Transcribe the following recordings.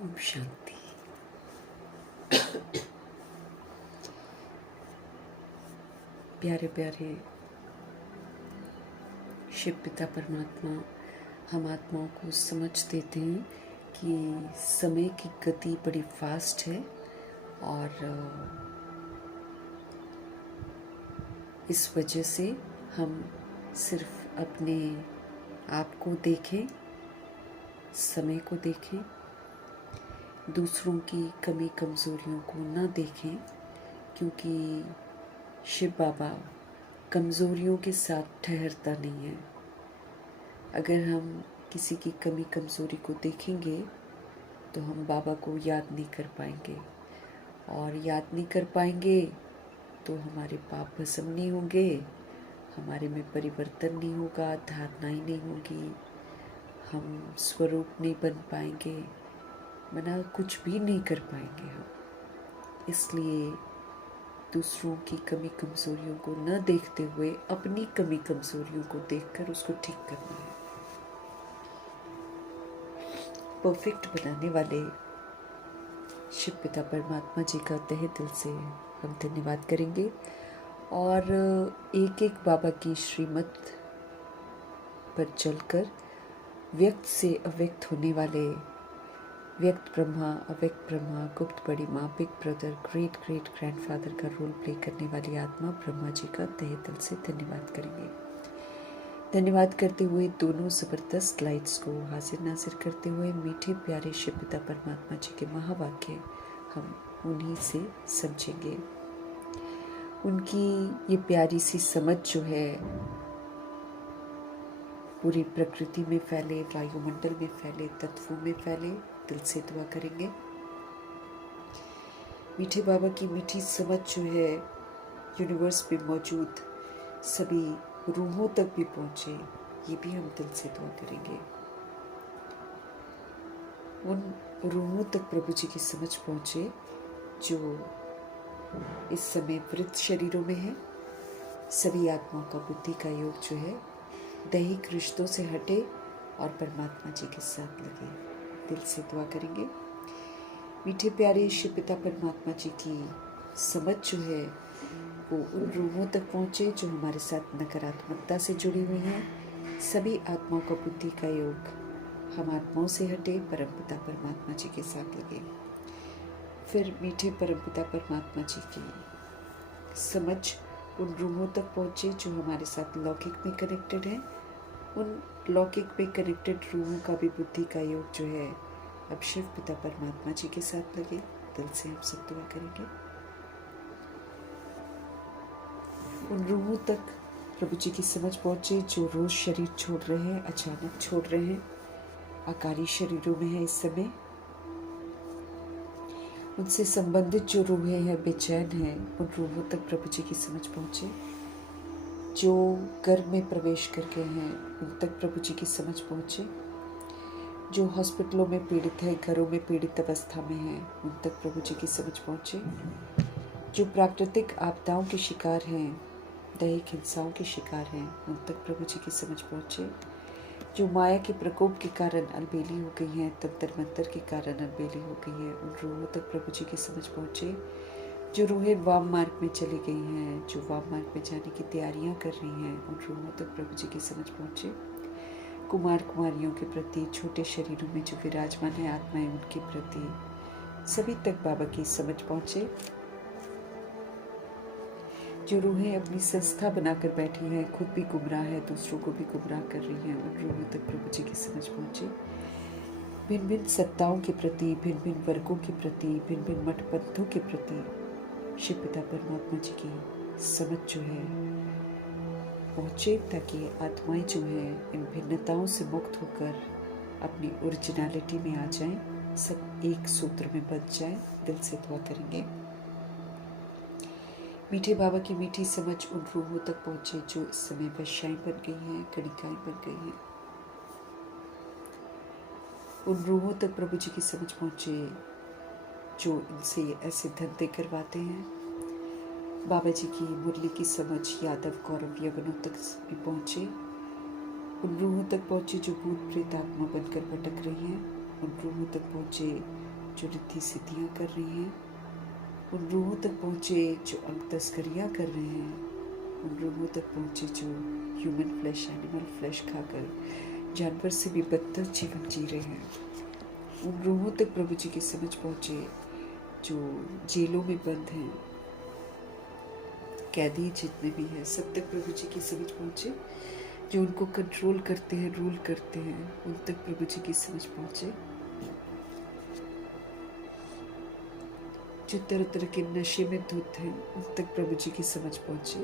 ओम शांति। प्यारे प्यारे शिव पिता परमात्मा हम आत्माओं को समझ देते हैं कि समय की गति बड़ी फास्ट है और इस वजह से हम सिर्फ अपने आप को देखें, समय को देखें, दूसरों की कमी कमज़ोरियों को न देखें, क्योंकि शिव बाबा कमज़ोरियों के साथ ठहरता नहीं है। अगर हम किसी की कमी कमज़ोरी को देखेंगे तो हम बाबा को याद नहीं कर पाएंगे, और याद नहीं कर पाएंगे तो हमारे पाप भस्म नहीं होंगे, हमारे में परिवर्तन नहीं होगा, धारणाएं नहीं होंगी, हम स्वरूप नहीं बन पाएंगे, मना कुछ भी नहीं कर पाएंगे हम। इसलिए दूसरों की कमी कमज़ोरियों को न देखते हुए अपनी कमी कमज़ोरियों को देखकर उसको ठीक करना है। परफेक्ट बनाने वाले शिव पिता परमात्मा जी का तहे दिल से हम धन्यवाद करेंगे, और एक एक बाबा की श्रीमत पर चलकर व्यक्त से अव्यक्त होने वाले व्यक्त ब्रह्मा, अव्यक्त ब्रह्मा, गुप्त बड़ी माँ, big brother, great great grandfather का रोल प्ले करने वाली आत्मा ब्रह्मा जी का तहे दिल से धन्यवाद करेंगे। धन्यवाद करते हुए दोनों ज़बरदस्त लाइट्स को हाजिर नाजिर करते हुए मीठे प्यारे शिव पिता परमात्मा जी के महावाक्य हम उन्हीं से समझेंगे। उनकी ये प्यारी सी समझ जो है पूरी प्रकृति में फैले, वायुमंडल में फैले, तत्वों में फैले, दिल से दुआ करेंगे। मीठे बाबा की मीठी समझ जो है यूनिवर्स में मौजूद सभी रूहों तक भी पहुंचे, ये भी हम दिल से दुआ करेंगे। उन रूहों तक प्रभु जी की समझ पहुंचे जो इस समय वृद्ध शरीरों में है। सभी आत्माओं का बुद्धि का योग जो है दैहिक रिश्तों से हटे और परमात्मा जी के साथ लगे, दिल से दुआ करेंगे। मीठे प्यारे शिव पिता परमात्मा जी की समझ जो है वो उन रूहों तक पहुँचे जो हमारे साथ नकारात्मकता से जुड़ी हुई हैं। सभी आत्माओं का बुद्धि का योग हम आत्माओं से हटे, परमपिता परमात्मा जी के साथ लगे। फिर मीठे परमपिता परमात्मा जी की समझ उन रूहों तक पहुँचे जो हमारे साथ लौकिक में कनेक्टेड हैं। उन लौकिक में कनेक्टेड रूहों का भी बुद्धि का योग जो है अब शिव पिता परमात्मा जी के साथ लगे, दिल से हम सब दुआ करेंगे। उन रूहों तक प्रभु जी की समझ पहुँचे जो रोज शरीर छोड़ रहे हैं, अचानक छोड़ रहे हैं, आकारी शरीरों में है इस समय। उनसे संबंधित जो रूहें हैं बेचैन हैं, उन रूहों तक प्रभु जी की समझ पहुँचे। जो गर्भ में प्रवेश कर गए हैं उन तक प्रभु जी की समझ पहुँचे। जो हॉस्पिटलों में पीड़ित है, घरों में पीड़ित अवस्था में हैं, उन तक प्रभु जी की समझ पहुँचे। जो प्राकृतिक आपदाओं के शिकार हैं, दैहिक हिंसाओं के शिकार हैं, उन तक प्रभु जी की समझ पहुँचे। जो माया के प्रकोप के कारण अलबेली हो गई हैं, तंत्र मंत्र के कारण अलबेली हो गई हैं, उन रूहों तक प्रभु जी की समझ पहुँचे। जो रूहें वाम मार्ग में चली गई हैं, जो वाम मार्ग में जाने की तैयारियां कर रही हैं, उन रूहों तक प्रभु जी की समझ पहुँचे। कुमार कुमारियों के प्रति, छोटे शरीरों में जो विराजमान है आत्माएं, उनके प्रति सभी तक बाबा की समझ पहुँचे। जो रूहें अपनी संस्था बनाकर बैठी हैं, खुद भी गुमराह है, दूसरों को भी गुमराह कर रही हैं, उन रूहों तक प्रभु जी की समझ पहुँचे। भिन्न भिन्न सत्ताओं के प्रति, भिन्न भिन्न वर्गों के प्रति, भिन्न भिन्न मठ पंथों के प्रति शिव पिता परमात्मा जी की समझ जो है पहुँचे, ताकि आत्माएं जो हैं इन भिन्नताओं से मुक्त होकर अपनी ओरिजिनलिटी में आ जाएं, सब एक सूत्र में बंध जाएं, दिल से दुआ करेंगे। मीठे बाबा की मीठी समझ उन रूहों तक पहुँचे जो इस समय वैश्याएं बन गई हैं, कणिकाएं बन गई हैं। उन रूहों तक प्रभु जी की समझ पहुँचे जो इनसे ऐसे धंधे करवाते हैं। बाबा जी की मुरली की समझ यादव कौरव यवनों तक भी पहुँचे। उन रूहों तक पहुँचे जो भूत प्रेत आत्मा बनकर भटक रही हैं। उन रूहों तक पहुँचे जो रिद्धि सिद्धियाँ कर रही हैं, उन रूहों तक पहुँचे जो अंग तस्करियाँ कर रहे हैं, उन रूहों तक पहुँचे जो ह्यूमन फ्लैश, एनिमल फ्लैश खाकर जानवर से भी बदतर जीवन जी रहे हैं, उन रूहों तक प्रभु जी की समझ पहुँचे जो जेलों में बंद हैं, कैदी जितने भी हैं, सब तक प्रभु जी की समझ पहुँचे, जो उनको कंट्रोल करते हैं, रूल करते हैं, उन तक प्रभु जी की समझ पहुँचे, जो तरह तरह के नशे में धुत हैं, उन तक प्रभु जी की समझ पहुँचे,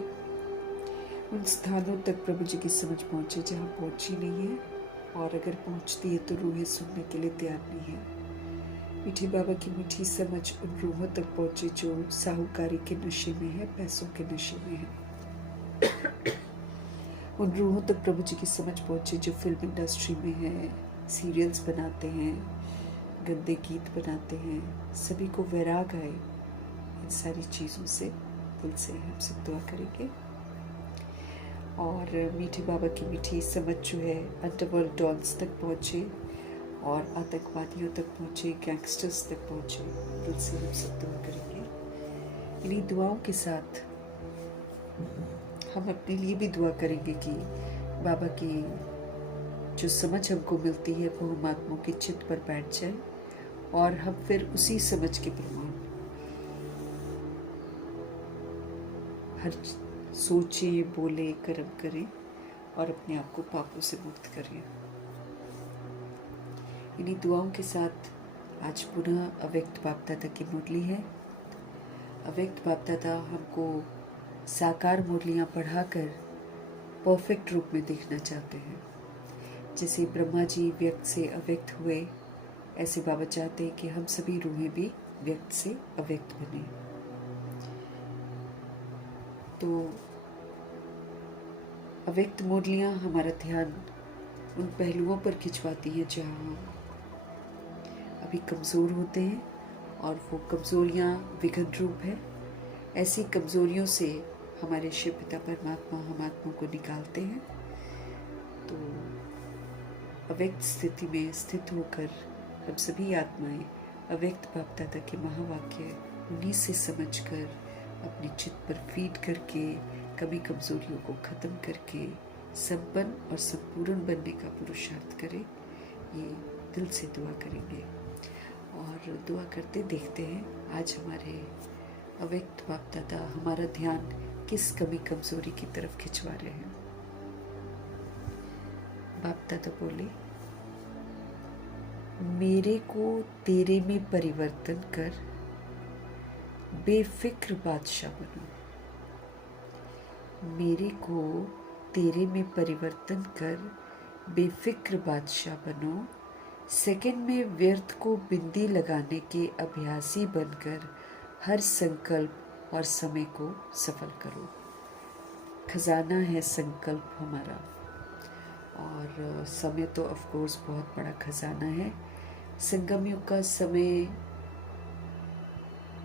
उन स्थानों तक प्रभु जी की समझ पहुँचे जहाँ पहुँची नहीं है, और अगर पहुँचती है तो रूहें सुनने के लिए तैयार नहीं है। मीठे बाबा की मीठी समझ उन रूहों तक पहुँचे जो साहूकारी के नशे में है, पैसों के नशे में है। उन रूहों तक प्रभु जी की समझ पहुँचे जो फिल्म इंडस्ट्री में है, सीरियल्स बनाते हैं, गंदे गीत बनाते हैं, सभी को वैराग आए इन सारी चीज़ों से। दिल से हम सब दुआ करेंगे। और मीठे बाबा की मीठी समझ जो है अंडरवर्ल्ड डॉन्स तक पहुँचे और आतंकवादियों तक पहुँचे, गैंगस्टर्स तक पहुँचे। दिल से हम सब दुआ करेंगे। इन्हीं दुआओं के साथ हम अपने लिए भी दुआ करेंगे कि बाबा की जो समझ हमको मिलती है वो हम आत्माओं की चित्त पर बैठ जाए और हम फिर उसी समझ के प्रमाण हर सोचें, बोले, कर्म करें और अपने आप को पापों से मुक्त करें। इन्हीं दुआओं के साथ आज पुनः अव्यक्त बाप दादा की मुरली है। अव्यक्त बाप दादा हमको साकार मुरलियाँ पढ़ाकर परफेक्ट रूप में देखना चाहते हैं। जैसे ब्रह्मा जी व्यक्त से अव्यक्त हुए, ऐसे बाबा चाहते हैं कि हम सभी रूहें भी व्यक्त से अव्यक्त बने। तो अव्यक्त मुरलियाँ हमारा ध्यान उन पहलुओं पर खिंचवाती हैं जहाँ हम अभी कमज़ोर होते हैं और वो कमज़ोरियाँ विघन रूप है। ऐसी कमज़ोरियों से हमारे शिव पिता परमात्मा हम आत्मा को निकालते हैं। तो अव्यक्त स्थिति में स्थित होकर हम सभी आत्माएं अव्यक्त बाप दादा के महावाक्य उन्हीं से समझकर अपने चित्त पर फीड करके कभी कमज़ोरियों को ख़त्म करके संपन्न और संपूर्ण बनने का पुरुषार्थ करें। ये दिल से दुआ करेंगे और दुआ करते देखते हैं आज हमारे अव्यक्त बाप दादा हमारा ध्यान किस कमी कमज़ोरी की तरफ खिंचवा रहे हैं। बाप दादा बोले, मेरे को तेरे में परिवर्तन कर बेफिक्र बादशाह बनो। मेरे को तेरे में परिवर्तन कर बेफिक्र बादशाह बनो। सेकंड में व्यर्थ को बिंदी लगाने के अभ्यासी बनकर हर संकल्प और समय को सफल करो। खजाना है संकल्प हमारा, और समय तो ऑफ कोर्स बहुत बड़ा खजाना है। संगम युग का समय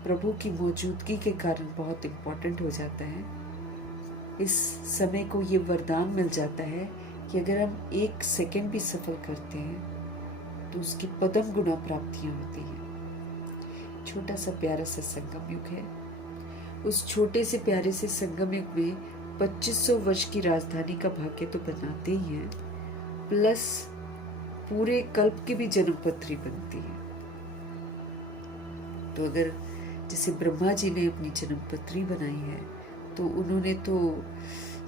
प्रभु की मौजूदगी के कारण बहुत इम्पोर्टेंट हो जाता है। इस समय को ये वरदान मिल जाता है कि अगर हम एक सेकंड भी सफल करते हैं तो उसकी पदम गुना प्राप्तियां होती हैं। छोटा सा प्यारा सा संगम युग है। उस छोटे से प्यारे से संगम युग में 2500 वर्ष की राजधानी का भाग्य तो बनाते ही हैं, प्लस पूरे कल्प की भी जन्मपत्री बनती है। तो अगर जैसे ब्रह्मा जी ने अपनी जन्मपत्री बनाई है तो उन्होंने तो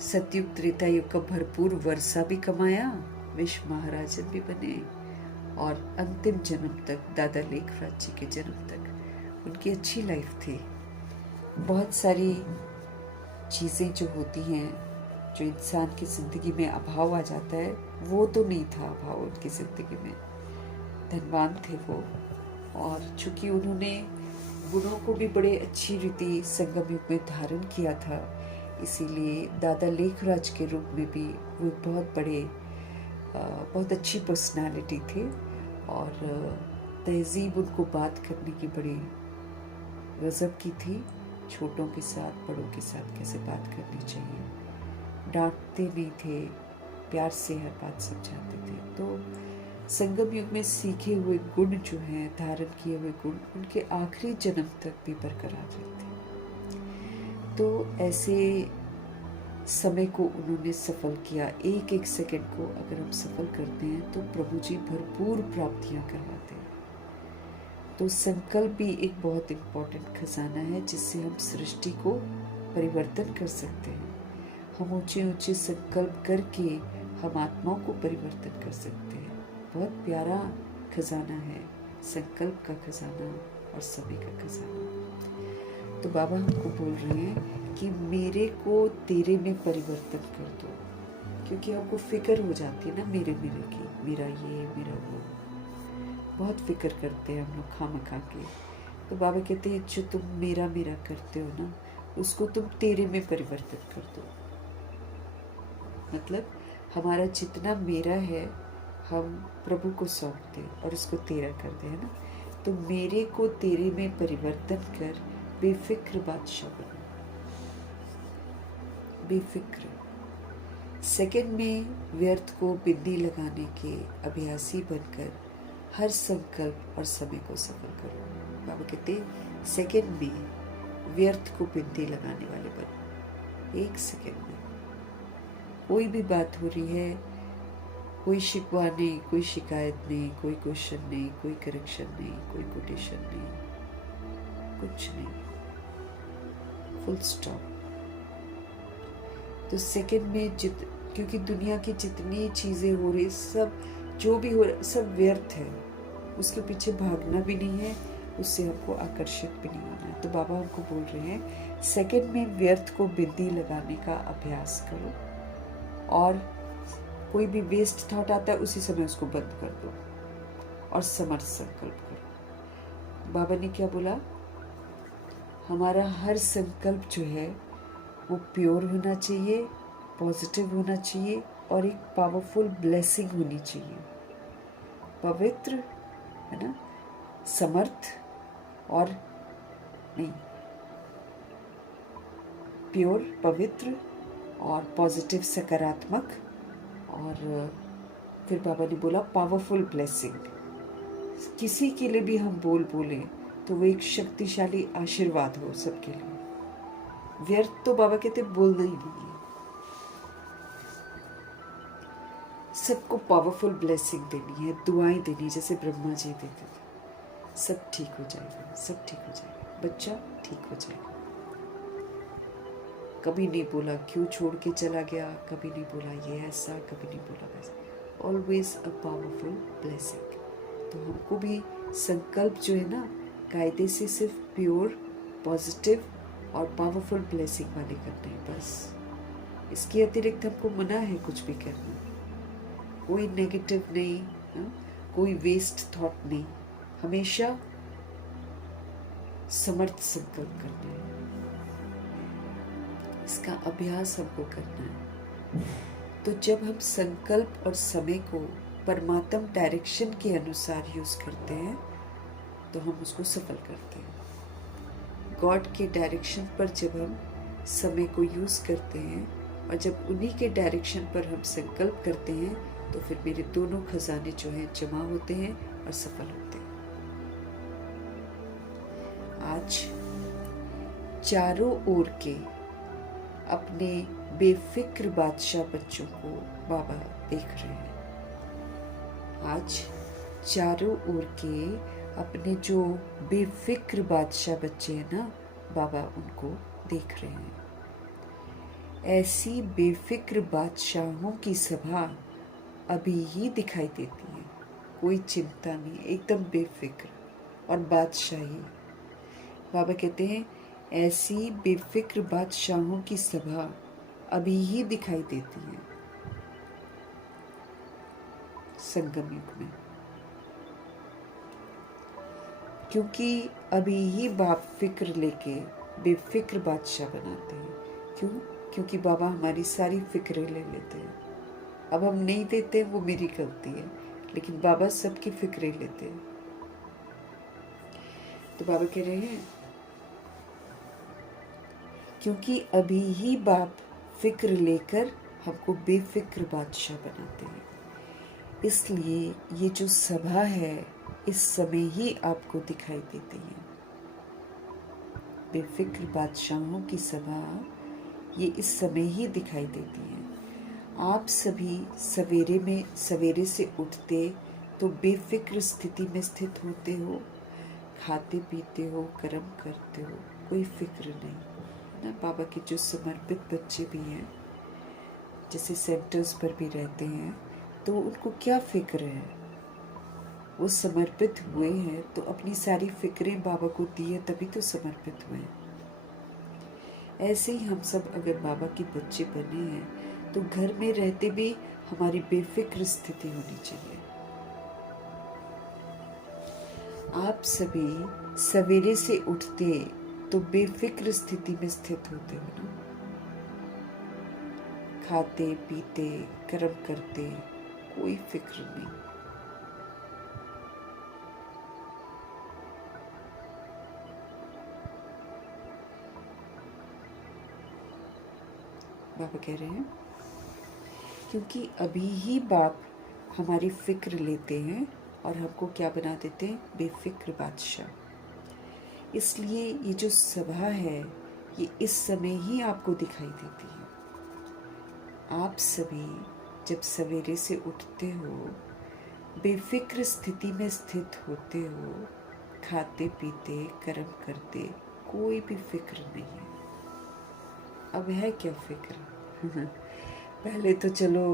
सतयुग त्रेता युग का भरपूर वर्षा भी कमाया, विश्व महाराजन भी बने और अंतिम जन्म तक दादा लेखराज जी के जन्म तक उनकी अच्छी लाइफ थी। बहुत सारी चीज़ें जो होती हैं जो इंसान की ज़िंदगी में अभाव आ जाता है, वो तो नहीं था अभाव उनकी ज़िंदगी में। धनवान थे वो, और चूँकि उन्होंने गुणों को भी बड़े अच्छी रीति संगम युग में धारण किया था, इसीलिए दादा लेखराज के रूप में भी वो बहुत अच्छी पर्सनालिटी थे और तहजीब उनको बात करने की बड़ी गज़ब की थी। छोटों के साथ बड़ों के साथ कैसे बात करनी चाहिए, डांटते नहीं थे, प्यार से हर बात समझाते थे। तो संगम युग में सीखे हुए गुण जो हैं, धारण किए हुए गुण, उनके आखिरी जन्म तक भी बरकरार रहते हैं। तो ऐसे समय को उन्होंने सफल किया। एक एक सेकंड को अगर हम सफल करते हैं तो प्रभु जी भरपूर प्राप्तियां करवाते हैं। तो संकल्प भी एक बहुत इम्पोर्टेंट खजाना है जिससे हम सृष्टि को परिवर्तन कर सकते हैं। हम ऊंचे ऊंचे संकल्प करके हम आत्माओं को परिवर्तन कर सकते हैं। बहुत प्यारा खजाना है संकल्प का खजाना और समय का खजाना। तो बाबा हमको बोल रहे हैं कि मेरे को तेरे में परिवर्तन कर दो, क्योंकि हमको फिक्र हो जाती है ना मेरे की, मेरा ये मेरा वो, बहुत फिक्र करते हैं हम लोग खामखा के। तो बाबा कहते हैं जो तुम मेरा मेरा करते हो ना, उसको तुम तेरे में परिवर्तन कर दो। मतलब हमारा जितना मेरा है हम प्रभु को सौंप दें और उसको तेरा कर दें, है ना। तो मेरे को तेरे में परिवर्तन कर बेफिक्र बादशाह बनो, बेफिक्र। सेकंड में व्यर्थ को बिंदी लगाने के अभ्यासी बनकर हर संकल्प और समय को सफल करो। बाबा कहते सेकंड में व्यर्थ को बिंदी लगाने वाले बनो। एक सेकंड में कोई भी बात हो रही है, कोई शिकवा नहीं, कोई शिकायत नहीं, कोई क्वेश्चन नहीं, कोई करेक्शन नहीं, कोई कोटेशन नहीं, कुछ नहीं, फुल स्टॉप। तो सेकंड में क्योंकि दुनिया की जितनी चीजें हो रही, सब जो भी हो रहा सब व्यर्थ है, उसके पीछे भागना भी नहीं है, उससे हमको आकर्षित भी नहीं होना है। तो बाबा हमको बोल रहे हैं सेकंड में व्यर्थ को बिंदी लगाने का अभ्यास करो और कोई भी वेस्ट थॉट आता है उसी समय उसको बंद कर दो और समर्थ संकल्प करो। बाबा ने क्या बोला, हमारा हर संकल्प जो है वो प्योर होना चाहिए, पॉजिटिव होना चाहिए और एक पावरफुल ब्लेसिंग होनी चाहिए। पवित्र, है ना, समर्थ और नहीं, प्योर, पवित्र और पॉजिटिव, सकारात्मक, और फिर बाबा ने बोला पावरफुल ब्लेसिंग। किसी के लिए भी हम बोले तो वो एक शक्तिशाली आशीर्वाद हो सबके लिए। व्यर्थ तो बाबा कहते बोलना ही नहीं है, सबको पावरफुल ब्लेसिंग देनी है, दुआएं देनी, जैसे ब्रह्मा जी देते थे। सब ठीक हो जाएगा, सब ठीक हो जाएगा, बच्चा ठीक हो जाएगा। कभी नहीं बोला क्यों छोड़ के चला गया, कभी नहीं बोला ये ऐसा, कभी नहीं बोला वैसा। Always a powerful blessing. तो हमको भी संकल्प जो है ना, कायदे से सिर्फ प्योर, पॉजिटिव और पावरफुल ब्लेसिंग वाले करने हैं बस। इसके अतिरिक्त हमको मना है कुछ भी करना, कोई नेगेटिव नहीं, कोई वेस्ट थॉट नहीं, हमेशा समर्थ संकल्प करना है। इसका अभ्यास हमको करना है। तो जब हम संकल्प और समय को परमात्म डायरेक्शन के अनुसार यूज करते हैं तो हम उसको सफल करते हैं। गॉड के डायरेक्शन पर जब हम समय को यूज करते हैं और जब उन्हीं के डायरेक्शन पर हम संकल्प करते हैं तो फिर मेरे दोनों खजाने जो हैं जमा होते हैं और सफल होते हैं। आज चारों ओर के अपने बेफिक्र बादशाह बच्चों को बाबा देख रहे हैं। आज चारों ओर के अपने जो बेफिक्र बादशाह बच्चे हैं ना, बाबा उनको देख रहे हैं। ऐसी बेफिक्र बादशाहों की सभा अभी ही दिखाई देती है, कोई चिंता नहीं, एकदम बेफिक्र और बादशाही। बाबा कहते हैं ऐसी बेफिक्र बादशाहों की सभा अभी ही दिखाई देती है संगम युग में, क्योंकि अभी ही बाप फिक्र लेके बेफिक्र बादशाह बनाते हैं। क्यों? क्योंकि बाबा हमारी सारी फिक्रें ले लेते हैं। अब हम नहीं देते, वो मेरी गलती है, लेकिन बाबा सबकी फिक्रें लेते हैं। तो बाबा कह रहे हैं क्योंकि अभी ही बाप फिक्र लेकर हमको बेफिक्र बादशाह बनाते हैं। इसलिए ये जो सभा है इस समय ही आपको दिखाई देती है। बेफिक्र बादशाहों की सभा ये इस समय ही दिखाई देती है। आप सभी सवेरे से उठते तो बेफिक्र स्थिति में स्थित होते हो, खाते पीते हो, कर्म करते हो, कोई फिक्र नहीं है ना। बाबा के जो समर्पित बच्चे भी हैं, जैसे सेंटर्स पर भी रहते हैं, तो उनको क्या फिक्र है? वो समर्पित हुए हैं तो अपनी सारी फिक्रें बाबा को दी है, तभी तो समर्पित हुए हैं। ऐसे ही हम सब अगर बाबा के बच्चे बने हैं तो घर में रहते भी हमारी बेफिक्र स्थिति होनी चाहिए। आप सभी सवेरे से उठते तो बेफिक्र स्थिति में स्थित होते हो ना। खाते पीते कर्म करते, कोई फिक्र नहीं। बाबा कह रहे हैं क्योंकि अभी ही बाप हमारी फिक्र लेते हैं और हमको क्या बना देते हैं? बेफिक्र बादशाह। इसलिए ये जो सभा है ये इस समय ही आपको दिखाई देती है। आप सभी जब सवेरे से उठते हो, बेफिक्र स्थिति में स्थित होते हो, खाते पीते कर्म करते, कोई भी फिक्र नहीं है। अब है क्या फिक्र? पहले तो चलो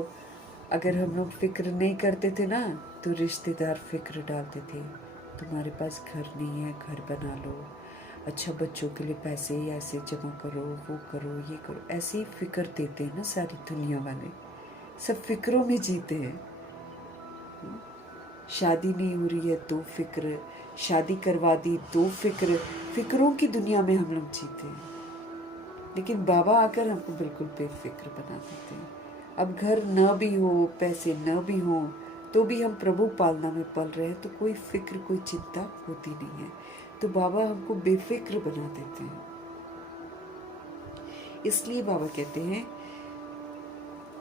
अगर हम लोग फिक्र नहीं करते थे ना तो रिश्तेदार फिक्र डालते थे, तुम्हारे पास घर नहीं है, घर बना लो, अच्छा बच्चों के लिए पैसे ऐसे जमा करो, वो करो, ये करो, ऐसे ही फिक्र देते हैं ना। सारी दुनिया वाले सब फिक्रों में जीते हैं। शादी नहीं हो रही है तो फिक्र, शादी करवा दी तो फिक्र, फिक्रों की दुनिया में हम लोग जीते हैं। लेकिन बाबा आकर हमको बिल्कुल बेफिक्र बना देते हैं। अब घर न भी हो, पैसे न भी हो, तो भी हम प्रभु पालना में पल रहे हैं, तो कोई फिक्र कोई चिंता होती नहीं है। तो बाबा हमको बेफिक्र बना देते हैं। इसलिए बाबा कहते हैं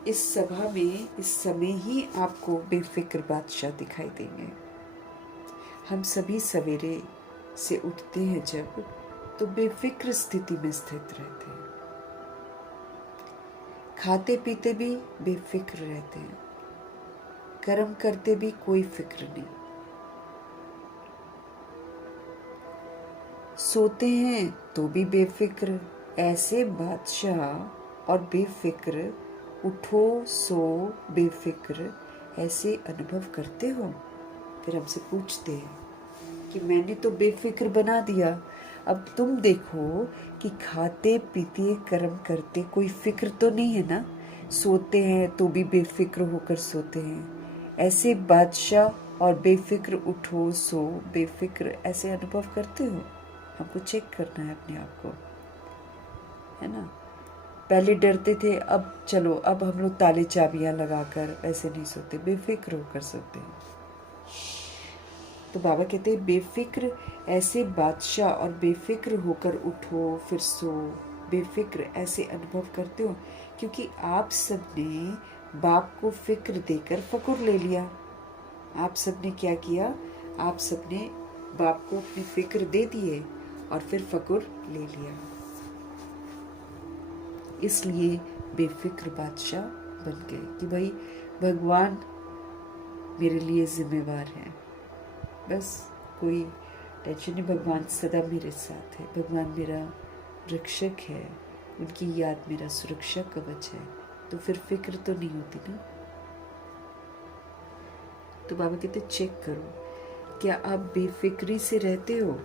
इस सभा में इस समय ही आपको बेफिक्र बादशाह दिखाई देंगे। हम सभी सवेरे से उठते हैं जब, तो बेफिक्र स्थिति में स्थित रहते हैं। खाते पीते भी बेफिक्र रहते हैं, कर्म करते भी कोई फिक्र नहीं। सोते हैं तो भी बेफिक्र, ऐसे बादशाह और बेफिक्र, उठो सो बेफिक्र, ऐसे अनुभव करते हो? फिर हमसे पूछते हैं कि मैंने तो बेफिक्र बना दिया, अब तुम देखो कि खाते पीते कर्म करते कोई फिक्र तो नहीं है ना। सोते हैं तो भी बेफिक्र होकर सोते हैं, ऐसे बादशाह और बेफिक्र उठो सो बेफिक्र, ऐसे अनुभव करते हो? हमको चेक करना है अपने आप को, है ना। पहले डरते थे, अब चलो अब हम लोग ताले चाबियां लगाकर ऐसे नहीं सोते, बेफिक्र होकर सोते हैं। तो बाबा कहते हैं बेफिक्र ऐसे बादशाह और बेफिक्र होकर उठो फिर सो बेफिक्र, ऐसे अनुभव करते हो क्योंकि आप सबने बाप को फिक्र देकर फकुर ले लिया। आप सबने क्या किया? आप सबने बाप को अपनी फिक्र दे दिए और फिर फकुर ले लिया। इसलिए बेफिक्र बादशाह बन गए कि भाई भगवान मेरे लिए जिम्मेवार है, बस कोई टेंशन नहीं, भगवान सदा मेरे साथ है, भगवान मेरा रक्षक है, उनकी याद मेरा सुरक्षा कवच है, तो फिर फिक्र तो नहीं होती ना। तो बाबा कहते चेक करो, क्या आप बेफिक्री से रहते हो?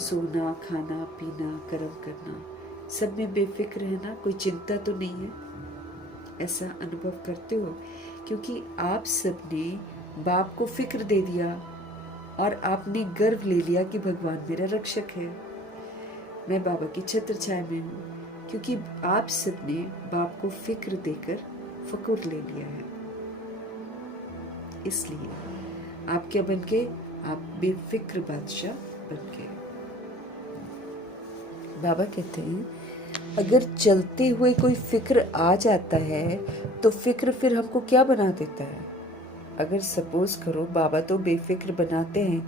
सोना खाना पीना कर्म करना सब में बेफिक्र है ना, कोई चिंता तो नहीं है, ऐसा अनुभव करते हो? क्योंकि आप सबने बाप को फिक्र दे दिया और आपने गर्व ले लिया कि भगवान मेरा रक्षक है, मैं बाबा की छत्र छाया में हूँ, क्योंकि आप सबने बाप को फिक्र देकर फकुर ले लिया है। इसलिए आप क्या बन गए? आप बेफिक्र बादशाह बन गए। बाबा कहते हैं अगर चलते हुए कोई फिक्र आ जाता है तो फिक्र फिर हमको क्या बना देता है? अगर सपोज करो बाबा तो बेफिक्र बनाते हैं,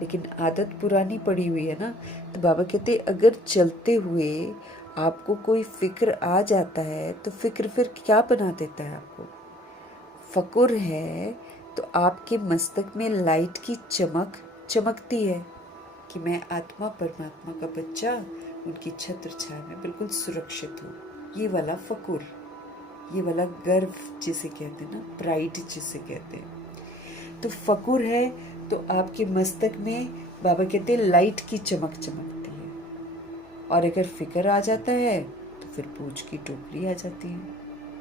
लेकिन आदत पुरानी पड़ी हुई है ना, तो बाबा कहते अगर चलते हुए आपको कोई फिक्र आ जाता है तो फिक्र फिर क्या बना देता है आपको? फकुर है तो आपके मस्तक में लाइट की चमक चमकती है कि मैं आत्मा परमात्मा का बच्चा उनकी छत्र छाया में बिल्कुल सुरक्षित हूँ। ये वाला फकुर, ये वाला गर्व जिसे कहते हैं ना, प्राइड जिसे कहते हैं, तो फकुर है तो आपके मस्तक में बाबा कहते हैं लाइट की चमक चमकती है। और अगर फिक्र आ जाता है तो फिर बोझ की टोकरी आ जाती है,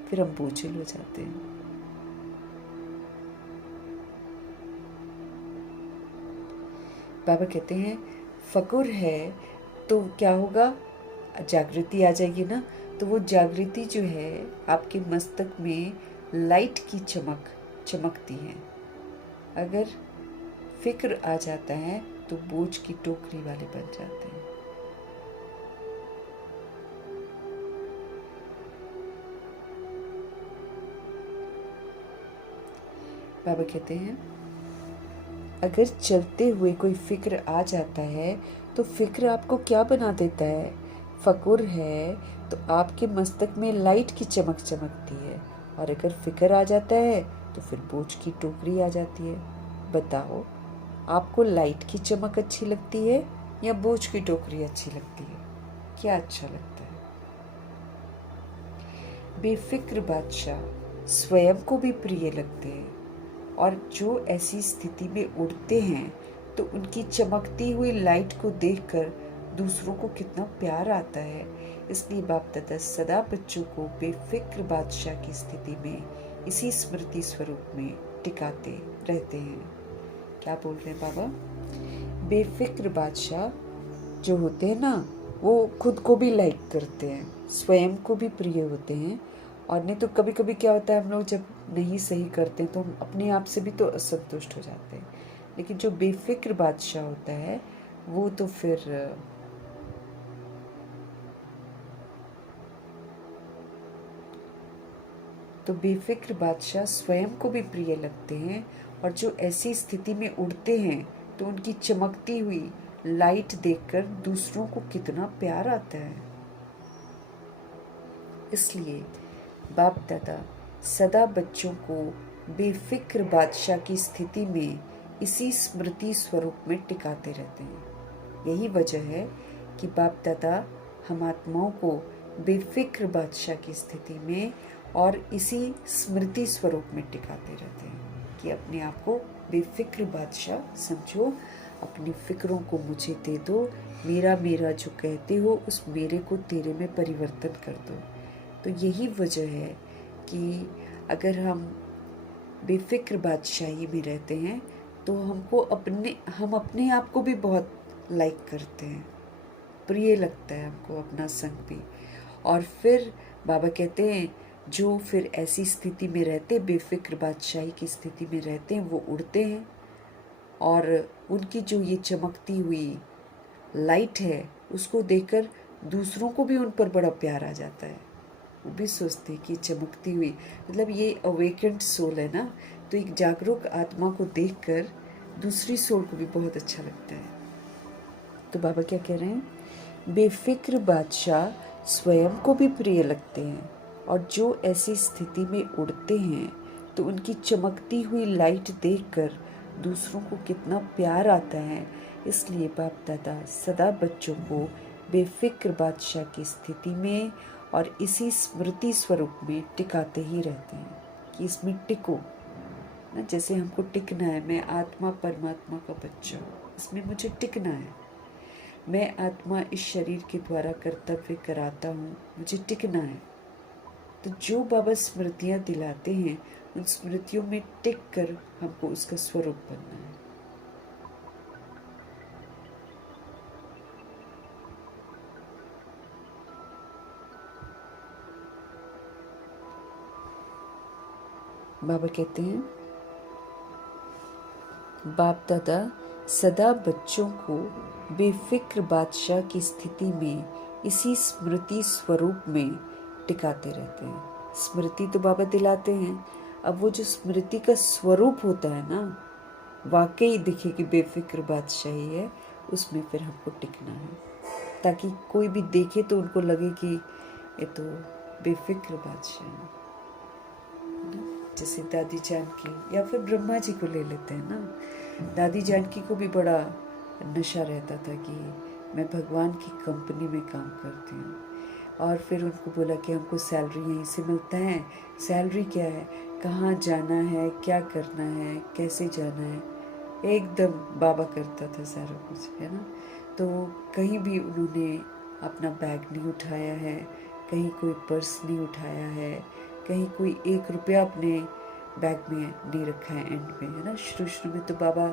फिर हम बोझिल हो जाते हैं। बाबा कहते हैं फकुर है तो क्या होगा, जागृति आ जाएगी ना, तो वो जागृति जो है आपके मस्तक में लाइट की चमक चमकती है। अगर फिक्र आ जाता है तो बोझ की टोकरी वाले बन जाते हैं। बाबा कहते हैं अगर चलते हुए कोई फिक्र आ जाता है तो फिक्र आपको क्या बना देता है? फकुर है तो आपके मस्तक में लाइट की चमक चमकती है। और अगर फिक्र आ जाता है तो फिर बोझ की टोकरी आ जाती है। बताओ, आपको लाइट की चमक अच्छी लगती है या बोझ की टोकरी अच्छी लगती है? क्या अच्छा लगता है? बेफिक्र बादशाह स्वयं को भी प्रिय लगते हैं, और जो ऐसी स्थिति में उड़ते हैं तो उनकी चमकती हुई लाइट को देखकर दूसरों को कितना प्यार आता है। इसलिए बाप दादा सदा बच्चों को बेफिक्र बादशाह की स्थिति में इसी स्मृति स्वरूप में टिकाते रहते हैं। क्या बोल रहे हैं बाबा? बेफिक्र बादशाह जो होते हैं ना, वो खुद को भी लाइक करते हैं, स्वयं को भी प्रिय होते हैं। और नहीं तो कभी कभी क्या होता है, हम लोग जब नहीं सही करते तो हम अपने आप से भी तो असंतुष्ट हो जाते हैं। लेकिन जो बेफिक्र बादशाह होता है वो तो फिर बेफिक्र बादशाह स्वयं को भी प्रिय लगते हैं। और जो ऐसी स्थिति में उड़ते हैं तो उनकी चमकती हुई लाइट देखकर दूसरों को कितना प्यार आता है। इसलिए बाप दादा सदा बच्चों को बेफिक्र बादशाह की स्थिति में इसी स्मृति स्वरूप में टिकाते रहते हैं। यही वजह है कि बाप दादा हम आत्माओं को बेफिक्र बादशाह की स्थिति में और इसी स्मृति स्वरूप में टिकाते रहते हैं कि अपने आप को बेफिक्र बादशाह समझो, अपनी फिक्रों को मुझे दे दो, मेरा मेरा जो कहते हो उस मेरे को तेरे में परिवर्तन कर दो। तो यही वजह है कि अगर हम बेफिक्र बादशाही में रहते हैं तो हम अपने आप को भी बहुत लाइक करते हैं, प्रिय लगता है हमको अपना संग भी। और फिर बाबा कहते हैं जो फिर ऐसी स्थिति में रहते, बेफिक्र बादशाही की स्थिति में रहते हैं, वो उड़ते हैं और उनकी जो ये चमकती हुई लाइट है उसको देखकर दूसरों को भी उन पर बड़ा प्यार आ जाता है। वो भी सोचते हैं कि चमकती हुई, मतलब ये अवेकेंड सोल है ना, तो एक जागरूक आत्मा को देखकर दूसरी सोल को भी बहुत अच्छा लगता है। तो बाबा क्या कह रहे हैं? बेफिक्र बादशाह स्वयं को भी प्रिय लगते हैं, और जो ऐसी स्थिति में उड़ते हैं तो उनकी चमकती हुई लाइट देखकर दूसरों को कितना प्यार आता है। इसलिए बाप दादा सदा बच्चों को बेफिक्र बादशाह की स्थिति में और इसी स्मृति स्वरूप में टिकाते ही रहते हैं कि इसमें टिको ना, जैसे हमको टिकना है। मैं आत्मा परमात्मा का बच्चा हूँ, इसमें मुझे टिकना है। मैं आत्मा इस शरीर के द्वारा कर्तव्य कराता हूँ, मुझे टिकना है। तो जो बाबा स्मृतियाँ दिलाते हैं उन स्मृतियों में टिक कर हमको उसका स्वरूप बनना है। बाबा कहते हैं बाप दादा सदा बच्चों को बेफिक्र बादशाह की स्थिति में इसी स्मृति स्वरूप में टिकाते रहते हैं। स्मृति तो बाबा दिलाते हैं, अब वो जो स्मृति का स्वरूप होता है ना, वाकई दिखे कि बेफिक्र बादशाही है, उसमें फिर हमको टिकना है, ताकि कोई भी देखे तो उनको लगे कि ये तो बेफिक्र बादशाह है। जैसे दादी जानकी या फिर ब्रह्मा जी को ले लेते हैं ना। दादी जानकी को भी बड़ा नशा रहता था कि मैं भगवान की कंपनी में काम करती हूँ, और फिर उनको बोला कि हमको सैलरी यहीं से मिलता है, सैलरी क्या है, कहाँ जाना है, क्या करना है, कैसे जाना है, एकदम बाबा करता था सारा कुछ, है ना। तो कहीं भी उन्होंने अपना बैग नहीं उठाया है, कहीं कोई पर्स नहीं उठाया है, कहीं कोई 1 रुपया अपने बैग में नहीं रखा है एंड में, है ना। शुरू में तो बाबा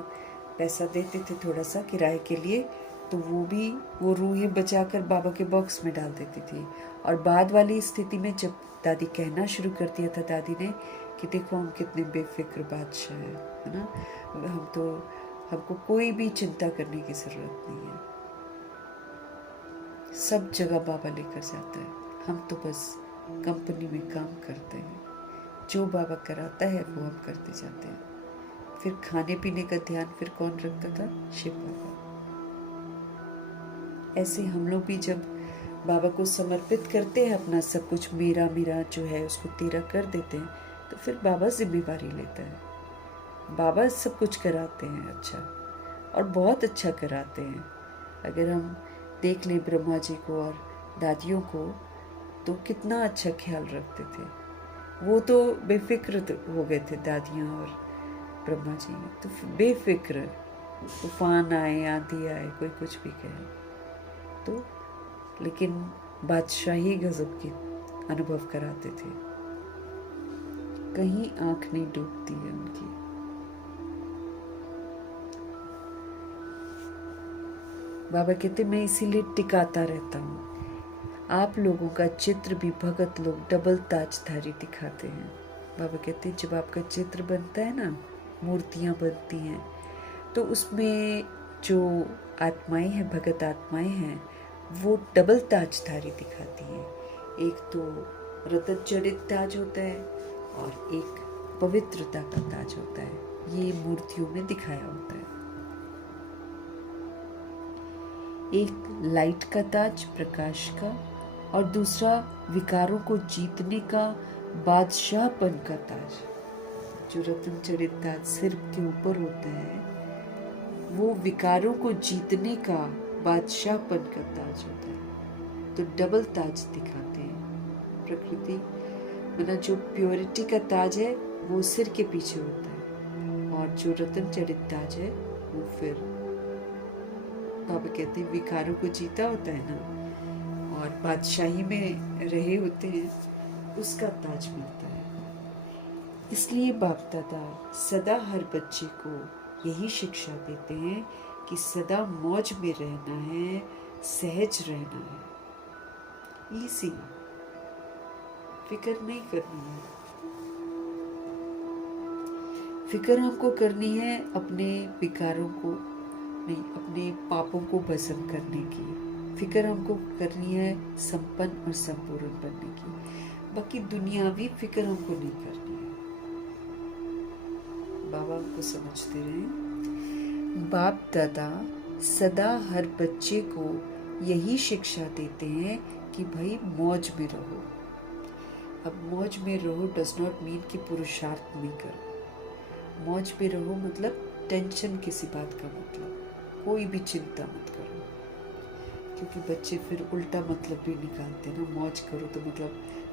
पैसा देते थे थोड़ा सा किराए के लिए, तो वो रूहें बचाकर बाबा के बॉक्स में डाल देती थी। और बाद वाली स्थिति में जब दादी कहना शुरू कर दिया था दादी ने कि देखो हम कितने बेफिक्र बादशाह है ना, हमको कोई भी चिंता करने की ज़रूरत नहीं है, सब जगह बाबा लेकर जाता है, हम तो बस कंपनी में काम करते हैं, जो बाबा कराता है वो हम करते जाते हैं। फिर खाने पीने का ध्यान फिर कौन रखता था? शिव बाबा। ऐसे हम लोग भी जब बाबा को समर्पित करते हैं अपना सब कुछ, मेरा मेरा जो है उसको तेरा कर देते हैं, तो फिर बाबा जिम्मेवारी लेता है। बाबा सब कुछ कराते हैं अच्छा, और बहुत अच्छा कराते हैं। अगर हम देख लें ब्रह्मा जी को और दादियों को, तो कितना अच्छा ख्याल रखते थे। वो तो बेफिक्र हो गए थे दादियाँ और ब्रह्मा जी, तो बेफिक्र, तूफान आए, आंधी आए, कोई कुछ भी कहे, तो लेकिन बादशाही गजब की अनुभव कराते थे, कहीं आंख नहीं डूबती है उनकी। बाबा कहते मैं इसीलिए टिकाता रहता हूँ। आप लोगों का चित्र भी भगत लोग डबल ताजधारी दिखाते हैं। बाबा कहते हैं जब आपका चित्र बनता है ना, मूर्तियाँ बनती हैं, तो उसमें जो आत्माएं हैं, भगत आत्माएं हैं, वो डबल ताजधारी दिखाती हैं। एक तो रतन जड़ित ताज होता है और एक पवित्रता का ताज होता है। ये मूर्तियों में दिखाया होता है। एक लाइट का ताज, प्रकाश का, और दूसरा विकारों को जीतने का बादशाहपन का ताज। जो रत्न जड़ित ताज सिर के ऊपर होता है, वो विकारों को जीतने का बादशाहपन का ताज होता है। तो डबल ताज दिखाते हैं। प्रकृति मतलब जो प्योरिटी का ताज है वो सिर के पीछे होता है, और जो रत्न जड़ित ताज है वो फिर बाबा कहते हैं विकारों को जीता होता है ना, और बादशाही में रहे होते हैं, उसका ताज मिलता है। इसलिए बाप दादा सदा हर बच्चे को यही शिक्षा देते हैं कि सदा मौज में रहना है, सहज रहना है, इजी, फिक्र नहीं करनी है। फिक्र हमको करनी है अपने विकारों को नहीं, अपने पापों को भस्म करने की। फिक्र हमको करनी है संपन्न और संपूर्ण बनने की। बाकी दुनियावी फिक्र हमको नहीं करनी है। बाबा हमको समझते रहे। बाप दादा सदा हर बच्चे को यही शिक्षा देते हैं कि भाई मौज में रहो। अब मौज में रहो डज नॉट मीन कि पुरुषार्थ नहीं करो। मौज में रहो मतलब टेंशन किसी बात का मतलब, कोई भी चिंता मत करो, क्योंकि बच्चे फिर उल्टा मतलब भी निकालते हैं ना। मौज करो तो मतलब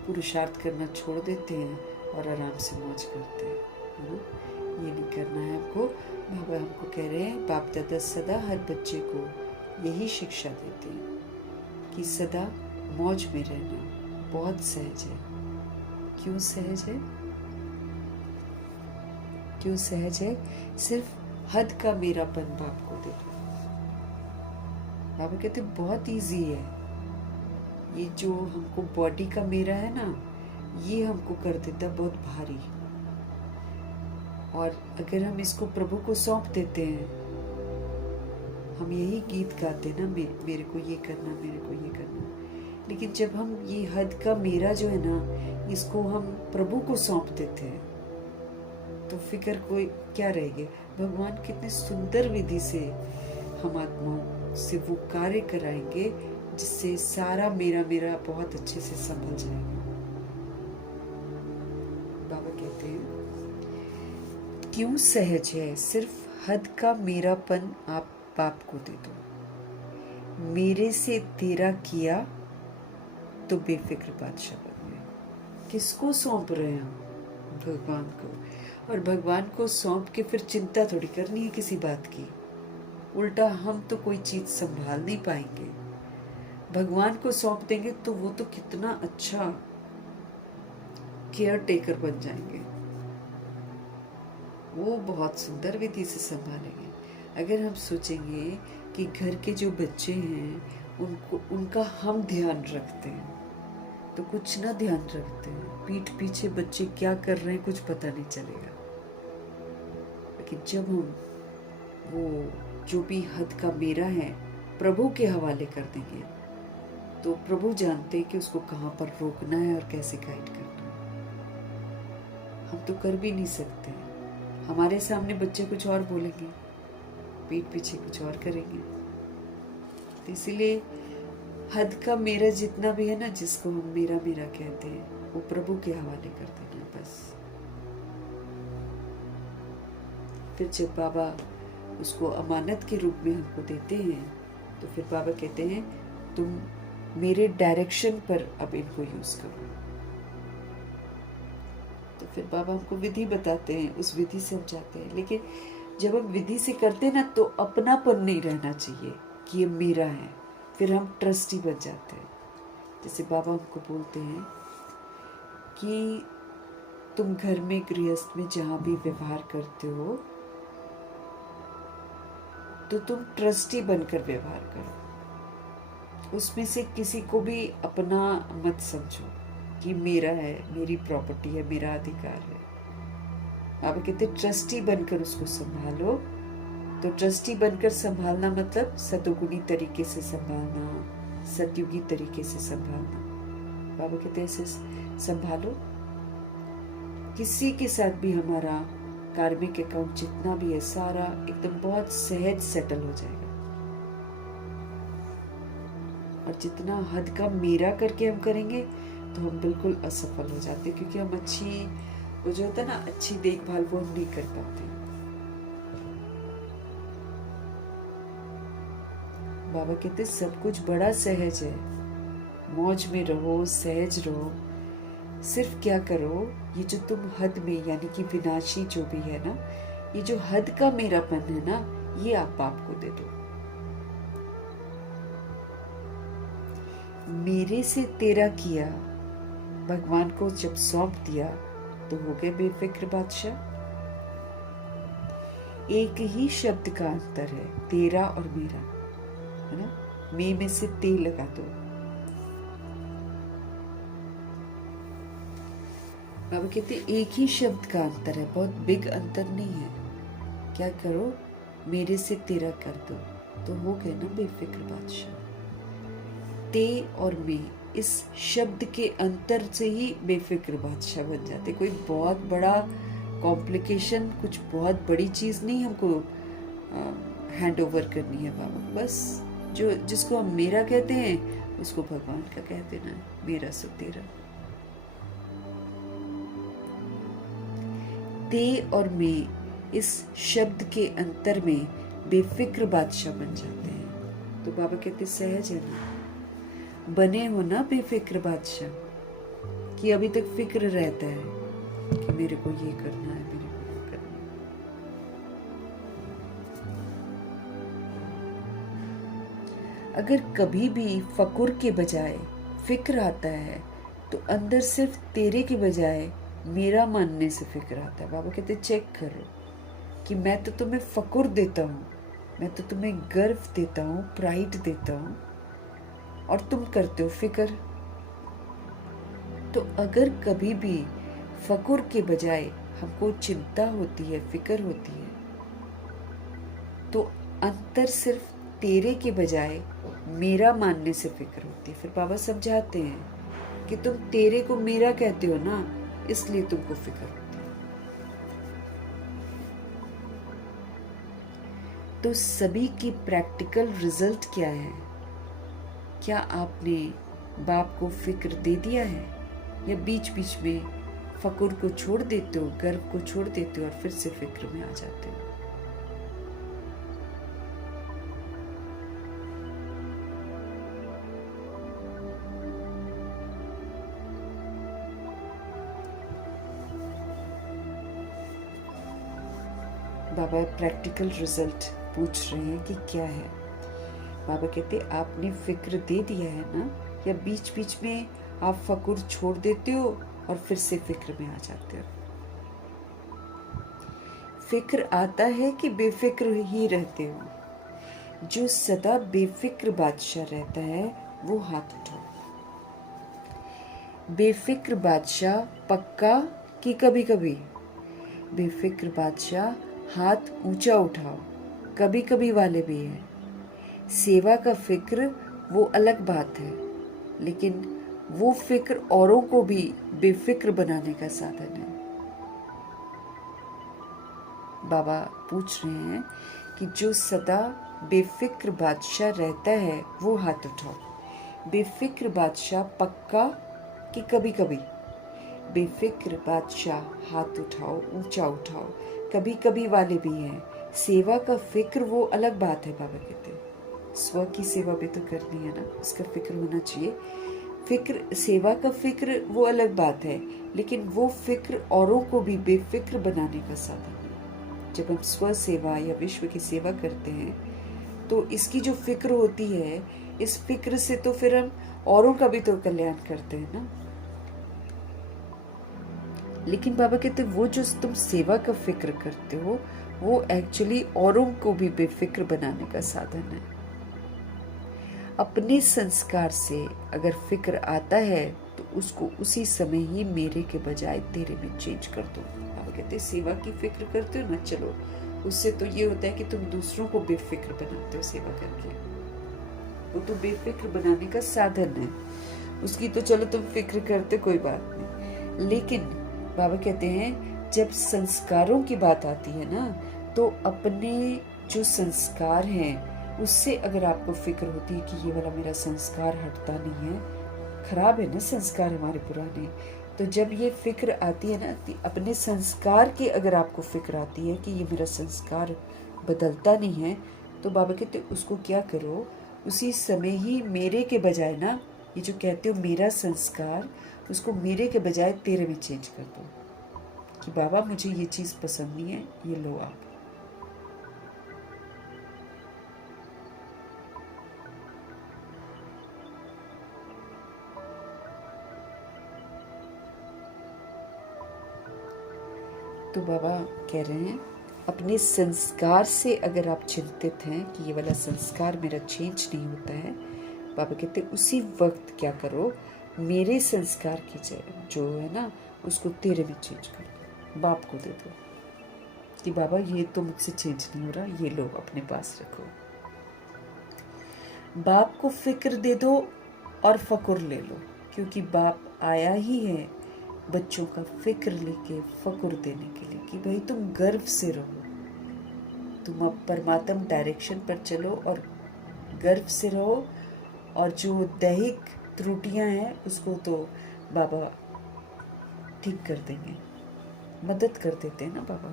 पुरुषार्थ करना छोड़ देते हैं और आराम से मौज करते हैं, है ना। ये नहीं करना है हमको। बाबा हमको कह रहे हैं, बाप दादा सदा हर बच्चे को यही शिक्षा देते हैं कि सदा मौज में रहना बहुत सहज है। क्यों सहज है? क्यों सहज है? सिर्फ हद का मेरापन बाप को देखो। बाबा कहते बहुत इजी है। ये जो हमको बॉडी का मेरा है ना, ये हमको कर देता बहुत भारी। और अगर हम इसको प्रभु को सौंप देते हैं, हम यही गीत गाते ना, मेरे को ये करना, मेरे को ये करना। लेकिन जब हम ये हद का मेरा जो है ना, इसको हम प्रभु को सौंप देते हैं, तो फिक्र कोई क्या रहेगी। भगवान कितने सुंदर विधि से हम आत्माओं से वो कार्य कराएंगे जिससे सारा मेरा मेरा बहुत अच्छे से संभल जाएगा। बाबा कहते हैं क्यों सहज है सिर्फ हद का मेरापन आप बाप को दे दो, मेरे से तेरा किया तो बेफिक्र बादशाह बन गए। किसको सौंप रहे हैं हम? भगवान को। और भगवान को सौंप के फिर चिंता थोड़ी करनी है किसी बात की। उल्टा हम तो कोई चीज संभाल नहीं पाएंगे। भगवान को सौंप देंगे तो वो तो कितना अच्छा केयर टेकर बन जाएंगे, वो बहुत सुंदर विधि से संभालेंगे। अगर हम सोचेंगे कि घर के जो बच्चे हैं उनको उनका हम ध्यान रखते हैं तो कुछ ना ध्यान रखते हैं, पीठ पीछे बच्चे क्या कर रहे हैं कुछ पता नहीं चलेगा। लेकिन जब हम वो जो भी हद का मेरा है प्रभु के हवाले कर देंगे तो प्रभु जानते हैं कि उसको कहाँ पर रोकना है और कैसे गाइड करना है। हम तो कर भी नहीं सकते। हमारे सामने बच्चे कुछ और बोलेंगे, पीठ पीछे कुछ और करेंगे। तो इसीलिए हद का मेरा जितना भी है ना, जिसको हम मेरा मेरा कहते हैं, वो प्रभु के हवाले कर देना बस। फिर जब बाबा उसको अमानत के रूप में हमको देते हैं तो फिर बाबा कहते हैं तुम मेरे डायरेक्शन पर अब इनको यूज करो। तो फिर बाबा हमको विधि बताते हैं, उस विधि से हम जाते हैं। लेकिन जब हम विधि से करते हैं ना तो अपनापन नहीं रहना चाहिए कि ये मेरा है, फिर हम ट्रस्टी बन जाते हैं। जैसे बाबा हमको बोलते हैं कि तुम घर में गृहस्थ में जहाँ भी व्यवहार करते हो तो तुम ट्रस्टी बनकर व्यवहार करो। उसमें से किसी को भी अपना मत समझो कि मेरा है, मेरी प्रॉपर्टी है, मेरा अधिकार है। बाबा कहते ट्रस्टी बनकर उसको संभालो। तो ट्रस्टी बनकर संभालना मतलब सतोगुणी तरीके से संभालना, सतयुगी तरीके से संभालना। बाबा कहते ऐसे संभालो, किसी के साथ भी हमारा कार्मिक अकाउंट जितना भी है सारा एकदम बहुत सहज सेटल हो जाएगा। और जितना हद का मेरा करके हम करेंगे तो हम बिल्कुल असफल हो जाते हैं, क्योंकि हम अच्छी वो जो होता है ना अच्छी देखभाल वो हम नहीं कर पाते। बाबा कहते सब कुछ बड़ा सहज है, मौज में रहो, सहज रहो। सिर्फ क्या करो, ये जो तुम हद में यानी कि विनाशी जो भी है ना, ये जो हद का मेरापन है ना, ये आप बाप को दे दो। मेरे से तेरा किया भगवान को जब सौंप दिया तो हो गए बेफिक्र बादशाह। एक ही शब्द का अंतर है, तेरा और मेरा, है ना। मे में से ते लगा दो। बाबा कहते एक ही शब्द का अंतर है, बहुत बिग अंतर नहीं है। क्या करो, मेरे से तेरा कर दो तो हो गए ना बेफिक्र बादशाह। ते और मैं इस शब्द के अंतर से ही बेफिक्र बादशाह बन जाते। कोई बहुत बड़ा कॉम्प्लिकेशन, कुछ बहुत बड़ी चीज नहीं हमको हैंड ओवर करनी है बाबा। बस जो जिसको हम मेरा कहते हैं उसको भगवान का कह देना है, मेरा सो तेरा। ते और मैं इस शब्द के अंतर में बेफिक्र बादशाह बन जाते हैं। तो बाबा कहते सहज है ना, बने हो ना बेफिक्र बादशाह, कि अभी तक फिक्र रहता है कि मेरे को ये करना है, मेरे को ये करना है। अगर कभी भी फकुर के बजाय फिक्र आता है तो अंदर सिर्फ तेरे के बजाय मेरा मानने से फिक्र आता है। बाबा कहते चेक करो कि मैं तो तुम्हें फकुर देता हूँ, मैं तो तुम्हें गर्व देता हूँ, प्राइड देता हूँ, और तुम करते हो फिक्र। तो अगर कभी भी फकुर के बजाय हमको चिंता होती है, फिक्र होती है, तो अंतर सिर्फ तेरे के बजाय मेरा मानने से फिक्र होती है। फिर बाबा समझाते हैं कि तुम तेरे को मेरा कहते हो ना, इसलिए तुमको फिक्र होती है। तो सभी की प्रैक्टिकल रिजल्ट क्या है? क्या आपने बाप को फिक्र दे दिया है, या बीच बीच में फकुर को छोड़ देते हो, गर्व को छोड़ देते हो और फिर से फिक्र में आ जाते हो? बाबा प्रैक्टिकल रिजल्ट पूछ रहे हैं कि क्या है। बाबा कहते आपने फिक्र दे दिया है ना, या बीच बीच में आप फकुर छोड़ देते हो और फिर से फिक्र में आ जाते हो? फिक्र आता है कि बेफिक्र ही रहते हो? जो सदा बेफिक्र बादशाह रहता है वो हाथ उठाओ। बेफिक्र बादशाह पक्का कि कभी कभी? बेफिक्र बादशाह हाथ ऊंचा उठाओ, कभी कभी वाले भी हैं। सेवा का फिक्र वो अलग बात है, लेकिन वो फिक्र औरों को भी बेफिक्र बनाने का साधन है। बाबा पूछ रहे हैं कि जो सदा बेफिक्र बादशाह रहता है वो हाथ उठाओ। बेफिक्र बादशाह पक्का कि कभी कभी? बेफिक्र बादशाह हाथ उठाओ, ऊंचा उठाओ, कभी कभी वाले भी हैं। सेवा का फिक्र वो अलग बात है। बाबा कहते हैं स्व की सेवा भी तो करनी है ना, उसका फिक्र होना चाहिए। फिक्र, सेवा का फिक्र वो अलग बात है, लेकिन वो फिक्र औरों को भी बेफिक्र बनाने का साधन है। जब हम स्व सेवा या विश्व की सेवा करते हैं तो इसकी जो फिक्र होती है, इस फिक्र से तो फिर हम औरों का भी तो कल्याण करते हैं ना। लेकिन बाबा कहते वो जो तुम सेवा का फिक्र करते हो वो एक्चुअली औरों को भी बेफिक्र बनाने का साधन है। अपने संस्कार से अगर फिक्र आता है तो उसको उसी समय ही मेरे के बजाय तेरे में चेंज कर दो। बाबा कहते सेवा की फिक्र करते हो ना, चलो उससे तो ये होता है कि तुम दूसरों को बेफिक्र बनाते हो सेवा करके। वो तो बेफिक्र बनाने का साधन है, उसकी तो चलो तुम फिक्र करते कोई बात नहीं। लेकिन बाबा कहते हैं जब संस्कारों की बात आती है ना, तो अपने जो संस्कार हैं उससे अगर आपको फिक्र होती है कि ये वाला मेरा संस्कार हटता नहीं है, खराब है ना संस्कार हमारे पुराने, तो जब ये फिक्र आती है ना अपने संस्कार की, अगर आपको फिक्र आती है कि ये मेरा संस्कार बदलता नहीं है, तो बाबा कहते उसको क्या करो, उसी समय ही मेरे के बजाय ना, ये जो कहते हो मेरा संस्कार, उसको मेरे के बजाय तेरे में चेंज कर दो कि बाबा मुझे ये चीज़ पसंद नहीं है, ये लो आप। तो बाबा कह रहे हैं अपने संस्कार से अगर आप चिंतित हैं कि ये वाला संस्कार मेरा चेंज नहीं होता है, बाबा कहते उसी वक्त क्या करो, मेरे संस्कार की जो है ना उसको तेरे में चेंज कर दो, बाप को दे दो कि बाबा ये तो मुझसे चेंज नहीं हो रहा, ये लो अपने पास रखो। बाप को फिक्र दे दो और फकुर ले लो, क्योंकि बाप आया ही है बच्चों का फिक्र लेके फकुर देने के लिए कि भाई तुम गर्व से रहो, तुम अब परमात्म डायरेक्शन पर चलो और गर्व से रहो, और जो दैहिक त्रुटियां हैं उसको तो बाबा ठीक कर देंगे, मदद कर देते हैं ना बाबा।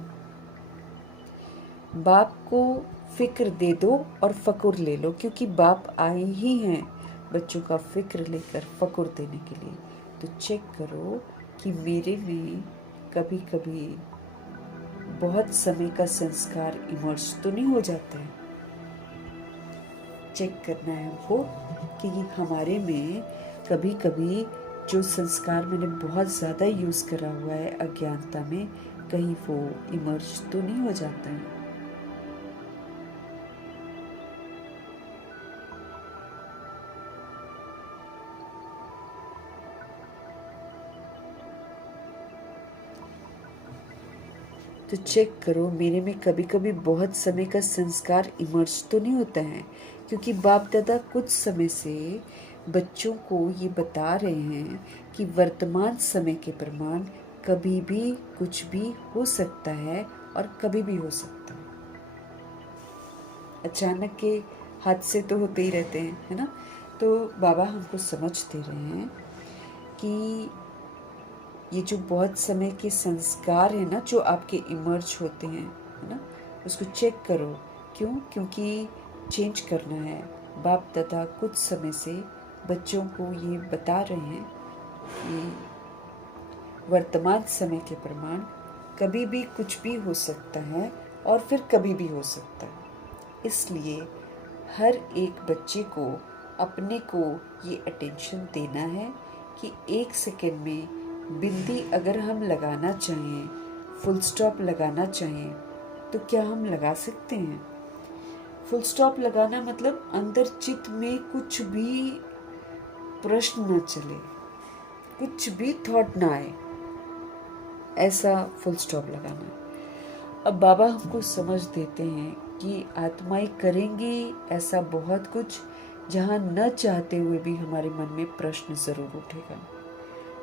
बाप को फिक्र दे दो और फकुर ले लो, क्योंकि बाप आए ही हैं बच्चों का फिक्र लेकर फकुर देने के लिए। तो चेक करो कि मेरे में कभी कभी बहुत समय का संस्कार इमर्ज तो नहीं हो जाता है। चेक करना है हमको कि हमारे में कभी कभी जो संस्कार मैंने बहुत ज़्यादा यूज़ करा हुआ है अज्ञानता में, कहीं वो इमर्ज तो नहीं हो जाता है। तो चेक करो मेरे में कभी कभी बहुत समय का संस्कार इमर्ज तो नहीं होता है, क्योंकि बाप दादा कुछ समय से बच्चों को ये बता रहे हैं कि वर्तमान समय के प्रमाण कभी भी कुछ भी हो सकता है और कभी भी हो सकता है। अचानक के हादसे तो होते ही रहते हैं, है ना। तो बाबा हमको समझ दे रहे हैं कि ये जो बहुत समय के संस्कार हैं ना, जो आपके इमर्ज होते हैं, है ना, उसको चेक करो। क्यों? क्योंकि चेंज करना है। बाप दादा कुछ समय से बच्चों को ये बता रहे हैं कि वर्तमान समय के प्रमाण कभी भी कुछ भी हो सकता है और फिर कभी भी हो सकता है। इसलिए हर एक बच्चे को अपने को ये अटेंशन देना है कि 1 सेकंड में बिंदी अगर हम लगाना चाहें, फुल स्टॉप लगाना चाहें, तो क्या हम लगा सकते हैं? फुल स्टॉप लगाना मतलब अंदर चित्त में कुछ भी प्रश्न न चले, कुछ भी थॉट ना आए, ऐसा फुल स्टॉप लगाना। अब बाबा हमको समझ देते हैं कि आत्माएं करेंगी ऐसा बहुत कुछ जहाँ न चाहते हुए भी हमारे मन में प्रश्न ज़रूर उठेगा,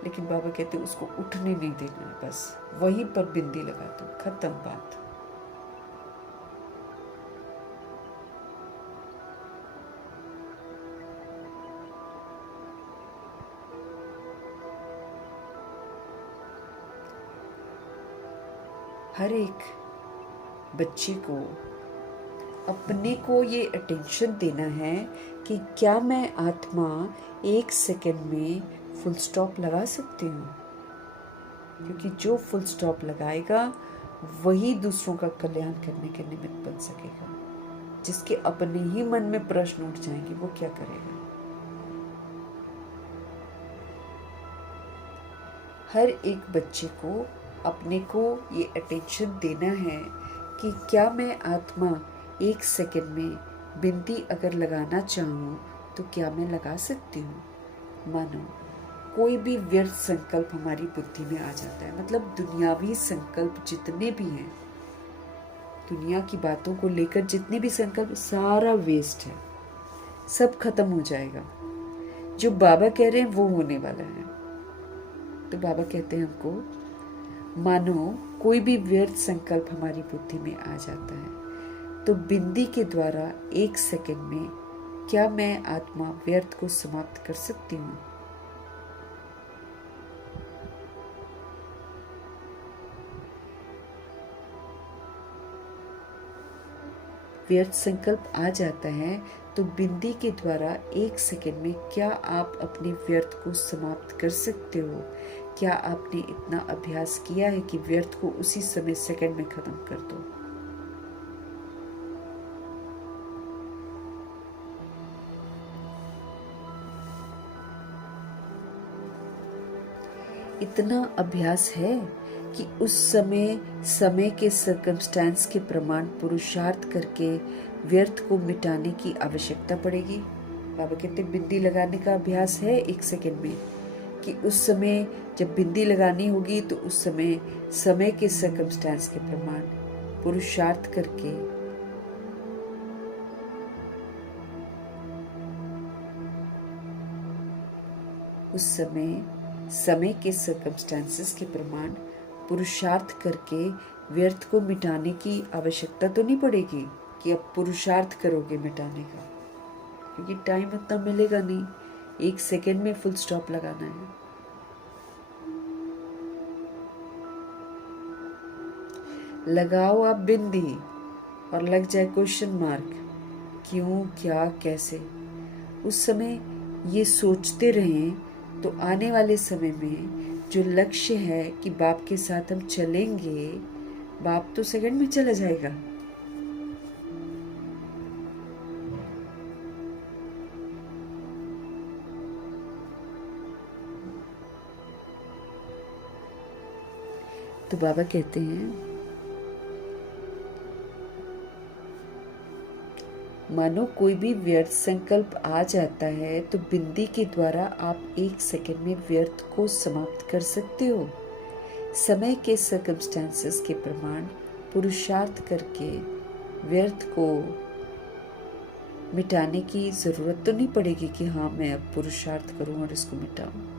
लेकिन बाबा कहते हैं उसको उठने नहीं देना है, बस वहीं पर बिंदी लगा दो, खत्म बात। हर एक बच्चे को अपने को ये अटेंशन देना है कि क्या मैं आत्मा 1 सेकंड में फुल स्टॉप लगा सकती हूँ, क्योंकि जो फुल स्टॉप लगाएगा वही दूसरों का कल्याण करने के निमित्त बन सकेगा। जिसके अपने ही मन में प्रश्न उठ जाएंगे वो क्या करेगा? हर एक बच्चे को अपने को ये अटेंशन देना है कि क्या मैं आत्मा 1 सेकंड में बिंदी अगर लगाना चाहूँ तो क्या मैं लगा सकती हूँ। मानो कोई भी व्यर्थ संकल्प हमारी बुद्धि में आ जाता है, मतलब दुनियावी संकल्प जितने भी हैं, दुनिया की बातों को लेकर जितने भी संकल्प, सारा वेस्ट है, सब खत्म हो जाएगा। जो बाबा कह रहे हैं वो होने वाला है। तो बाबा कहते हैं हमको, मानो कोई भी व्यर्थ संकल्प हमारी बुद्धि में आ जाता है तो बिंदी के द्वारा 1 सेकंड में क्या मैं आत्मा व्यर्थ को समाप्त कर सकती हूँ। व्यर्थ संकल्प आ जाता है तो बिंदी के द्वारा 1 सेकंड में क्या आप अपने व्यर्थ को समाप्त कर सकते हो। क्या आपने इतना अभ्यास किया है कि व्यर्थ को उसी समय सेकंड में खत्म कर दो। इतना अभ्यास है कि उस समय के सर्कमस्टेंस के प्रमाण पुरुषार्थ करके व्यर्थ को मिटाने की आवश्यकता पड़ेगी। बाबा कहते बिंदी लगाने का अभ्यास है 1 सेकंड में, कि उस समय जब बिंदी लगानी होगी तो उस समय के सर्कमस्टेंस के प्रमाण पुरुषार्थ करके उस समय के सर्कमस्टेंसेस के प्रमाण पुरुषार्थ करके व्यर्थ को मिटाने की आवश्यकता तो नहीं पड़ेगी कि अब पुरुषार्थ करोगे मिटाने का, क्योंकि टाइम उतना मिलेगा नहीं। 1 सेकंड में फुल स्टॉप लगाना है। लगाओ आप बिंदी और लग जाए क्वेश्चन मार्क, क्यों, क्या, कैसे। उस समय ये सोचते रहें तो आने वाले समय में जो लक्ष्य है कि बाप के साथ हम चलेंगे, बाप तो सेकंड में चला जाएगा। तो बाबा कहते हैं, मानो कोई भी व्यर्थ संकल्प आ जाता है तो बिंदी के द्वारा आप 1 सेकंड में व्यर्थ को समाप्त कर सकते हो। समय के सर्कमस्टेंसेस के प्रमाण पुरुषार्थ करके व्यर्थ को मिटाने की ज़रूरत तो नहीं पड़ेगी कि हाँ मैं अब पुरुषार्थ करूँ और इसको मिटाऊँ।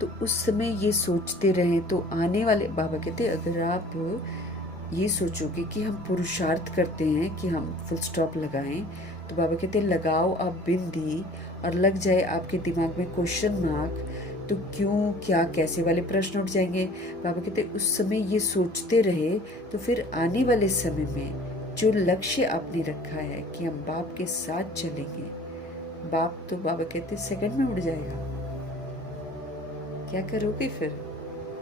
तो उस समय ये सोचते रहें तो आने वाले, बाबा कहते अगर आप ये सोचोगे कि हम पुरुषार्थ करते हैं कि हम फुल स्टॉप लगाएं, तो बाबा कहते लगाओ आप बिंदी और लग जाए आपके दिमाग में क्वेश्चन मार्क, तो क्यों क्या कैसे वाले प्रश्न उठ जाएंगे। बाबा कहते उस समय ये सोचते रहे तो फिर आने वाले समय में जो लक्ष्य आपने रखा है कि हम बाप के साथ चलेंगे, बाप तो बाबा कहते सेकंड में उड़ जाएगा। क्या करोगे फिर,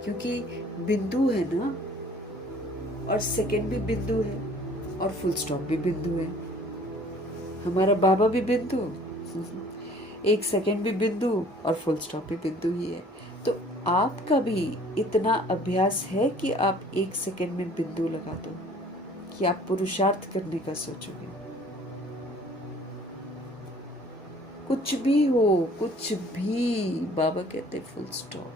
क्योंकि बिंदु है ना, और सेकंड भी बिंदु है और फुल स्टॉप भी बिंदु है। हमारा बाबा भी बिंदु, एक सेकंड भी बिंदु और फुल स्टॉप भी बिंदु ही है। तो आपका भी इतना अभ्यास है कि आप एक सेकंड में बिंदु लगा दो, कि आप पुरुषार्थ करने का सोचोगे। कुछ भी हो, कुछ भी, बाबा कहते फुल स्टॉप।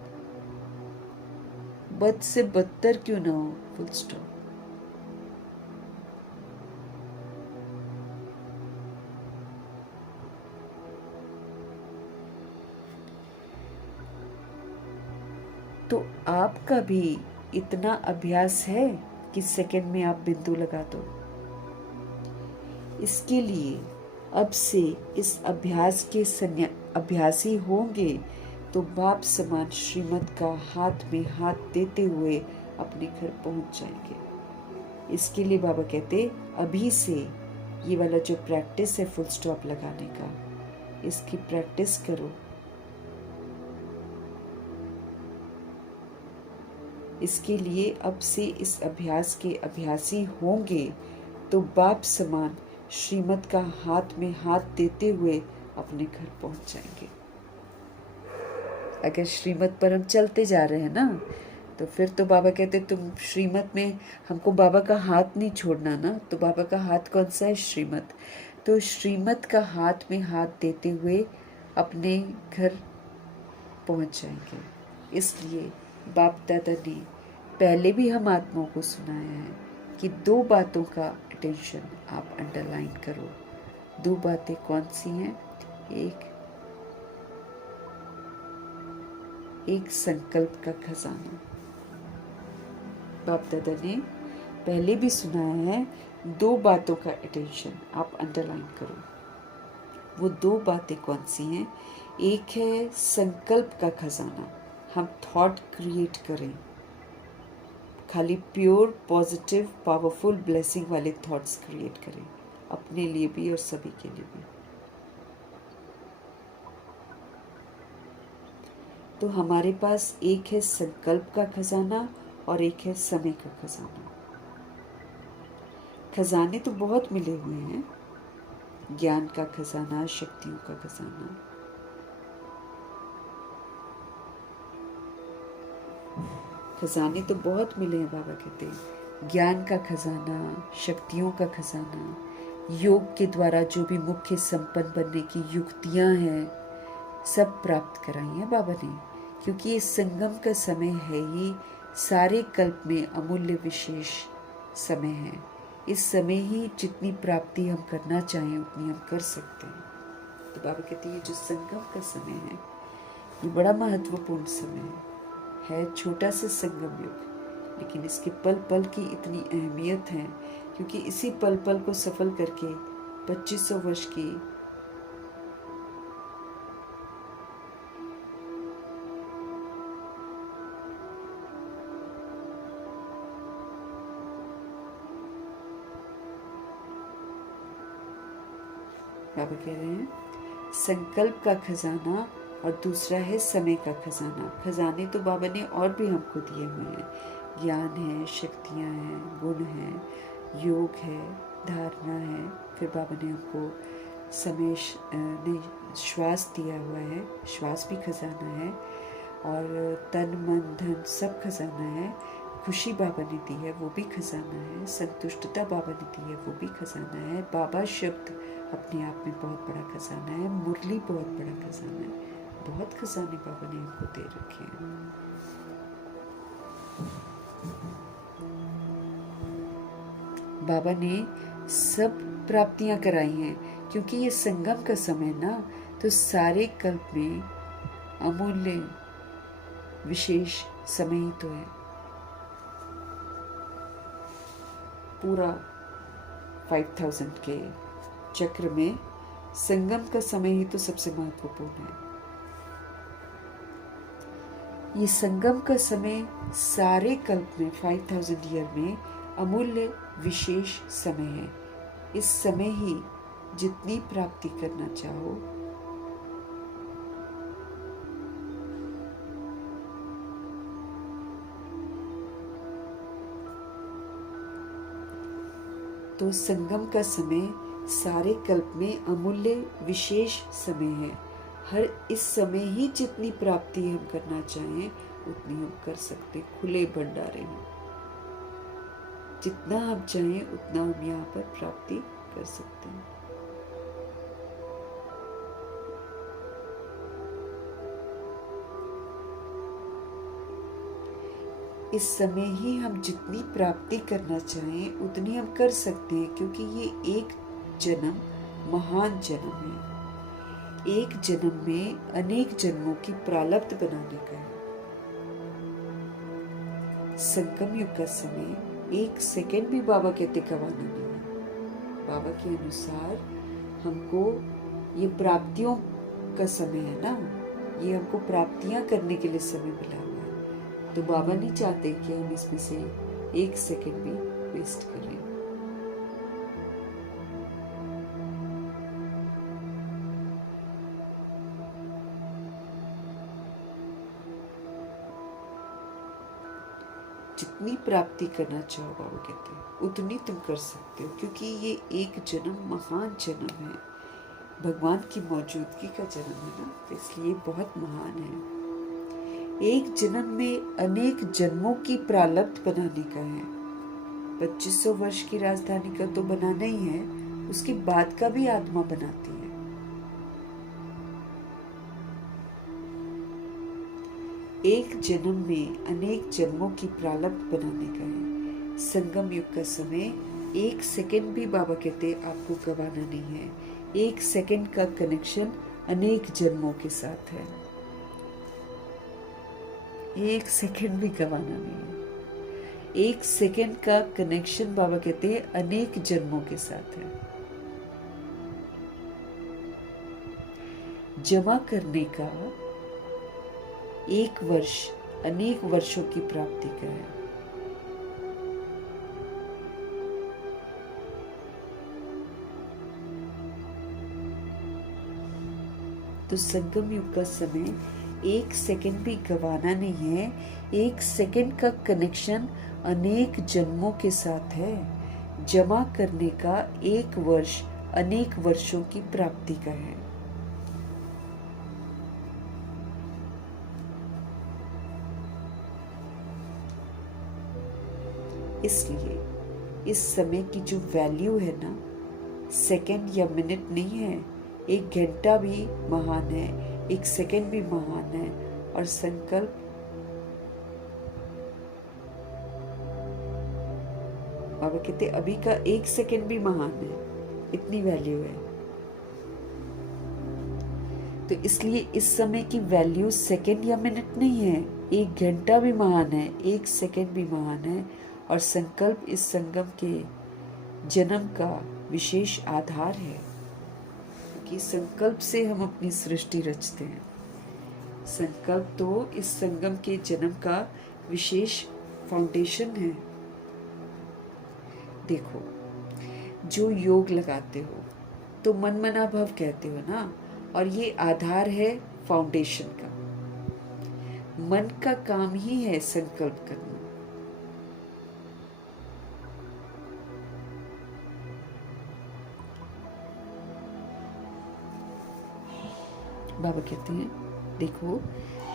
बद से बदतर क्यों ना हो, फुल स्टॉप। तो आपका भी इतना अभ्यास है कि सेकंड में आप बिंदु लगा दो। इसके लिए अब से इस अभ्यास के अभ्यासी होंगे तो बाप समान श्रीमत का हाथ में हाथ देते हुए अपने घर पहुंच जाएंगे। इसके लिए बाबा कहते अभी से ये वाला जो प्रैक्टिस है फुल स्टॉप लगाने का, इसकी प्रैक्टिस करो। इसके लिए अब से इस अभ्यास के अभ्यासी होंगे तो बाप समान श्रीमत का हाथ में हाथ देते हुए अपने घर पहुंच जाएंगे। अगर श्रीमत पर हम चलते जा रहे हैं ना, तो फिर तो बाबा कहते तुम श्रीमत में हमको बाबा का हाथ नहीं छोड़ना ना। तो बाबा का हाथ कौन सा है, श्रीमत। तो श्रीमत का हाथ में हाथ देते हुए अपने घर पहुंच जाएंगे। इसलिए बाप दादा ने पहले भी हम आत्माओं को सुनाया है कि दो बातों का अटेंशन आप अंडरलाइन करो। दो बातें कौन सी हैं? एक संकल्प का खजाना। बाप दादा ने पहले भी सुनाया है, दो बातों का अटेंशन आप अंडरलाइन करो। वो दो बातें कौन सी हैं? एक है संकल्प का खजाना, हम थॉट क्रिएट करें, खाली प्योर पॉजिटिव पावरफुल ब्लेसिंग वाले थॉट्स क्रिएट करें, अपने लिए भी और सभी के लिए भी। तो हमारे पास एक है संकल्प का खजाना और एक है समय का खजाना। खजाने तो बहुत मिले हुए हैं, ज्ञान का खजाना, शक्तियों का खजाना। खजाने तो बहुत मिले हैं, बाबा कहते हैं ज्ञान का खजाना, शक्तियों का खजाना, योग के द्वारा जो भी मुख्य संपन्न बनने की युक्तियां हैं सब प्राप्त कराई हैं बाबा ने। क्योंकि ये संगम का समय है, ये सारे कल्प में अमूल्य विशेष समय है। इस समय ही जितनी प्राप्ति हम करना चाहें उतनी हम कर सकते हैं। तो बाबा कहते हैं ये जो संगम का समय है ये बड़ा महत्वपूर्ण समय है छोटा सा संगम युग, लेकिन इसके पल पल की इतनी अहमियत है, क्योंकि इसी पल पल को सफल करके 2500 वर्ष की बाबा कह रहे हैं संकल्प का खजाना और दूसरा है समय का खजाना। खजाने तो बाबा ने और भी हमको दिए हुए हैं, ज्ञान है, शक्तियाँ हैं, गुण है, योग है, धारणा है। फिर बाबा ने हमको समय ने श्वास दिया हुआ है, श्वास भी खजाना है, और तन मन धन सब खजाना है। खुशी बाबा ने दी है, वो भी खजाना है। संतुष्टता बाबा ने दी है, वो भी खजाना है। बाबा शब्द अपने आप में बहुत बड़ा खजाना है। मुरली बहुत बड़ा खजाना है। बहुत खजाने बाबा ने हमको दे रखे हैं। बाबा ने सब प्राप्तियां कराई हैं, क्योंकि ये संगम का समय ना, तो सारे कल्प में अमूल्य विशेष समय ही तो है। पूरा 5000 के चक्र में संगम का समय ही तो सबसे महत्वपूर्ण है। ये संगम का समय सारे कल्प में 5000 ईयर में अमूल्य विशेष समय है। इस समय ही जितनी प्राप्ति करना चाहो तो संगम का समय सारे कल्प में अमूल्य विशेष समय है। हर इस समय ही जितनी प्राप्ति हम करना चाहें उतनी हम कर सकते, खुले भंडारे में जितना हम चाहें उतना हम यहाँ पर प्राप्ति कर सकते हैं। इस समय ही हम जितनी प्राप्ति करना चाहें उतनी हम कर सकते हैं, क्योंकि ये एक जन्म महान जन्म है। एक जन्म में अनेक जन्मों की प्रारब्ध बनाने का है। संगम युग का समय 1 सेकेंड भी बाबा कहते गवाना नहीं है। बाबा के अनुसार हमको ये प्राप्तियों का समय है ना, ये हमको प्राप्तियां करने के लिए समय मिला हुआ है। तो बाबा नहीं चाहते कि हम इसमें से 1 सेकेंड भी वेस्ट करें। जितनी प्राप्ति करना चाहो बाबा कहते हैं उतनी तुम कर सकते हो, क्योंकि ये एक जन्म महान जन्म है, भगवान की मौजूदगी का जन्म है ना, तो इसलिए बहुत महान है। एक जन्म में अनेक जन्मों की प्रारब्ध बनाने का है। 2500 वर्ष की राजधानी का तो बनाना ही है, उसके बाद का भी आत्मा बनाती है। एक जन्म में अनेक जन्मों की प्रारब्ध बनाने का है। संगम युग का समय 1 सेकेंड भी बाबा कहते आपको गवाना नहीं है। 1 सेकेंड का कनेक्शन अनेक जन्मों के साथ है। 1 सेकेंड भी गवाना नहीं है। 1 सेकेंड का कनेक्शन बाबा कहते हैं अनेक जन्मों के साथ है। जमा करने का 1 वर्ष अनेक वर्षों की प्राप्ति का है। तो संगम युग का समय 1 सेकेंड भी गवाना नहीं है। 1 सेकेंड का कनेक्शन अनेक जन्मों के साथ है। जमा करने का 1 वर्ष अनेक वर्षों की प्राप्ति का है। इसलिए इस समय की जो वैल्यू है ना, सेकेंड या मिनट नहीं है, 1 घंटा भी महान है, 1 सेकेंड भी महान है। और संकल्प बाबा कहते अभी का 1 सेकेंड भी महान है, इतनी वैल्यू है। तो इसलिए इस समय की वैल्यू सेकेंड या मिनट नहीं है, 1 घंटा भी महान है, 1 सेकेंड भी महान है। और संकल्प इस संगम के जन्म का विशेष आधार है, क्योंकि संकल्प से हम अपनी सृष्टि रचते हैं। संकल्प तो इस संगम के जन्म का विशेष फाउंडेशन है। देखो, जो योग लगाते हो तो मन मना भव कहते हो ना, और ये आधार है फाउंडेशन का। मन का काम ही है संकल्प करना। बाबा कहते हैं देखो,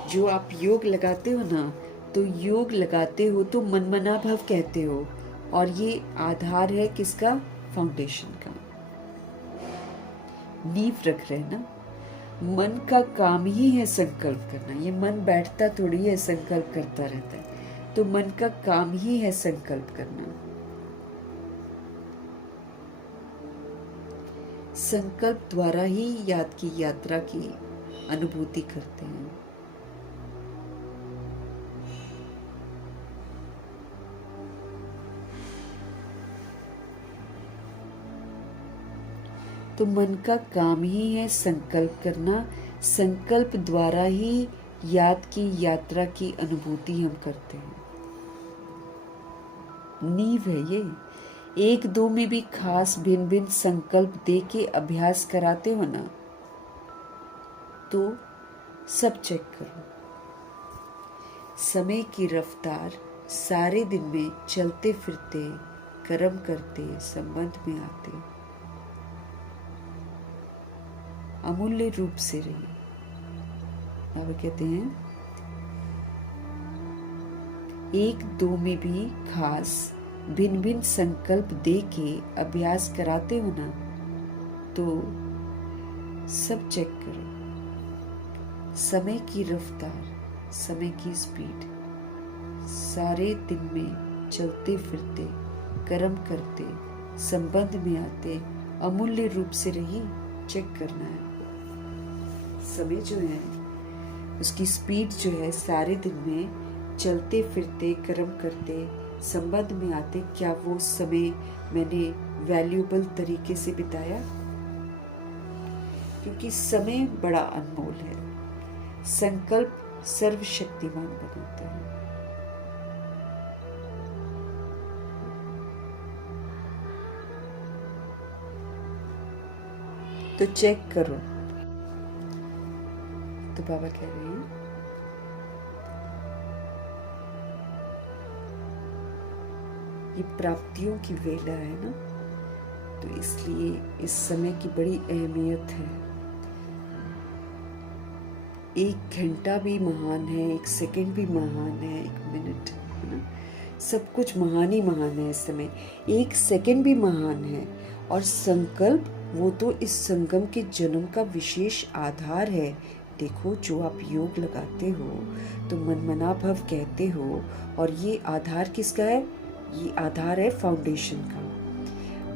जो आप योग लगाते हो ना, तो योग लगाते हो तो मनमना भाव कहते हो, और ये आधार है किसका? फाउंडेशन का। नींव रख रहे हैं ना। मन का काम ही है संकल्प करना। ये मन बैठता थोड़ी है, संकल्प करता रहता है। तो मन का काम ही है संकल्प करना। संकल्प द्वारा ही याद की यात्रा की अनुभूति करते हैं। तो मन का काम ही है संकल्प करना। संकल्प द्वारा ही याद की यात्रा की अनुभूति हम करते हैं। नींव है ये। एक दो में भी खास भिन्न भिन्न संकल्प दे के अभ्यास कराते हो ना, तो सब चेक करो। समय की रफ्तार सारे दिन में चलते फिरते, कर्म करते, संबंध में आते, अमूल्य रूप से रही। बाबा कहते हैं एक दो में भी खास भिन्न भिन्न संकल्प दे के अभ्यास कराते हो ना, तो सब चेक करो। समय की रफ्तार, समय की स्पीड, सारे दिन में चलते फिरते, कर्म करते, संबंध में आते, अमूल्य रूप से रही, चेक करना है। समय जो है उसकी स्पीड जो है, सारे दिन में चलते फिरते, कर्म करते, संबंध में आते, क्या वो समय मैंने वैल्यूएबल तरीके से बिताया? क्योंकि समय बड़ा अनमोल है। संकल्प सर्वशक्तिमान बनाता है। तो चेक करो। तो बाबा कह रहे हैं ये प्राप्तियों की वेला है ना, तो इसलिए इस समय की बड़ी अहमियत है। एक घंटा भी महान है, एक सेकंड भी महान है, एक मिनट है ना, सब कुछ महान ही महान है इस समय। एक सेकंड भी महान है। और संकल्प वो तो इस संगम के जन्म का विशेष आधार है। देखो, जो आप योग लगाते हो तो मनमना भव कहते हो, और ये आधार किसका है? ये आधार है फाउंडेशन का।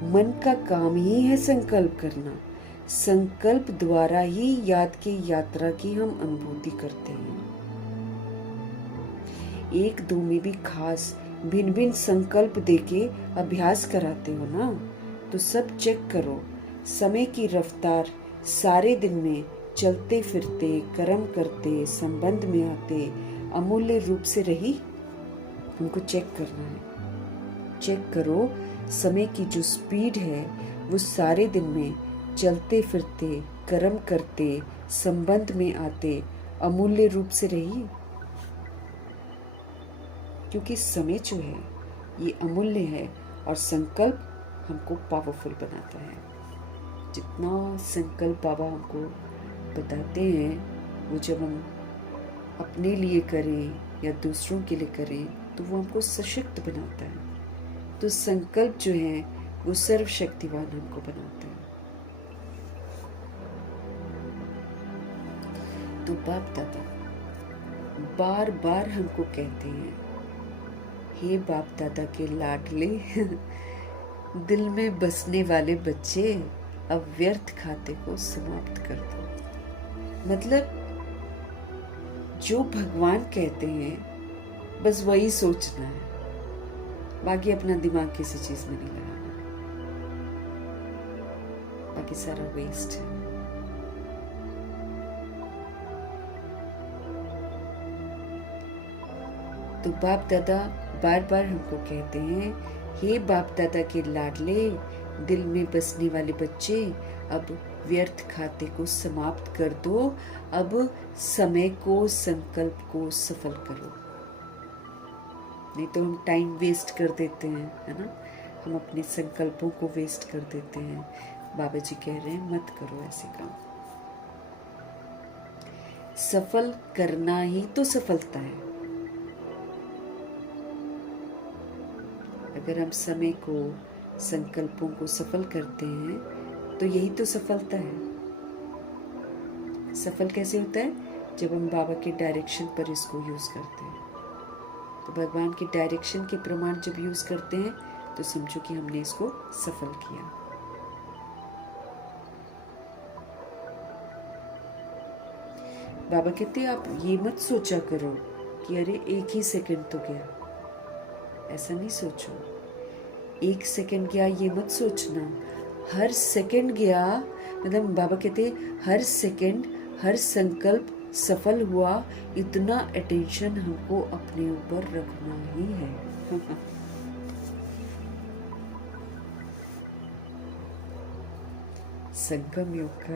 मन का काम ही है संकल्प करना। संकल्प द्वारा ही याद की यात्रा की हम अनुभूति करते हैं। एक दो में भी खास भिन्न भिन्न संकल्प देके अभ्यास कराते हो ना, तो सब चेक करो। समय की रफ्तार सारे दिन में चलते फिरते, कर्म करते, संबंध में आते, अमूल्य रूप से रही, हमको चेक करना है। चेक करो, समय की जो स्पीड है वो सारे दिन में चलते फिरते, कर्म करते, संबंध में आते, अमूल्य रूप से रही। क्योंकि समय जो है ये अमूल्य है, और संकल्प हमको पावरफुल बनाता है। जितना संकल्प बाबा हमको बताते हैं, वो जब हम अपने लिए करें या दूसरों के लिए करें, तो वो हमको सशक्त बनाता है। तो संकल्प जो है वो सर्वशक्तिवान हमको बनाता है। तो बाप दादा बार बार हमको कहते हैं, हे बाप दादा के लाडले दिल में बसने वाले बच्चे, अब व्यर्थ खाते को समाप्त कर दो। मतलब जो भगवान कहते हैं बस वही सोचना है, बाकी अपना दिमाग किसी चीज में नहीं लगाना, बाकी सारा वेस्ट है। तो बाप दादा बार बार हमको कहते हैं, हे बाप दादा के लाडले दिल में बसने वाले बच्चे, अब व्यर्थ खाते को समाप्त कर दो। अब समय को, संकल्प को सफल करो। नहीं तो हम टाइम वेस्ट कर देते हैं, है ना, हम अपने संकल्पों को वेस्ट कर देते हैं। बाबा जी कह रहे हैं मत करो ऐसे काम। सफल करना ही तो सफलता है। अगर हम समय को, संकल्पों को सफल करते हैं तो यही तो सफलता है। सफल कैसे होता है? जब हम बाबा के डायरेक्शन पर इसको यूज करते हैं। तो भगवान के डायरेक्शन के प्रमाण जब यूज करते हैं तो समझो कि हमने इसको सफल किया। बाबा कहते हैं आप ये मत सोचा करो कि अरे एक ही सेकंड तो गया, ऐसा नहीं सोचो। एक सेकंड गया ये मत सोचना, हर सेकंड गया, मतलब बाबा कहते हर सेकंड, हर संकल्प सफल हुआ, इतना अटेंशन हमको अपने ऊपर रखना ही है। संगम योग का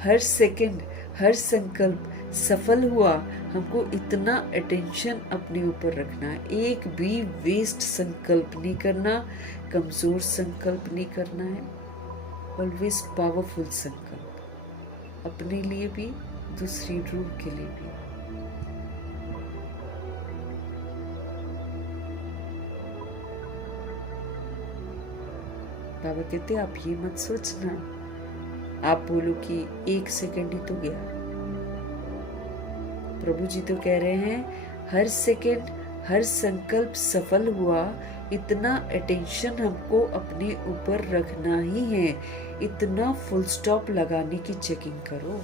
हर सेकंड, हर संकल्प सफल हुआ, हमको इतना अटेंशन अपने ऊपर रखना है। एक भी वेस्ट संकल्प नहीं करना, कमजोर संकल्प नहीं करना है। ऑलवेज पावरफुल संकल्प, अपने लिए भी, दूसरी रूह के लिए भी। बाबा कहते आप ये मत सोचना, आप बोलो कि 1 सेकंड ही तो गया। प्रभु जी तो कह रहे हैं हर सेकंड, हर संकल्प सफल हुआ, इतना अटेंशन हमको अपने ऊपर रखना ही है। इतना फुल स्टॉप लगाने की चेकिंग करो।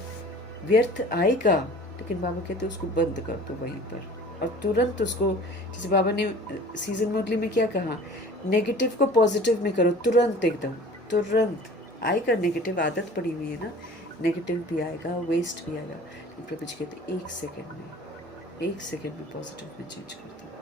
व्यर्थ आएगा, लेकिन बाबा कहते उसको बंद कर दो वहीं पर, और तुरंत उसको, जैसे बाबा ने सीजन मुरली में क्या कहा, नेगेटिव को पॉजिटिव में करो, तुरंत, एकदम तुरंत आएगा। नेगेटिव आदत पड़ी हुई है ना, नेगेटिव भी आएगा, वेस्ट भी आएगा। प्रभु जी कहते 1 सेकंड में, 1 सेकंड में पॉजिटिव में चेंज कर दो।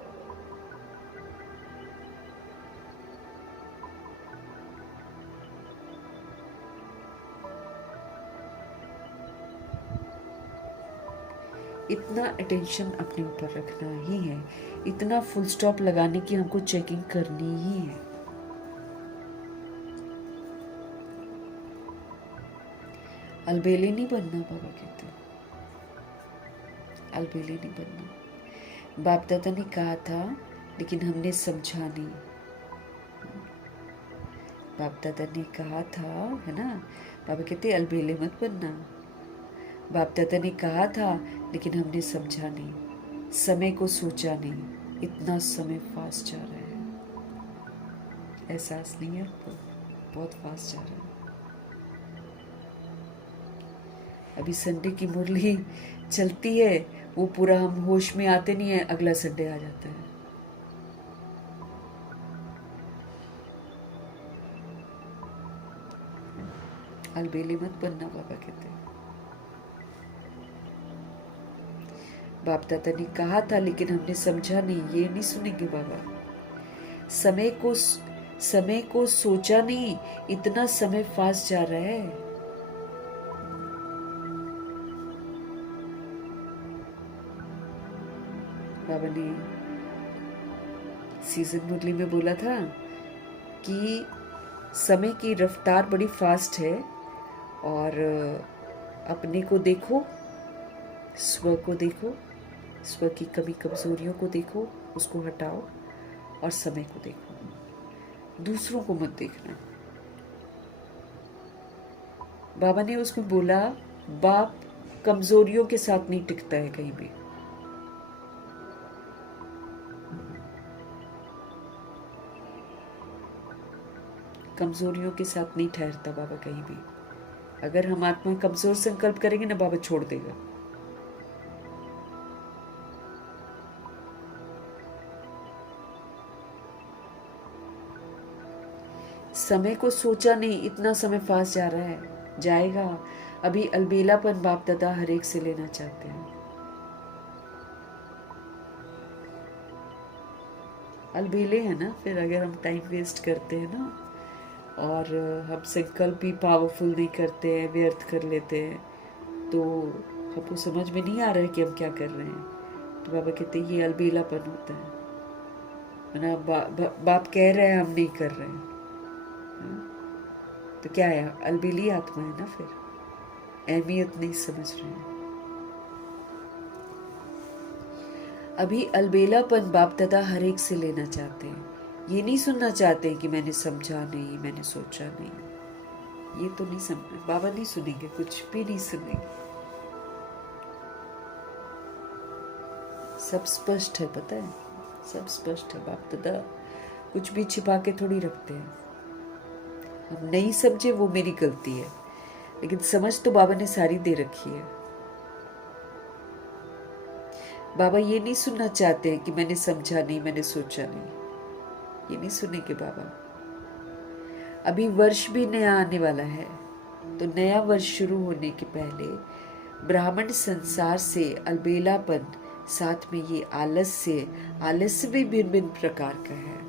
इतना अटेंशन अपने ऊपर रखना ही है, इतना फुल स्टॉप लगाने की हमको चेकिंग करनी ही है। अलबेले नहीं बनना, बाबा कहते अलबेले नहीं बनना। बाप दादा ने कहा था, लेकिन हमने समझा नहीं। बाप दादा ने कहा था, है ना, बाबा कहते अलबेले मत बनना। बाप दादा ने कहा था, लेकिन हमने समझा नहीं, समय को सोचा नहीं। इतना समय फास्ट जा रहा है, एहसास नहीं है आपको? बहुत फास्ट जा रहा है। अभी संडे की मुरली चलती है, वो पूरा हम होश में आते नहीं है, अगला संडे आ जाता है। अलबेले मत बनना, बाबा कहते हैं। बाप दादा ने कहा था, लेकिन हमने समझा नहीं, ये नहीं सुनेंगे बाबा। समय को सोचा नहीं, इतना समय फास्ट जा रहा है। बाबा ने सीजन मुरली में बोला था कि समय की रफ्तार बड़ी फास्ट है, और अपने को देखो, स्व को देखो, स्व की कमी कमजोरियों को देखो, उसको हटाओ, और समय को देखो, दूसरों को मत देखना। बाबा ने उसमें बोला, बाप कमजोरियों के साथ नहीं टिकता है कहीं भी। कमजोरियों के साथ नहीं ठहरता बाबा कहीं भी। अगर हम आत्मा कमजोर संकल्प करेंगे ना, बाबा छोड़ देगा। समय को सोचा नहीं, इतना समय फास्ट जा रहा है, जाएगा। अभी अलबेलापन बाप दादा हर एक से लेना चाहते हैं। अलबेले है ना, फिर अगर हम टाइम वेस्ट करते हैं ना, और हम संकल्प भी पावरफुल नहीं करते हैं, व्यर्थ कर लेते हैं, तो हमको समझ में नहीं आ रहा है कि हम क्या कर रहे हैं। तो बाबा कहते हैं ये अलबेलापन होता है ना। बाप कह रहे हैं, हम नहीं कर रहे हैं, तो क्या है, अलबेली आत्मा है ना। फिर अहमियत नहीं समझ रहे हैं। अभी अलबेलापन बाप दादा हर एक से लेना चाहते हैं। ये नहीं सुनना चाहते हैं कि मैंने समझा नहीं, मैंने सोचा नहीं। ये तो नहीं समझ, बाबा नहीं सुनेंगे, कुछ भी नहीं सुनेंगे। सब स्पष्ट है, पता है, सब स्पष्ट है। बाप दादा कुछ भी छिपा के थोड़ी रखते हैं। हम नहीं समझे, वो मेरी गलती है, लेकिन समझ तो बाबा ने सारी दे रखी है। बाबा ये नहीं सुनना चाहते हैं कि मैंने समझा नहीं, मैंने सोचा नहीं। ये नहीं सुनेंगे बाबा। अभी वर्ष भी नया आने वाला है, तो नया वर्ष शुरू होने के पहले ब्राह्मण संसार से अलबेलापन, साथ में ये आलस्य भी भिन्न भिन्न प्रकार का है।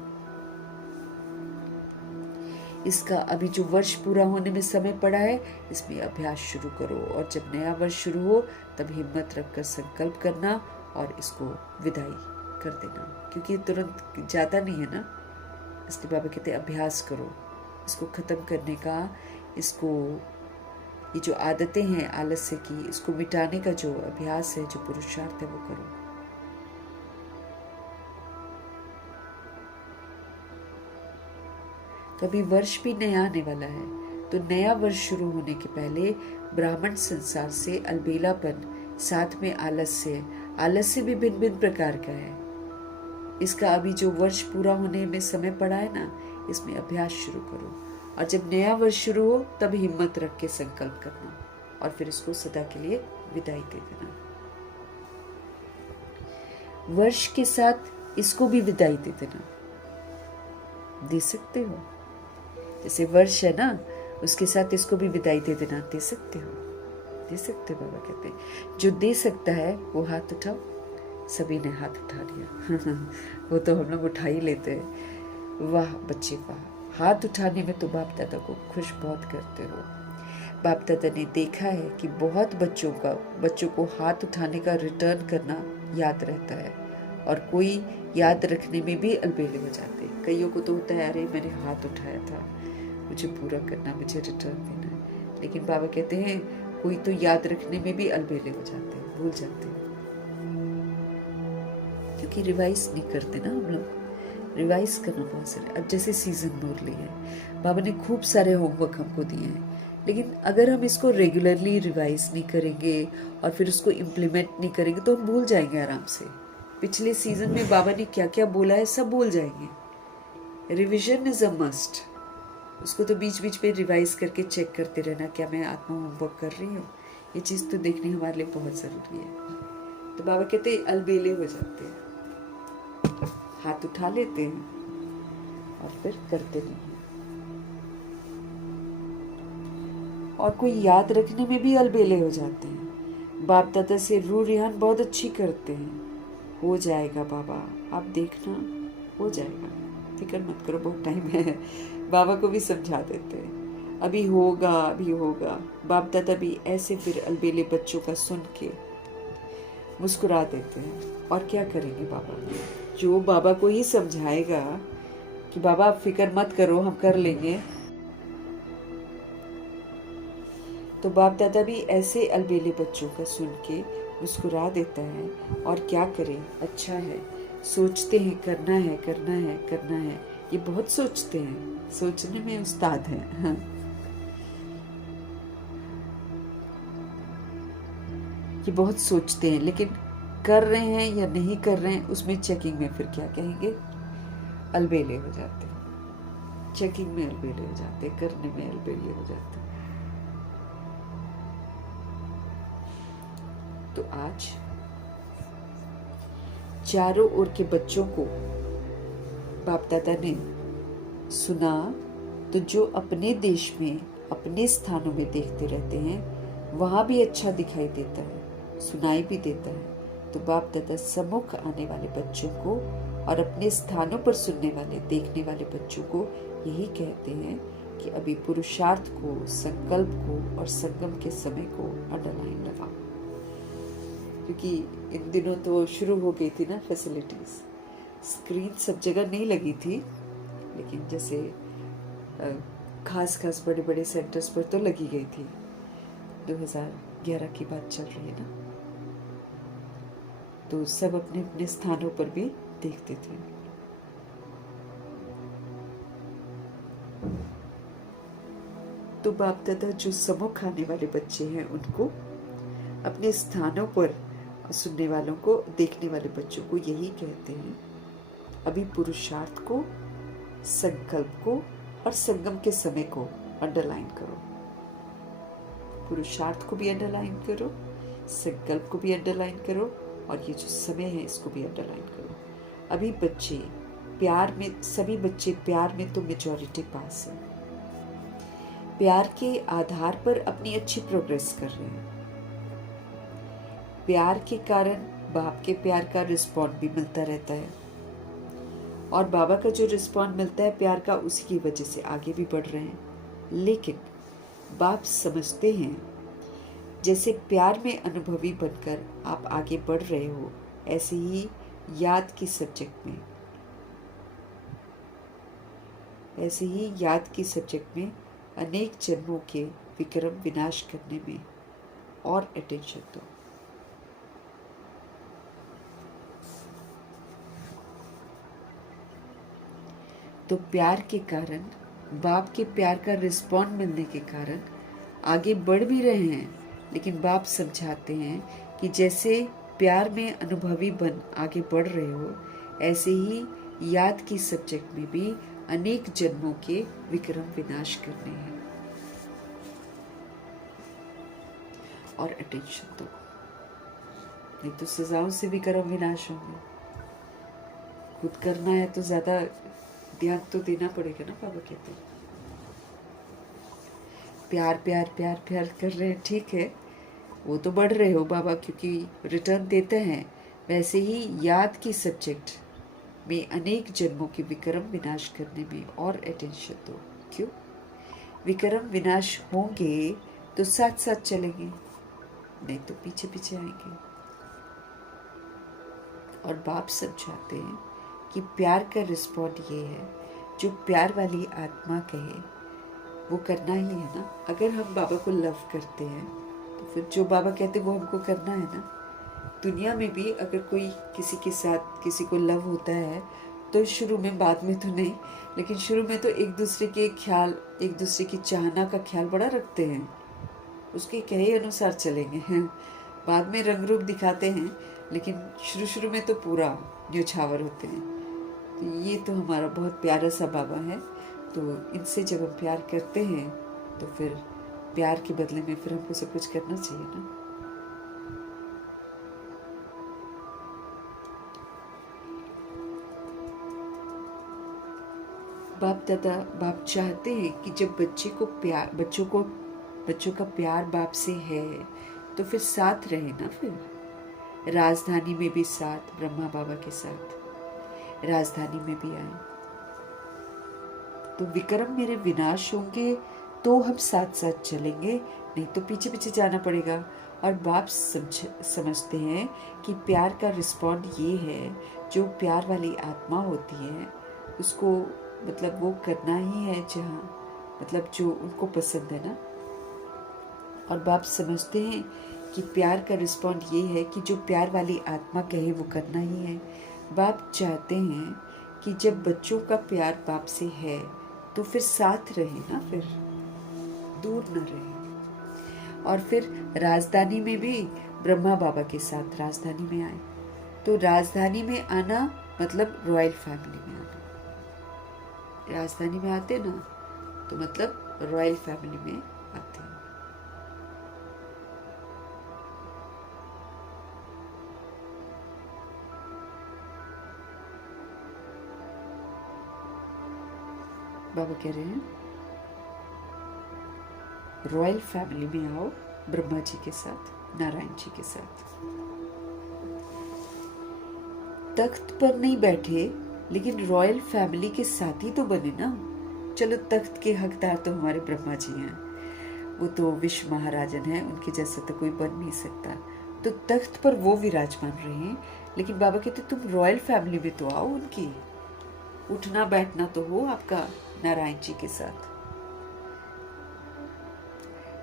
इसका अभी जो वर्ष पूरा होने में समय पड़ा है, इसमें अभ्यास शुरू करो, और जब नया वर्ष शुरू हो तब हिम्मत रखकर संकल्प करना और इसको विदाई कर देना, क्योंकि ये तुरंत जाता नहीं है ना। इसलिए बाबा कहते हैं अभ्यास करो इसको खत्म करने का, इसको ये जो आदतें हैं आलस्य की, इसको मिटाने का जो अभ्यास है, जो पुरुषार्थ है, वो करो। तो अभी वर्ष भी नया आने वाला है, तो नया वर्ष शुरू होने के पहले ब्राह्मण संसार से अलबेलापन, साथ में आलस्य भी भिन्न भिन्न प्रकार का है। इसका अभी जो वर्ष पूरा होने में समय पड़ा है ना, इसमें अभ्यास शुरू करो, और जब नया वर्ष शुरू हो तब हिम्मत रख के संकल्प करना, और फिर इसको सदा के लिए विदाई दे देना। वर्ष के साथ इसको भी विदाई दे देना, दे सकते हो। जैसे वर्ष है ना, उसके साथ इसको भी विदाई दे देना, दे सकते हो, दे सकते हो। बाबा कहते हैं जो दे सकता है वो हाथ उठाओ। सभी ने हाथ उठा लिया वो तो हम लोग उठा ही लेते हैं। वाह बच्चे वाह, हाथ उठाने में तो बाप दादा को खुश बहुत करते हो। बाप दादा ने देखा है कि बहुत बच्चों को हाथ उठाने का रिटर्न करना याद रहता है, और कोई याद रखने में भी अलबेले हो जाते हैं। कईयों को तो होता है अरे मैंने हाथ उठाया था, मुझे पूरा करना, मुझे रिटर्न देना है। लेकिन बाबा कहते हैं कोई तो याद रखने में भी अलबेले हो जाते हैं, भूल जाते हैं, क्योंकि रिवाइज नहीं करते ना हम लोग। रिवाइज करना बहुत सारे, अब जैसे सीजन मुरली है, बाबा ने खूब सारे होमवर्क हमको दिए हैं, लेकिन अगर हम इसको रेगुलरली रिवाइज नहीं करेंगे और फिर उसको इम्प्लीमेंट नहीं करेंगे तो हम भूल जाएंगे आराम से। पिछले सीजन में बाबा ने क्या क्या बोला है सब भूल जाएंगे। रिविजन इज अ मस्ट, उसको तो बीच बीच में रिवाइज करके चेक करते रहना, क्या मैं आत्मा होमवर्क कर रही हूँ, ये चीज़ तो देखनी हमारे लिए बहुत ज़रूरी है। तो बाबा कहते हैं अलबेले हो जाते हैं, हाथ उठा लेते हैं और फिर करते नहीं हैं। और कोई याद रखने में भी अलबेले हो जाते हैं। बाप दादा से रू रिहान बहुत अच्छी करते हैं, हो जाएगा बाबा, आप देखना हो जाएगा, फिक्र मत करो, बहुत टाइम है। बाबा को भी समझा देते हैं अभी होगा, अभी होगा। बाप दादा भी ऐसे फिर अलबेले बच्चों का सुन के मुस्कुरा देते हैं। और क्या करेंगे बाबा, जो बाबा को ही समझाएगा कि बाबा आप फिक्र मत करो, हम कर लेंगे, तो बाप दादा भी ऐसे अलबेले बच्चों का सुन के मुस्कुरा देता है। और क्या करें, अच्छा है, सोचते हैं करना है करना है करना है, ये बहुत सोचते हैं, सोचने में उस्ताद हैं। हाँ। ये बहुत सोचते हैं, लेकिन कर रहे हैं या नहीं कर रहे हैं उसमें चेकिंग में फिर क्या कहेंगे, अलबेले हो जाते हैं, चेकिंग में अलबेले हो जाते हैं, करने में अलबेले हो जाते हैं। तो आज चारों ओर के बच्चों को बाप दादा ने सुना, तो जो अपने देश में अपने स्थानों में देखते रहते हैं वहां भी अच्छा दिखाई देता है, सुनाई भी देता है। तो बाप दादा सम्मुख आने वाले बच्चों को और अपने स्थानों पर सुनने वाले देखने वाले बच्चों को यही कहते हैं कि अभी पुरुषार्थ को, संकल्प को और संगम के समय को अंडरलाइन लगाओ, क्योंकि इन दिनों तो शुरू हो गई थी ना फैसिलिटीज, स्क्रीन सब जगह नहीं लगी थी, लेकिन जैसे खास बड़े बड़े सेंटर्स पर तो लगी गई थी। 2011 की बात चल रही है ना, तो सब अपने अपने स्थानों पर भी देखते थे। तो बाप दादा जो सम्मुख आने वाले बच्चे हैं उनको अपने स्थानों पर सुनने वालों को, देखने वाले बच्चों को यही कहते हैं, अभी पुरुषार्थ को, संकल्प को और संगम के समय को अंडरलाइन करो। पुरुषार्थ को भी अंडरलाइन करो, संकल्प को भी अंडरलाइन करो, और ये जो समय है इसको भी अंडरलाइन करो। अभी बच्चे प्यार में, सभी बच्चे प्यार में तो मेजॉरिटी पास है, प्यार के आधार पर अपनी अच्छी प्रोग्रेस कर रहे हैं। प्यार के कारण बाप के प्यार का रिस्पॉन्ड भी मिलता रहता है, और बाबा का जो रिस्पॉन्ड मिलता है प्यार का, उसी की वजह से आगे भी बढ़ रहे हैं। लेकिन बाप समझते हैं जैसे प्यार में अनुभवी बनकर आप आगे बढ़ रहे हो, ऐसे ही याद की सब्जेक्ट में अनेक जन्मों के विक्रम विनाश करने में और अटेंशन दो। तो प्यार के कारण, बाप के प्यार का रिस्पॉन्ड मिलने के कारण आगे बढ़ भी रहे हैं, लेकिन बाप समझाते हैं कि जैसे प्यार में अनुभवी बन आगे बढ़ रहे हो, ऐसे ही याद की सब्जेक्ट में भी अनेक जन्मों के विक्रम विनाश करने हैं और अटेंशन दो, नहीं तो सजाओं से विक्रम विनाश होंगे। खुद करना है तो ज्यादा ध्यान तो देना पड़ेगा ना। बाबा कहते हैं प्यार प्यार प्यार प्यार कर रहे हैं, ठीक है, वो तो बढ़ रहे हो बाबा, क्योंकि रिटर्न देते हैं। वैसे ही याद की सब्जेक्ट में अनेक जन्मों के विक्रम विनाश करने में और अटेंशन दो। क्यों? विक्रम विनाश होंगे तो साथ साथ चलेंगे, नहीं तो पीछे पीछे आएंगे। और बाप समझाते हैं कि प्यार का रिस्पॉन्ड ये है, जो प्यार वाली आत्मा कहे वो करना ही है ना। अगर हम बाबा को लव करते हैं तो फिर जो बाबा कहते हैं वो हमको करना है ना। दुनिया में भी अगर कोई किसी के साथ किसी को लव होता है तो शुरू में, बाद में तो नहीं, लेकिन शुरू में तो एक दूसरे के ख्याल, एक दूसरे की चाहना का ख्याल बड़ा रखते हैं, उसके कहे अनुसार चलेंगे हैं। बाद में रंग रूप दिखाते हैं, लेकिन शुरू में तो पूरा न्योछावर होते हैं। तो ये तो हमारा बहुत प्यारा सा बाबा है। तो इनसे जब हम प्यार करते हैं तो फिर प्यार के बदले में फिर हमको सब कुछ करना चाहिए ना। बाप चाहते हैं कि जब बच्चों का प्यार बाप से है तो फिर साथ रहे ना। फिर राजधानी में भी साथ, ब्रह्मा बाबा के साथ राजधानी में भी आए। तो विक्रम मेरे विनाश होंगे तो हम साथ साथ चलेंगे, नहीं तो पीछे पीछे जाना पड़ेगा। और बाप समझते हैं कि प्यार का रिस्पॉन्ड ये है, जो प्यार वाली आत्मा होती है उसको मतलब वो करना ही है जहाँ मतलब जो उनको पसंद है ना। और बाप समझते हैं कि प्यार का रिस्पॉन्ड ये है कि जो प्यार वाली आत्मा कहे वो करना ही है। बाप चाहते हैं कि जब बच्चों का प्यार बाप से है तो फिर साथ रहे ना, फिर दूर न रहे। और फिर राजधानी में भी ब्रह्मा बाबा के साथ राजधानी में आए। तो राजधानी में आना मतलब रॉयल फैमिली में आना। राजधानी में आते ना तो मतलब रॉयल फैमिली में आते हैं। बाबा कह रहे हैं रॉयल फैमिली में आओ, ब्रह्मा जी के साथ, नारायण जी के साथ। तख्त पर नहीं बैठे लेकिन रॉयल फैमिली के साथ ही तो बने ना। चलो तख्त के हकदार तो हमारे ब्रह्मा जी हैं, वो तो विश्व महाराजन हैं, उनके जैसा तो कोई बन नहीं सकता। तो तख्त पर वो विराजमान रहे हैं, लेकिन बाबा कहते तुम रॉयल फैमिली में तो आओ, उनकी उठना बैठना तो हो आपका नारायण जी के साथ।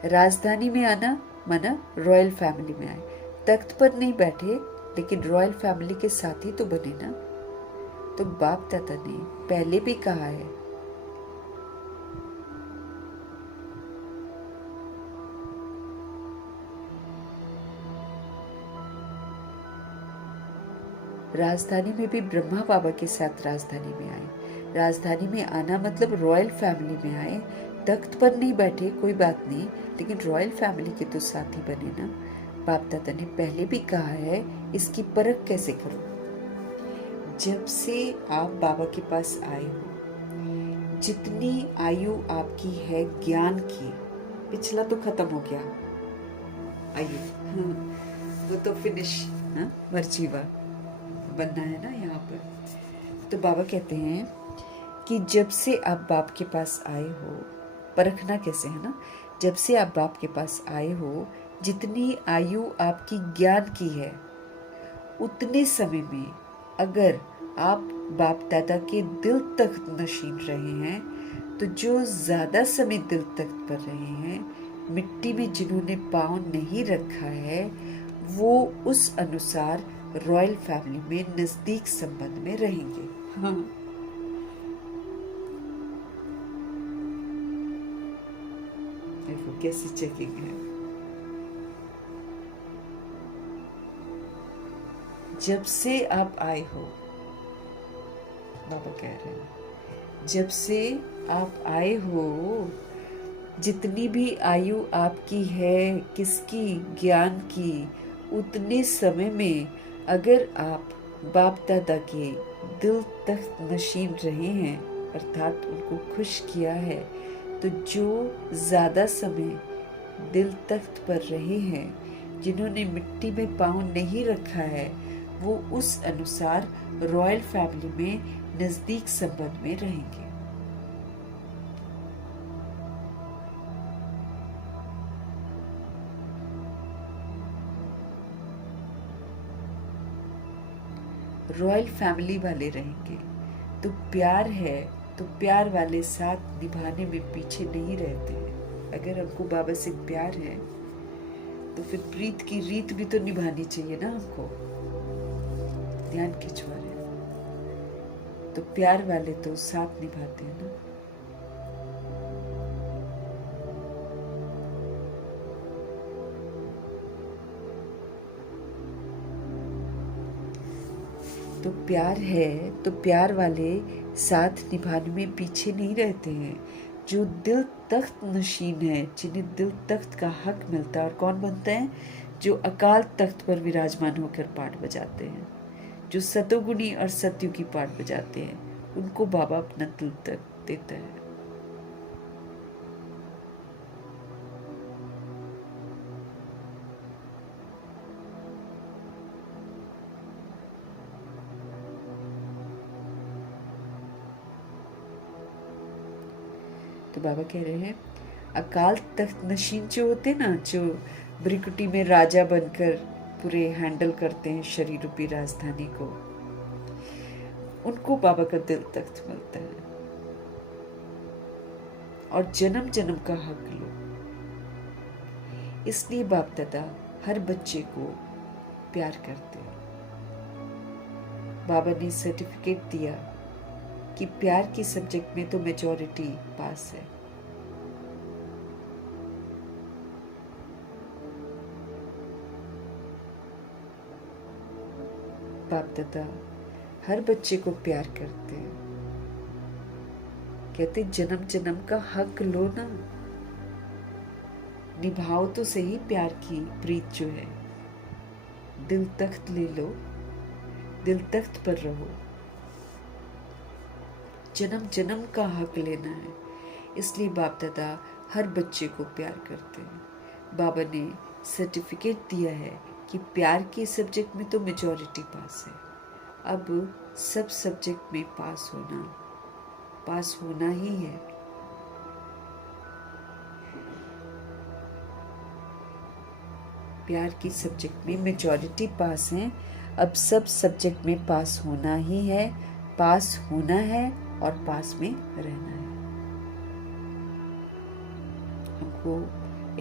राजधानी में आना माना रॉयल फैमिली में आए। तख्त पर नहीं बैठे लेकिन रॉयल फैमिली के साथ ही तो बने ना। तो बाप दादा ने पहले भी कहा है राजधानी में भी ब्रह्मा बाबा के साथ राजधानी में आए। राजधानी में आना मतलब रॉयल फैमिली में आए। तख्त पर नहीं बैठे कोई बात नहीं, लेकिन रॉयल फैमिली के तो साथ ही बने ना। बाप दादा ने पहले भी कहा है, इसकी परख कैसे करो। जब से आप बाबा के पास आए हो, जितनी आयु आपकी है ज्ञान की, पिछला तो खत्म हो गया आयु, वो तो फिनिश, मर्जीवा बनना है ना यहाँ पर। तो बाबा कहते हैं कि जब से आप बाप के पास आए हो, परखना कैसे है ना, जब से आप बाप के पास आए हो, जितनी आयु आपकी ज्ञान की है, उतने समय में अगर आप बाप दादा के दिल तख्त नशीन रहे हैं, तो जो ज़्यादा समय दिल तख्त पर रहे हैं, मिट्टी में जिन्होंने पाँव नहीं रखा है, वो उस अनुसार रॉयल फैमिली में नज़दीक संबंध में रहेंगे। हाँ। देखो कैसी चेकिंग है। जब से आप आए हो, बाबा कह रहे हैं, जब से आप आए हो, जितनी भी आयु आपकी है, किसकी, ज्ञान की, उतने समय में अगर आप बाप दादा के दिल तक नशीन रहे हैं, अर्थात उनको खुश किया है, तो जो ज़्यादा समय दिल तख्त पर रहे हैं, जिन्होंने मिट्टी में पाँव नहीं रखा है, वो उस अनुसार रॉयल फैमिली में नज़दीक संबंध में रहेंगे। रॉयल फैमिली वाले रहेंगे तो प्यार है, तो प्यार वाले साथ निभाने में पीछे नहीं रहते हैं। अगर हमको बाबा से प्यार है तो फिर प्रीत की रीत भी तो निभानी चाहिए ना हमको। ध्यान खिंचवा रहे हैं तो प्यार वाले तो साथ निभाते हैं ना। तो प्यार है तो प्यार वाले साथ निभाने में पीछे नहीं रहते हैं। जो दिल तख्त नशीन है, जिन्हें दिल तख्त का हक मिलता है, और कौन बनता है? जो अकाल तख्त पर विराजमान होकर पाठ बजाते हैं, जो सतोगुणी और सत्युगी पाठ बजाते हैं, उनको बाबा अपना दिल तख्त देता है। तो बाबा कह रहे हैं अकाल तख्त नशीन जो होते ना, जो ब्रिकुटी में राजा बनकर पूरे हैंडल करते हैं शरीर रूपी राजधानी को, उनको बाबा का दिल तख्त मिलता है। और जन्म जन्म का हक लो। इसलिए बाप दादा हर बच्चे को प्यार करते हैं। बाबा ने सर्टिफिकेट दिया कि प्यार के सब्जेक्ट में तो मेजॉरिटी पास है। बाप दादा हर बच्चे को प्यार करते हैं। कहते जन्म जन्म का हक लो ना, निभाओ तो सही प्यार की प्रीत जो है। दिल तख्त ले लो, दिल तख्त पर रहो। जन्म जन्म का हक लेना है। इसलिए बाप दादा हर बच्चे को प्यार करते हैं। बाबा ने सर्टिफिकेट दिया है कि प्यार के सब्जेक्ट में तो मेजॉरिटी पास है। अब सब सब्जेक्ट में पास होना ही है। प्यार की सब्जेक्ट में मेजॉरिटी पास है। अब सब सब्जेक्ट में पास होना ही है, पास होना है और पास में रहना है। हमको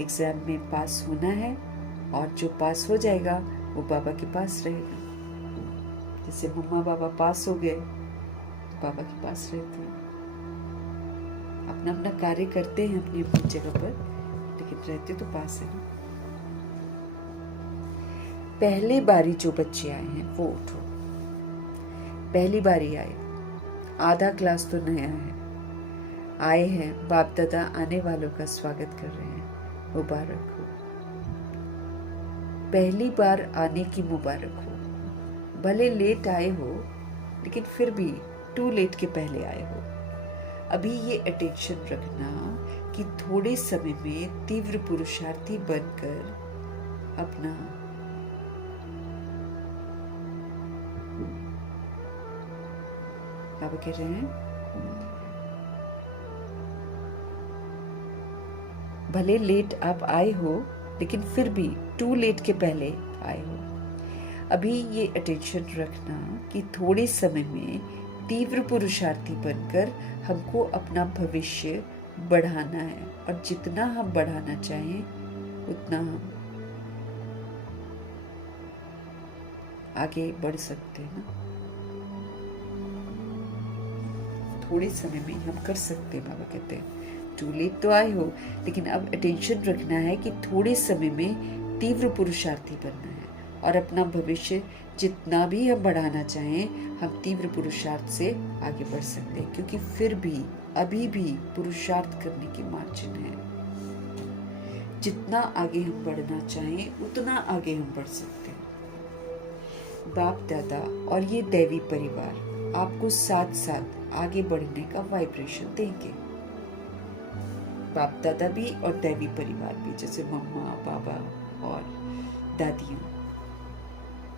एग्जाम में पास होना है और जो पास हो जाएगा वो बाबा के पास रहेगा। जैसे मम्मा बाबा पास हो गए तो बाबा के पास रहते हैं। अपना अपना कार्य करते हैं अपनी अपनी जगह पर, लेकिन रहते तो पास है ना। पहली बारी जो बच्चे आए हैं वो उठो। पहली बारी आए, आधा क्लास तो नया है, आए हैं, बाप दादा आने वालों का स्वागत कर रहे हैं। मुबारक हो, पहली बार आने की मुबारक हो। भले लेट आए हो, लेकिन फिर भी टू लेट के पहले आए हो। अभी ये अटेंशन रखना कि थोड़े समय में तीव्र पुरुषार्थी बनकर अपना बाबा कह रहे हैं भले लेट आप आए हो, लेकिन फिर भी टू लेट के पहले आए हो। अभी ये अटेंशन रखना कि थोड़े समय में तीव्र पुरुषार्थी बनकर हमको अपना भविष्य बढ़ाना है, और जितना हम बढ़ाना चाहें उतना हम आगे बढ़ सकते हैं ना। थोड़े समय में हम कर सकते हैं। बाबा कहते हैं टू लेट तो आए हो, लेकिन अब अटेंशन रखना है कि थोड़े समय में तीव्र पुरुषार्थी बनना है, और अपना भविष्य जितना भी हम बढ़ाना चाहें हम तीव्र पुरुषार्थ से आगे बढ़ सकते हैं, क्योंकि फिर भी अभी भी पुरुषार्थ करने की मार्जिन है। जितना आगे हम बढ़ना चाहें उतना आगे हम बढ़ सकते हैं। बाप दादा और ये दैवी परिवार आपको साथ साथ आगे बढ़ने का वाइब्रेशन देंगे। बाप दादा भी और दैवी परिवार भी, जैसे मम्मा पापा और दादियाँ।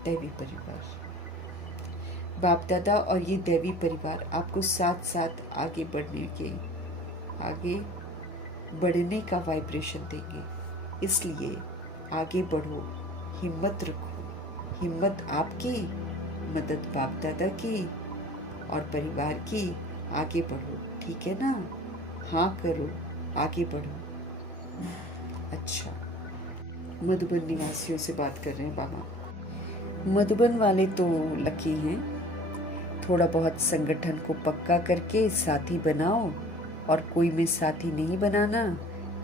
दैवी परिवार, बाप दादा और ये दैवी परिवार आपको साथ साथ आगे बढ़ने का वाइब्रेशन देंगे। इसलिए आगे बढ़ो, हिम्मत रखो। हिम्मत आपकी, मदद बाप दादा की और परिवार की। आगे बढ़ो, ठीक है ना? हाँ करो, आगे बढ़ो। अच्छा, मधुबन निवासियों से बात कर रहे हैं बाबा। मधुबन वाले तो लकी हैं। थोड़ा बहुत संगठन को पक्का करके साथी बनाओ, और कोई में साथी नहीं बनाना,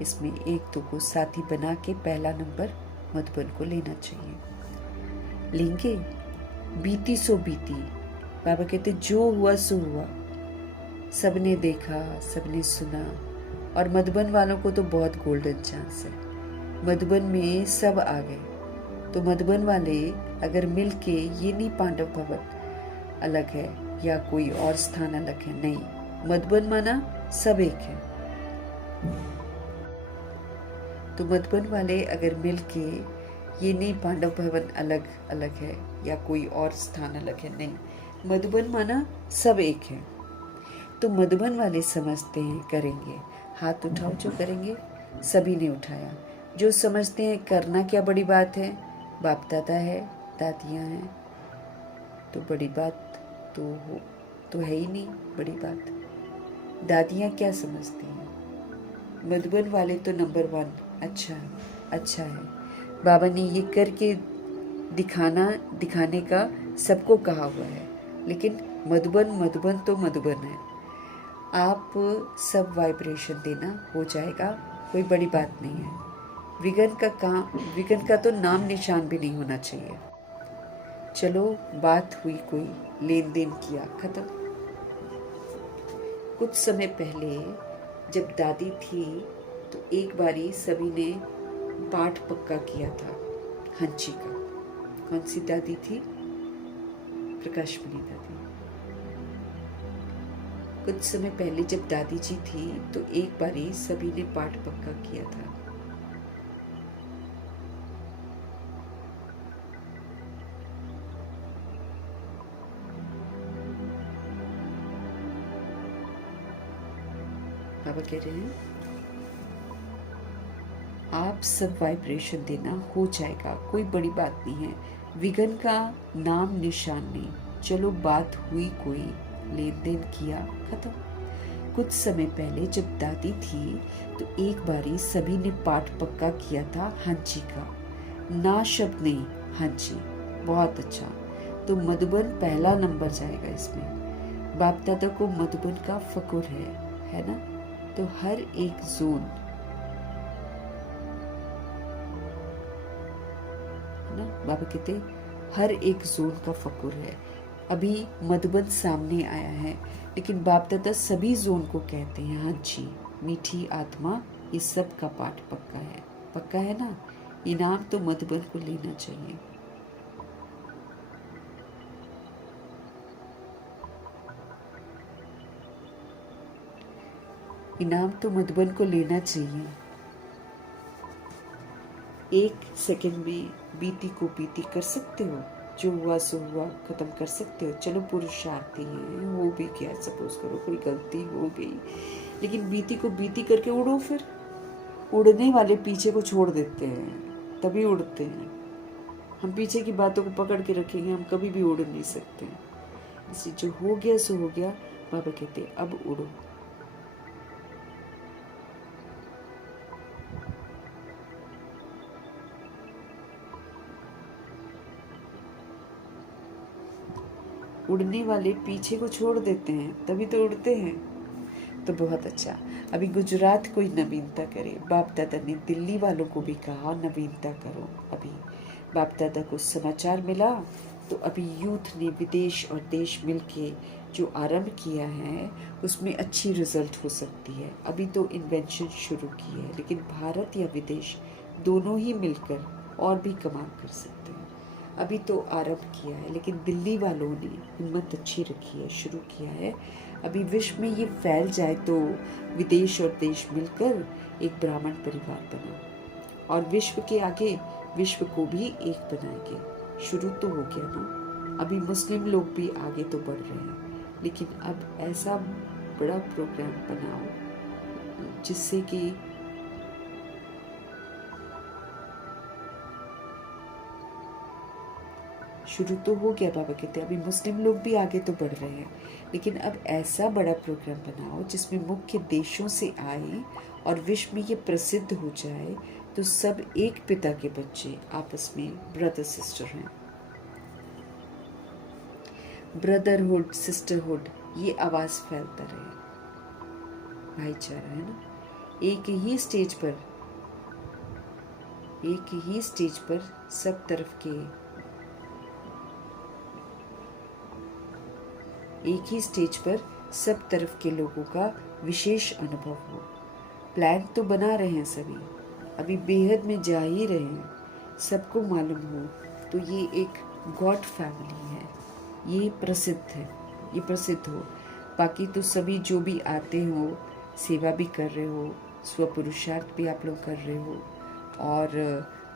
इसमें एक दो को साथी बना के पहला नंबर मधुबन को लेना चाहिए। लेंगे? बीती सो बीती। बाबा कहते जो हुआ सो हुआ। सबने देखा, सबने सुना, और मधुबन वालों को तो बहुत गोल्डन चांस है। मधुबन में सब आ गए। तो मधुबन वाले अगर मिल के, ये नहीं पांडव भवन अलग है या कोई और स्थान अलग है, नहीं, मधुबन माना सब एक है। तो मधुबन वाले अगर मिल के, ये नहीं पांडव भवन अलग अलग है या कोई और स्थान अलग है, नहीं, मधुबन माना सब एक है। तो मधुबन वाले समझते हैं करेंगे। हाथ उठाओ जो करेंगे। सभी ने उठाया। जो समझते हैं करना क्या बड़ी बात है, बाप दादा है, दादियाँ हैं, तो बड़ी बात तो है ही नहीं बड़ी बात। दादियाँ क्या समझती हैं? मधुबन वाले तो नंबर 1, अच्छा है। बाबा ने ये करके दिखाने का सबको कहा हुआ है, लेकिन मधुबन तो मधुबन है। आप सब वाइब्रेशन देना, हो जाएगा, कोई बड़ी बात नहीं है। विघन का तो नाम निशान भी नहीं होना चाहिए। चलो, बात हुई, कोई लेन देन किया, खत्म। कुछ समय पहले जब दादी थी तो एक बारी सभी ने पाठ पक्का किया था हंची का। कौन सी दादी थी? प्रकाशमणि दादी। कुछ समय पहले जब दादी जी थी तो एक बारी सभी ने पाठ पक्का किया था। बाबा कह रहे हैं आप सब वाइब्रेशन देना, हो जाएगा, कोई बड़ी बात नहीं है। विघन का नाम निशान नहीं। चलो, बात हुई, कोई लेन देन किया, खत्म। कुछ समय पहले जब दादी थी तो एक बारी सभी ने पाठ पक्का किया था हांची का। ना शब्द नहीं, हांची। बहुत अच्छा। तो मधुबन पहला नंबर जाएगा इसमें। बाप दादा को मधुबन का फकुर है ना? तो हर एक जोन ना, बाबा कहते हर एक जोन का फकुर है। अभी मधुबन सामने आया है, लेकिन बाप दादा सभी जोन को कहते हैं हाँ जी, मीठी आत्मा, ये सब का पाठ पक्का है ना? इनाम तो मधुबन को लेना चाहिए। इनाम तो मधुबन को लेना चाहिए। 1 सेकंड में बीती को बीती कर सकते हो, जो हुआ सो हुआ, खत्म कर सकते हो। चलो पुरुषार्थी है, हो भी गया, सपोज करो कोई गलती हो गई, लेकिन बीती को बीती करके उड़ो। फिर उड़ने वाले पीछे को छोड़ देते हैं, तभी उड़ते हैं। हम पीछे की बातों को पकड़ के रखेंगे, हम कभी भी उड़ नहीं सकते। इसलिए जो हो गया सो हो गया। बाबा कहते हैं अब उड़ो। उड़ने वाले पीछे को छोड़ देते हैं, तभी तो उड़ते हैं। तो बहुत अच्छा। अभी गुजरात कोई नवीनता करे। बाप दादा ने दिल्ली वालों को भी कहा नवीनता करो। अभी बाप दादा को समाचार मिला, तो अभी यूथ ने विदेश और देश मिलके जो आरंभ किया है उसमें अच्छी रिजल्ट हो सकती है। अभी तो इन्वेंशन शुरू की है, लेकिन भारत या विदेश दोनों ही मिलकर और भी कमाल कर सकते हैं। अभी तो आरंभ किया है, लेकिन दिल्ली वालों ने हिम्मत अच्छी रखी है, शुरू किया है। अभी विश्व में ये फैल जाए तो विदेश और देश मिलकर एक ब्राह्मण परिवार बना, और विश्व के आगे विश्व को भी एक बनाएंगे। शुरू तो हो गया ना। अभी मुस्लिम लोग भी आगे तो बढ़ रहे हैं, लेकिन अब ऐसा बड़ा प्रोग्राम बनाओ जिससे कि शुरू तो हो गया। बाबा कहते हैं अभी मुस्लिम लोग भी आगे तो बढ़ रहे हैं, लेकिन अब ऐसा बड़ा प्रोग्राम बनाओ जिसमें मुख्य देशों से आए और विश्व में ये प्रसिद्ध हो जाए, तो सब एक पिता के बच्चे आपस में ब्रदर सिस्टर हैं। ब्रदरहुड, सिस्टरहुड, ये आवाज़ फैलता रहे, भाईचारा है ना। एक ही स्टेज पर सब तरफ के, एक ही स्टेज पर सब तरफ के लोगों का विशेष अनुभव हो। प्लान तो बना रहे हैं सभी, अभी बेहद में जा ही रहे हैं। सबको मालूम हो तो ये एक गॉड फैमिली है, ये प्रसिद्ध है, ये प्रसिद्ध हो। बाकी तो सभी जो भी आते हो, सेवा भी कर रहे हो, स्वपुरुषार्थ भी आप लोग कर रहे हो, और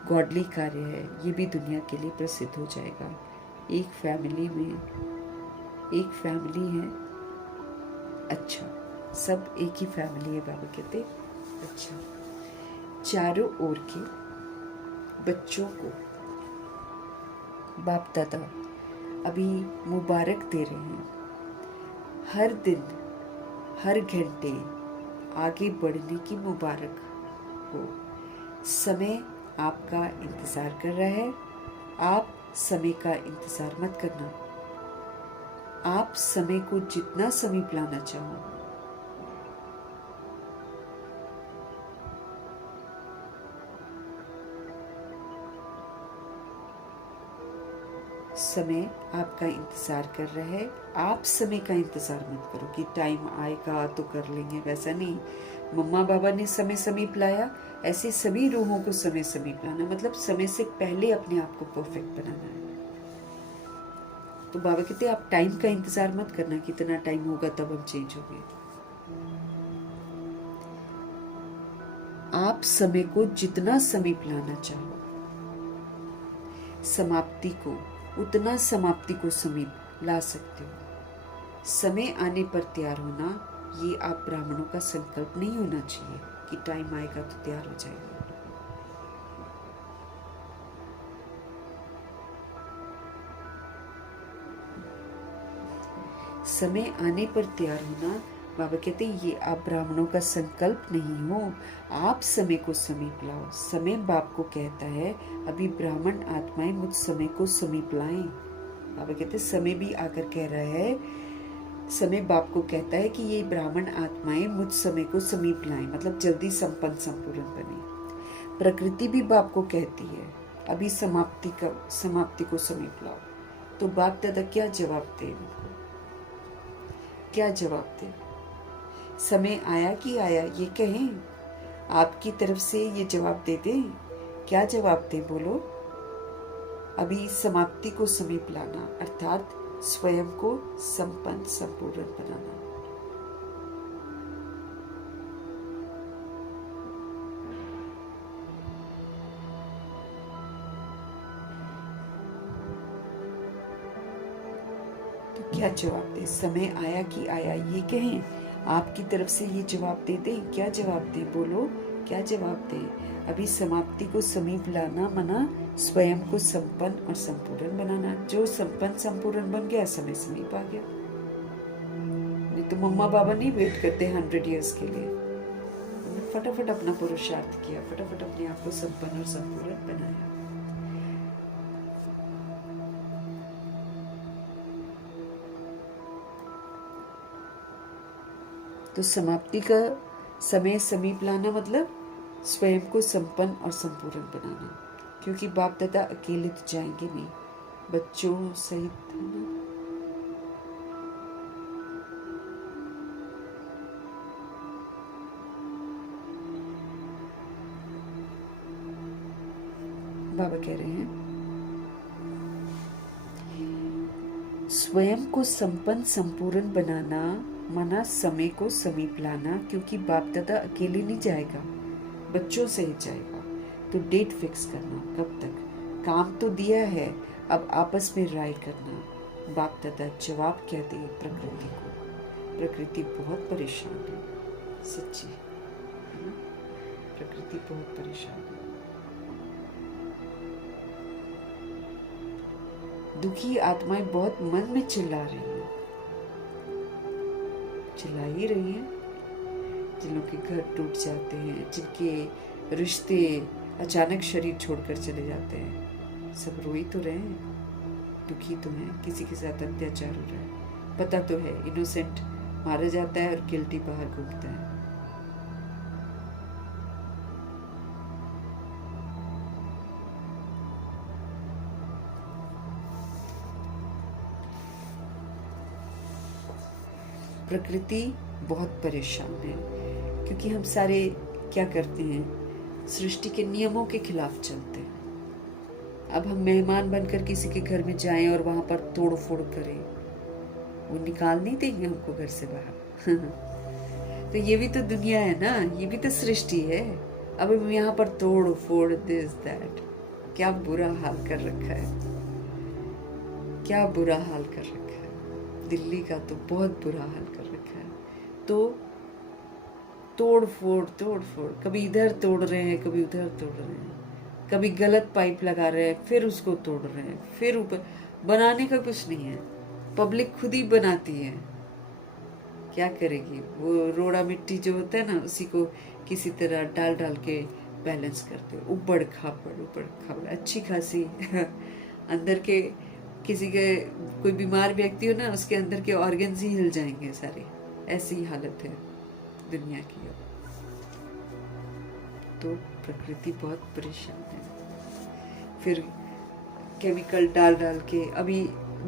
गॉडली कार्य है, ये भी दुनिया के लिए प्रसिद्ध हो जाएगा। एक फैमिली है। अच्छा, सब एक ही फैमिली है। बाबा कहते अच्छा, चारों ओर के बच्चों को बाप दादा अभी मुबारक दे रहे हैं। हर दिन, हर घंटे आगे बढ़ने की मुबारक हो। समय आपका इंतज़ार कर रहा है। आप समय का इंतज़ार मत करना। आप समय को जितना समीप लाना चाहो, समय आपका इंतज़ार कर रहा है। आप समय का इंतज़ार मत करो कि टाइम आएगा तो कर लेंगे, वैसा नहीं। मम्मा बाबा ने समय समीप लाया, ऐसे सभी रूहों को समय समीप लाना, मतलब समय से पहले अपने आप को परफेक्ट बनाना है। तो बाबा कहते आप टाइम का इंतजार मत करना, कितना टाइम होगा तब हम चेंज होंगे। आप समय को जितना समीप लाना चाहो, समाप्ति को उतना समाप्ति को समीप ला सकते हो। समय आने पर तैयार होना, ये आप ब्राह्मणों का संकल्प नहीं होना चाहिए कि टाइम आएगा तो तैयार हो जाएगा। समय आने पर तैयार होना, बाबा कहते हैं ये आप ब्राह्मणों का संकल्प नहीं हो, आप समय को समीप लाओ। समय बाप को कहता है अभी ब्राह्मण आत्माएं मुझ समय को समीप लाएं। बाबा कहते हैं समय भी आकर कह रहा है, समय बाप को कहता है कि ये ब्राह्मण आत्माएं मुझ समय को समीप लाएं, मतलब जल्दी संपन्न संपूर्ण बने। प्रकृति भी बाप को कहती है अभी समाप्ति को समीप लाओ। तो बाप दादा क्या जवाब दे, क्या जवाब दे? समय आया कि आया ये कहें, आपकी तरफ से ये जवाब दे दें। क्या जवाब दे बोलो? अभी समाप्ति को समीप लाना, अर्थात स्वयं को संपन्न संपूर्ण बनाना। क्या जवाब दें? समय आया कि आया ये कहें? आपकी तरफ से ये जवाब दे दें? क्या जवाब दें? बोलो, क्या जवाब दें? अभी समाप्ति को समीप लाना मना स्वयं को संपन्न और संपूर्ण बनाना। जो संपन्न संपूर्ण बन गया, समय समीप आ गया। नहीं तो मम्मा पापा नहीं वेट करते 100 ईयर्स के लिए। उन्होंने फटाफट अपना पुरुषार्थ किया, फटाफट अपने आप को संपन्न और संपूर्ण बनाया। तो समाप्ति का समय समीप लाना मतलब स्वयं को संपन्न और संपूर्ण बनाना, क्योंकि बाप दादा अकेले तो जाएंगे नहीं, बच्चों सहित, है ना। बाबा कह रहे हैं स्वयं को संपन्न संपूर्ण बनाना माना समय को समीप लाना, क्योंकि बाप दादा अकेले नहीं जाएगा, बच्चों से ही जाएगा। तो डेट फिक्स करना, कब तक? काम तो दिया है, अब आपस में राय करना। बाप दादा जवाब क्या दे प्रकृति को? प्रकृति बहुत परेशान है, सच्ची, है ना? प्रकृति बहुत परेशान है। दुखी आत्माएं बहुत मन में चिल्ला रही हैं, चिल्ला ही रही हैं। जिन लोग के घर टूट जाते हैं, जिनके रिश्ते अचानक शरीर छोड़कर चले जाते हैं, सब रो ही तो रहे हैं, दुखी तो हैं। किसी के साथ अत्याचार हो रहा है, पता तो है इनोसेंट मारा जाता है और गिल्टी बाहर घूमता है। प्रकृति बहुत परेशान है, क्योंकि हम सारे क्या करते हैं, सृष्टि के नियमों के खिलाफ चलते हैं। अब हम मेहमान बनकर किसी के घर में जाएं और वहां पर तोड़ फोड़ करें, वो निकाल नहीं देंगे हमको घर से बाहर। तो ये भी तो दुनिया है ना, ये भी तो सृष्टि है। अब हम यहाँ पर तोड़ फोड़ दिस दैट, क्या बुरा हाल कर रखा है, क्या बुरा हाल कर रखा है। दिल्ली का तो बहुत बुरा हाल कर रखा है। तो तोड़ फोड़, कभी इधर तोड़ रहे हैं, कभी उधर तोड़ रहे हैं, कभी गलत पाइप लगा रहे हैं, फिर उसको तोड़ रहे हैं, फिर ऊपर। बनाने का कुछ नहीं है, पब्लिक खुद ही बनाती है। क्या करेगी? वो रोड़ा मिट्टी जो होता है ना, उसी को किसी तरह डाल डाल के बैलेंस करते, उबड़ खाबड़ अच्छी खासी अंदर के किसी के कोई बीमार व्यक्ति हो ना, उसके अंदर के ऑर्गन्स ही हिल जाएंगे सारे। ऐसी ही हालत है दुनिया की अब। तो प्रकृति बहुत परेशान है। फिर केमिकल डाल डाल के अभी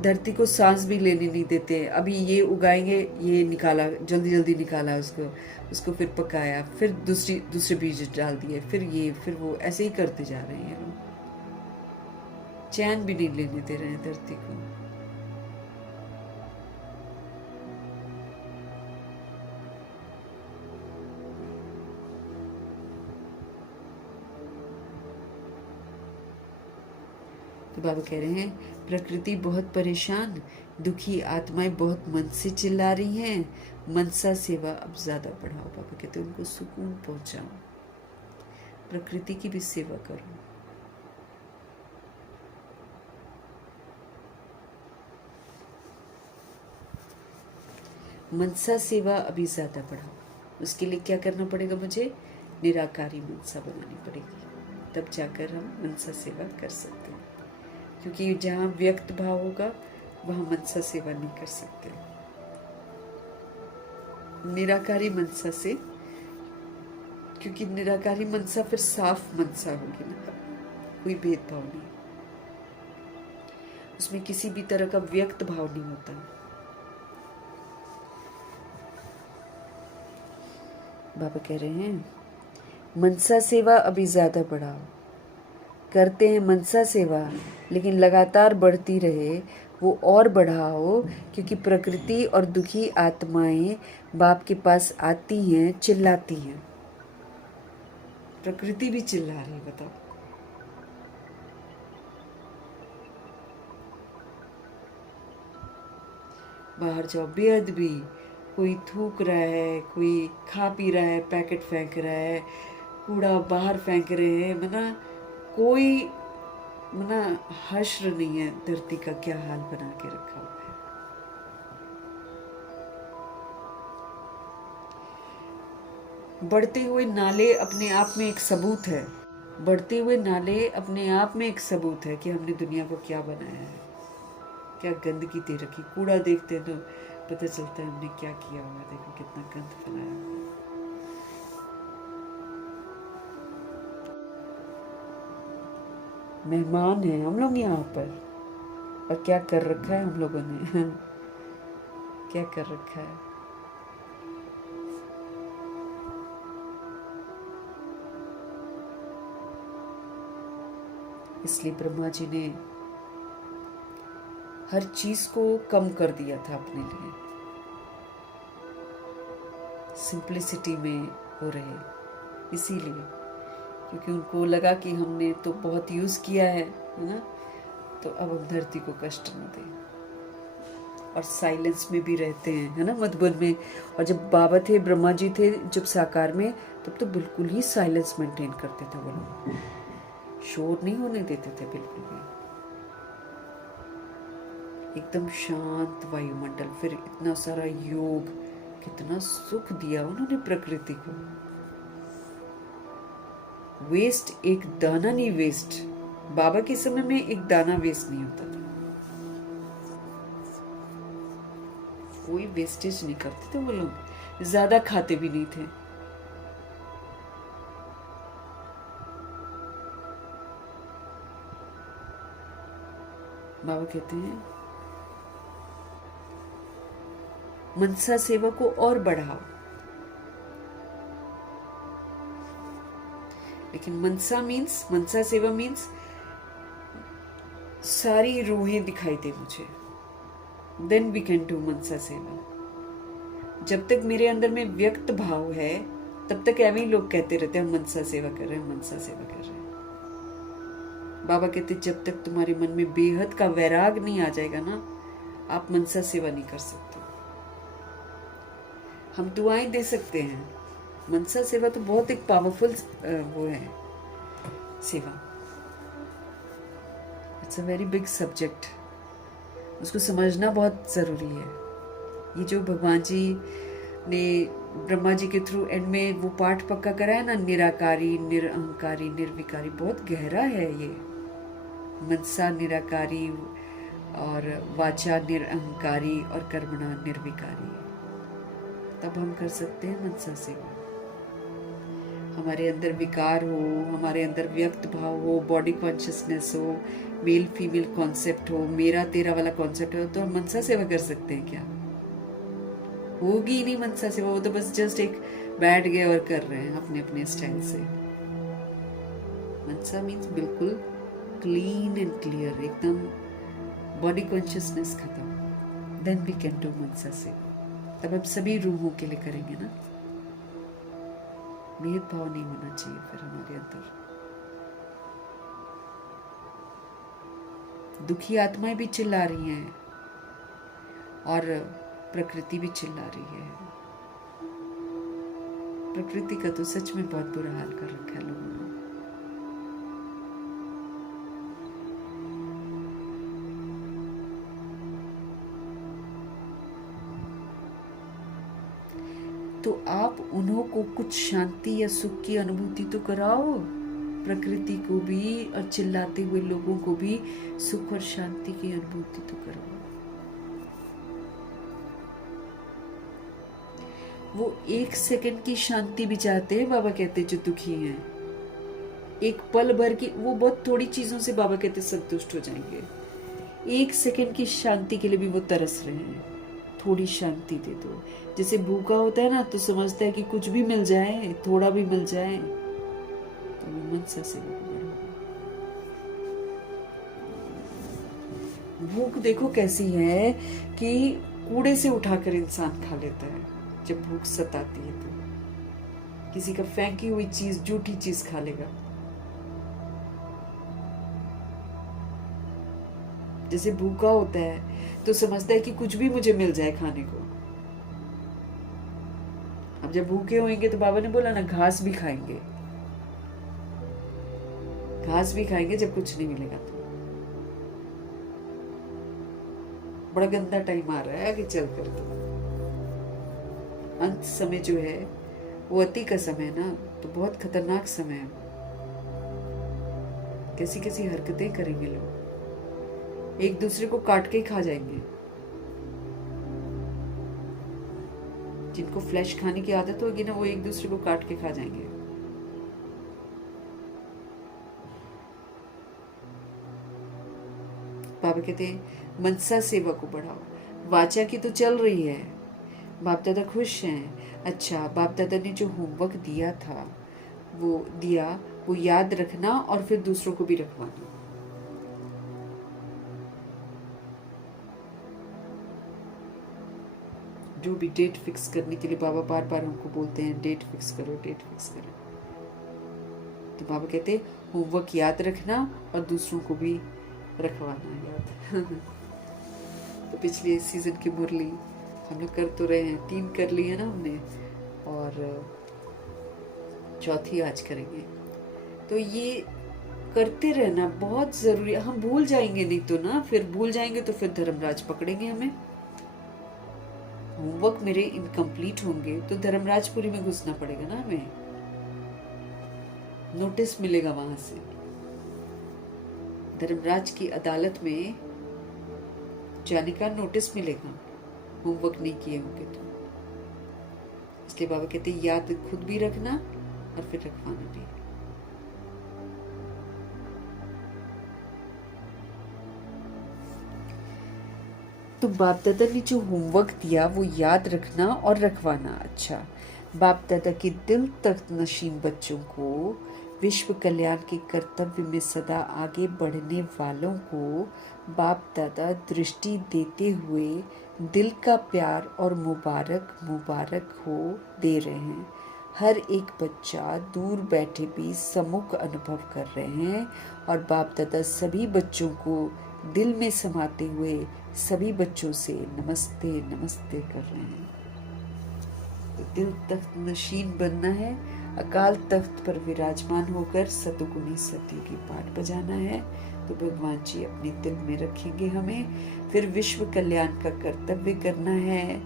धरती को सांस भी लेने नहीं देते हैं। अभी ये उगाएंगे, ये निकाला, जल्दी जल्दी निकाला उसको फिर पकाया, फिर दूसरे बीज डाल दिए, फिर वो, ऐसे ही करते जा रहे हैं लोग। चैन भी नहीं लेने दे रहे हैं धरती को। तो बाबा कह रहे हैं प्रकृति बहुत परेशान, दुखी आत्माएं बहुत मन से चिल्ला रही हैं, मनसा सेवा अब ज्यादा बढ़ाओ। बाबा कहते हैं उनको सुकून पहुंचाओ, प्रकृति की भी सेवा करो। मनसा सेवा अभी ज्यादा बढ़ाओ। उसके लिए क्या करना पड़ेगा? मुझे निराकारी मनसा बनानी पड़ेगी, तब जाकर हम मनसा सेवा कर सकते हैं। क्योंकि जहाँ व्यक्त भाव होगा वहाँ मनसा सेवा नहीं कर सकते। निराकारी मनसा से, क्योंकि निराकारी मनसा फिर साफ मनसा होगी ना, कोई भेदभाव नहीं, उसमें किसी भी तरह का व्यक्त भाव नहीं होता। बाबा कह रहे हैं मनसा सेवा अभी ज्यादा बढ़ाओ। करते हैं मनसा सेवा, लेकिन लगातार बढ़ती रहे, वो और बढ़ाओ, क्योंकि प्रकृति और दुखी आत्माएं बाप के पास आती हैं, चिल्लाती हैं। प्रकृति भी चिल्ला रही है, बताओ। बाहर जाओ बेअदबी, कोई थूक रहा है, कोई खा पी रहा है, पैकेट फेंक रहा है, कूड़ा बाहर फेंक रहे हैं, मना कोई मना हश्र नहीं है। धरती का क्या हाल बना के रखा हुआ है। बढ़ते हुए नाले अपने आप में एक सबूत है। बढ़ते हुए नाले अपने आप में एक सबूत है कि हमने दुनिया को क्या बनाया है, क्या गंदगी दे रखी। कूड़ा देखते हैं तो पता चलता है हमने क्या किया हुआ है। देखो कितना गंद फैलाया हुआ है। मेहमान हैं हम लोग यहाँ पर, और क्या कर रखा है हम लोगों ने क्या कर रखा है। इसलिए ब्रह्मा जी ने हर चीज को कम कर दिया था अपने लिए, सिंप्लिसिटी में हो रहे, इसीलिए क्योंकि उनको लगा कि हमने तो बहुत यूज किया है ना, तो अब हम धरती को कष्ट न दें। और साइलेंस में भी रहते हैं, है ना, मधुबन में। और जब बाबा थे, ब्रह्मा जी थे जब साकार में, तब तो बिल्कुल ही साइलेंस मेंटेन करते थे वो लोग, शोर नहीं होने देते थे बिल्कुल भी, एकदम शांत वायुमंडल। फिर इतना सारा योग, कितना सुख दिया उन्होंने प्रकृति को। वेस्ट एक दाना नहीं वेस्ट, बाबा के समय में एक दाना वेस्ट नहीं होता था, कोई वेस्टेज नहीं करते थे वो लोग, ज्यादा खाते भी नहीं थे। बाबा कहते हैं मनसा सेवा को और बढ़ाओ। लेकिन मनसा सेवा मीन्स सारी रूहें दिखाई दे मुझे, देन वी कैन डू मनसा सेवा। जब तक मेरे अंदर में व्यक्त भाव है तब तक ऐਵੇਂ ही लोग कहते रहते हैं हम मनसा सेवा कर रहे हैं, मनसा सेवा कर रहे हैं। बाबा कहते जब तक तुम्हारे मन में बेहद का वैराग नहीं आ जाएगा ना, आप मनसा सेवा नहीं कर सकते। हम दुआएं दे सकते हैं, मनसा सेवा तो बहुत एक पावरफुल वो है सेवा। It's a very big subject, उसको समझना बहुत ज़रूरी है। ये जो भगवान जी ने ब्रह्मा जी के थ्रू एंड में वो पाठ पक्का कराया ना, निराकारी, निरअहंकारी, निर्विकारी, बहुत गहरा है ये। मनसा निराकारी और वाचा निरअहंकारी और कर्मणा निर्विकारी, तब हम कर सकते हैं मनसा सेवा। हमारे अंदर विकार हो, हमारे अंदर व्यक्त भाव हो, बॉडी कॉन्शियसनेस हो, मेल फीमेल कॉन्सेप्ट हो, मेरा तेरा वाला कॉन्सेप्ट हो, तो हम मनसा सेवा कर सकते हैं क्या? होगी ही नहीं मनसा सेवा, वो तो बस जस्ट एक बैठ गए और कर रहे हैं अपने अपने स्टाइल से। मनसा मीन्स बिल्कुल क्लीन एंड क्लियर, एकदम बॉडी कॉन्शियसनेस खत्म, देन वी कैन डू मनसा सेवा। तब अब सभी रूहों के लिए करेंगे ना, भेदभाव नहीं होना चाहिए फिर हमारे अंदर। दुखी आत्माएं भी चिल्ला रही हैं और प्रकृति भी चिल्ला रही है। प्रकृति का तो सच में बहुत बुरा हाल कर रखा है लोगों ने। तो आप उन्हों को कुछ शांति या सुख की अनुभूति तो कराओ, प्रकृति को भी और चिल्लाते हुए लोगों को भी सुख और शांति की अनुभूति तो कराओ। वो एक सेकंड की शांति भी चाहते हैं, बाबा कहते जो दुखी हैं, एक पल भर की, वो बहुत थोड़ी चीजों से बाबा कहते संतुष्ट हो जाएंगे। एक सेकंड की शांति के लिए भी वो तरस रहे हैं, थोड़ी शांति दे दो। जैसे भूखा होता है ना, तो समझता है कि कुछ भी मिल जाए, थोड़ा भी मिल जाए, तो वो मनसा सेवा को बढ़ाओ। भूख देखो कैसी है कि कूड़े से उठाकर इंसान खा लेता है। जब भूख सताती है तो किसी का फेंकी हुई चीज, जूठी चीज खा लेगा। जैसे भूखा होता है तो समझता है कि कुछ भी मुझे मिल जाए खाने को। अब जब भूखे होंगे तो बाबा ने बोला ना, घास भी खाएंगे, घास भी खाएंगे जब कुछ नहीं मिलेगा तो। बड़ा गंदा टाइम आ रहा है आगे चल कर। तो अंत समय जो है वो अति का समय ना, तो बहुत खतरनाक समय है। कैसी कैसी हरकतें करेंगे लोग, एक दूसरे को काट के ही खा जाएंगे। जिनको फ्लैश खाने की आदत होगी ना, वो एक दूसरे को काट के खा जाएंगे। बाबा कहते हैं मनसा सेवा को बढ़ाओ। वाचा की तो चल रही है, बाप दादा खुश हैं। अच्छा, बाप दादा ने जो होमवर्क दिया था वो याद रखना और फिर दूसरों को भी रखवाना। जो भी डेट फिक्स करने के लिए बाबा बार बार हमको बोलते हैं, डेट फिक्स करो, डेट फिक्स करो। तो बाबा कहते हैं होमवर्क याद रखना और दूसरों को भी रखवाना याद। तो पिछले सीजन की मुरली हम लोग कर तो रहे हैं, 3 कर ली है ना हमने, और चौथी आज करेंगे। तो ये करते रहना बहुत जरूरी है। हम भूल जाएंगे नहीं तो ना, फिर भूल जाएंगे तो फिर धर्मराज पकड़ेंगे हमें। होमवर्क मेरे इनकम्प्लीट होंगे तो धर्मराजपुरी में घुसना पड़ेगा ना हमें, नोटिस मिलेगा वहां से, धर्मराज की अदालत में जाने का नोटिस मिलेगा, होमवर्क नहीं किए होंगे तो। इसलिए बाबा कहते हैं याद खुद भी रखना और फिर रखवाना भी। तो बाप दादा ने जो होमवर्क दिया वो याद रखना और रखवाना। अच्छा, बाप दादा के दिल तख्त नशीन बच्चों को विश्व कल्याण के कर्तव्य में सदा आगे बढ़ने वालों को बाप दादा दृष्टि देते हुए दिल का प्यार और मुबारक मुबारक हो दे रहे हैं। हर एक बच्चा दूर बैठे भी सम्मुख अनुभव कर रहे हैं और बाप दादा सभी बच्चों को दिल में समाते हुए सभी बच्चों से नमस्ते नमस्ते कर रहे हैं। तो दिल तख्त नशीन बनना है, अकाल तख्त पर विराजमान होकर सतुगुणी सतयुगी पाठ बजाना है। तो भगवान जी अपने दिल में रखेंगे हमें, फिर विश्व कल्याण का कर्तव्य करना है,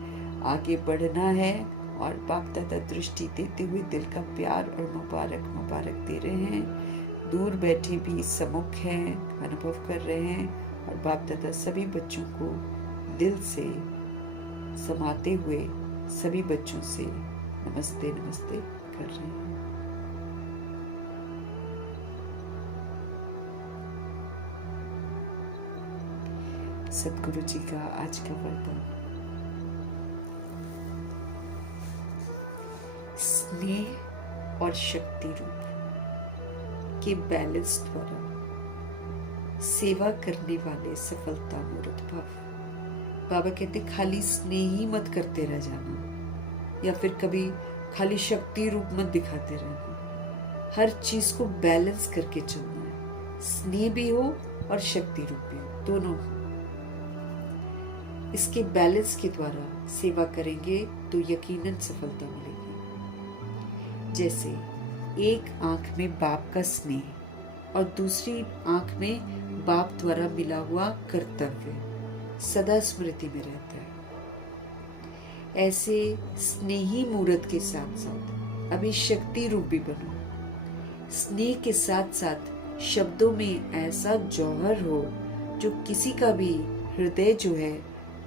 आगे बढ़ना है और बाप दादा दृष्टि देते हुए दिल का प्यार और मुबारक मुबारक दे रहे हैं। दूर बैठे भी सम्मुख हैं, अनुभव कर रहे हैं और बाप दादा सभी बच्चों को दिल से समाते हुए सभी बच्चों से नमस्ते नमस्ते कर रहे हैं। सतगुरु जी का आज का वरदान, स्नेह और शक्ति रूप के बैलेंस द्वारा सेवा करने वाले सफलता मूर्त भव। बाबा कहते खाली स्नेह ही मत करते रह जाना या फिर कभी खाली शक्ति रूप मत दिखाते रहना। हर चीज को बैलेंस करके चलना है, स्नेह भी हो और शक्ति रूप भी हो, दोनों। इसके बैलेंस के द्वारा सेवा करेंगे तो यकीनन सफलता मिलेगी। जैसे एक आंख में बाप का स्नेह और दूसरी आंख में बाप द्वारा मिला हुआ कर्तव्य सदा स्मृति में रहता है, ऐसे स्नेही मूर्त के साथ साथ अभी शक्ति रूप भी बनो। स्नेह के साथ साथ शब्दों में ऐसा जौहर हो जो किसी का भी हृदय जो है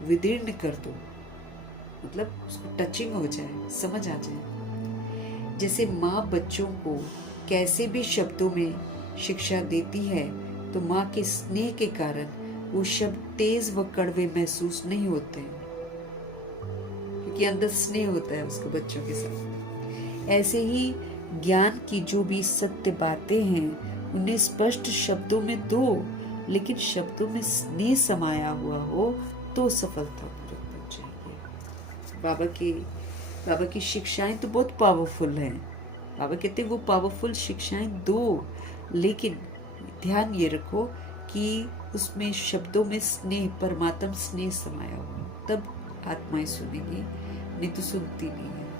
विदीर्ण कर दो, मतलब उसको टचिंग हो जाए, समझ आ जाए। जैसे माँ बच्चों को कैसे भी शब्दों में शिक्षा देती है तो माँ के स्नेह के कारण वो शब्द तेज व कड़वे महसूस नहीं होते हैं, क्योंकि अंदर स्नेह होता है उसको बच्चों के साथ। ऐसे ही ज्ञान की जो भी सत्य बातें हैं उन्हें स्पष्ट शब्दों में दो, लेकिन शब्दों में स्नेह समाया हुआ हो तो सफलता पूर्वक बन जाएगी। बाबा की शिक्षाएं तो बहुत पावरफुल हैं। बाबा कहते हैं वो पावरफुल शिक्षाएं दो, लेकिन ध्यान ये रखो कि उसमें शब्दों में स्नेह, परमात्म स्नेह समाया हुआ, तब आत्माएं सुनेंगी, नहीं तो सुनती नहीं है।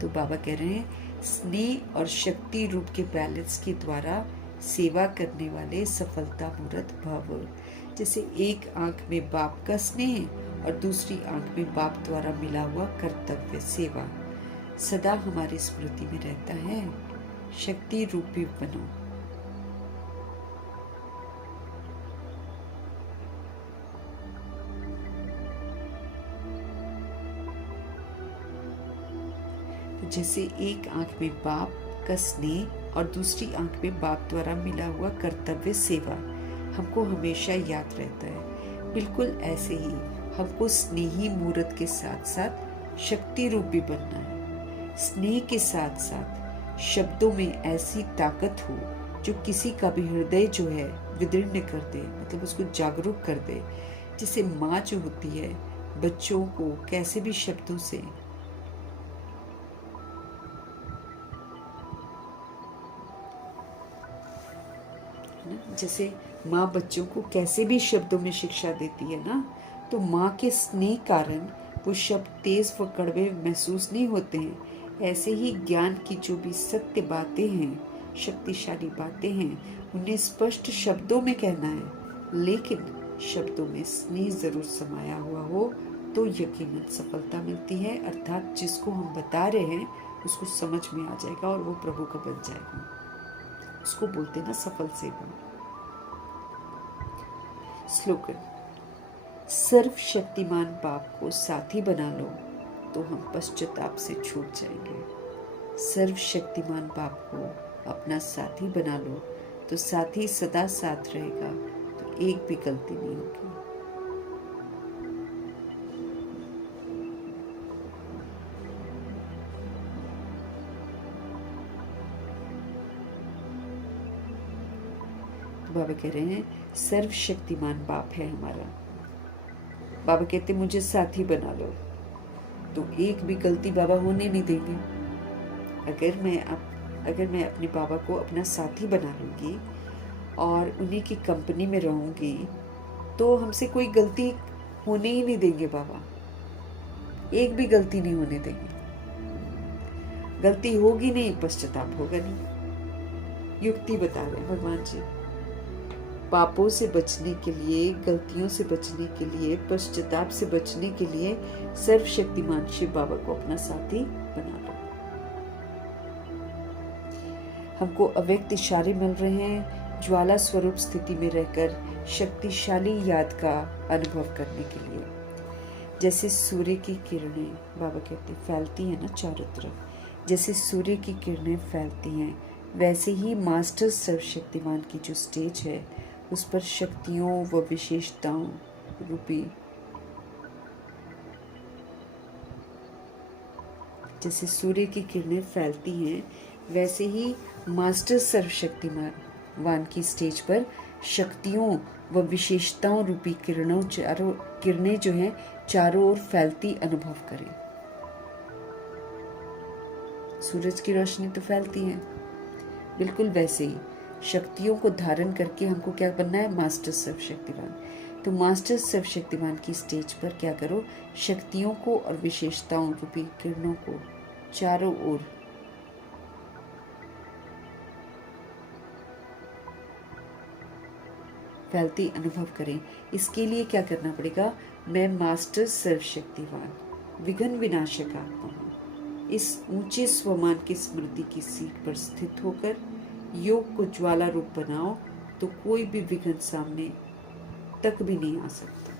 तो बाबा कह रहे हैं स्नेह और शक्ति रूप के बैलेंस के द्वारा सेवा करने वाले सफलता मूर्त भव। जैसे एक आंख में बाप का स्नेह और दूसरी आंख में बाप द्वारा मिला हुआ कर्तव्य सेवा सदा हमारी स्मृति में रहता है। शक्ति रूपी बनो। जैसे एक आंख में बाप का स्नेह और दूसरी आंख में बाप द्वारा मिला हुआ कर्तव्य सेवा हमको हमेशा याद रहता है, बिल्कुल ऐसे ही हमको स्नेही मूर्त के साथ साथ शक्ति रूप भी बनना है। स्नेह के साथ साथ शब्दों में ऐसी ताकत हो जो किसी का भी हृदय जो है विदीर्ण कर दे, मतलब उसको जागरूक कर दे। जैसे माँ जो होती है बच्चों को कैसे भी शब्दों से जैसे माँ बच्चों को कैसे भी शब्दों में शिक्षा देती है ना, तो माँ के स्नेह कारण वो शब्द तेज व कड़वे महसूस नहीं होते हैं। ऐसे ही ज्ञान की जो भी सत्य बातें हैं, शक्तिशाली बातें हैं, उन्हें स्पष्ट शब्दों में कहना है, लेकिन शब्दों में स्नेह जरूर समाया हुआ हो तो यकीनन सफलता मिलती है। अर्थात जिसको हम बता रहे हैं उसको समझ में आ जाएगा और वो प्रभु का बन जाएगा। उसको बोलते हैं ना सफल सेवा। स्लोगन, सर्वशक्तिमान बाप को साथी बना लो तो हम पश्चाताप से छूट जाएंगे। सर्वशक्तिमान बाप को अपना साथी बना लो तो साथी सदा साथ रहेगा, तो एक भी गलती नहीं होगी। बाबा कह रहे हैं सर्वशक्तिमान बाप है हमारा। बाबा कहते मुझे साथी बना लो, तो एक भी गलती बाबा होने नहीं देंगे। अगर मैं अपने बाबा को अपना साथी बना लूंगी और उन्हीं की कंपनी में रहूंगी तो हमसे कोई गलती होने ही नहीं देंगे बाबा, एक भी गलती नहीं होने देंगे। गलती होगी नहीं, पश्चाताप होगा नहीं। युक्ति बता रहे हैं भगवान जी, पापों से बचने के लिए, गलतियों से बचने के लिए, पश्चाताप से बचने के लिए सर्वशक्तिमान शिव बाबा को अपना साथी बना लो। हमको अव्यक्त इशारे मिल रहे हैं ज्वाला स्वरूप स्थिति में रहकर शक्तिशाली याद का अनुभव करने के लिए। जैसे सूर्य की किरणें, बाबा कहते फैलती हैं ना चारों तरफ, जैसे सूर्य की किरणें फैलती हैं, वैसे ही मास्टर सर्वशक्तिमान की जो स्टेज है उस पर शक्तियों व विशेषताओं रूपी, जैसे सूर्य की किरणें फैलती हैं वैसे ही मास्टर सर्वशक्तिमान की स्टेज पर शक्तियों व विशेषताओं रूपी किरणें जो हैं चारों ओर फैलती अनुभव करें। सूरज की रोशनी तो फैलती है, बिल्कुल वैसे ही शक्तियों को धारण करके हमको क्या बनना है, मास्टर सर्वशक्तिमान। तो मास्टर सर्वशक्तिमान की स्टेज पर क्या करो, शक्तियों को और विशेषताओं रूपी किरणों को चारों ओर फैलती अनुभव करें। इसके लिए क्या करना पड़ेगा, मैं मास्टर सर्वशक्तिमान विघ्न विनाशक आत्मा हूँ। इस ऊंचे स्वमान की स्मृति की सीट पर स्थित होकर योग को ज्वाला रूप बनाओ तो कोई भी विघ्न सामने तक भी नहीं आ सकता।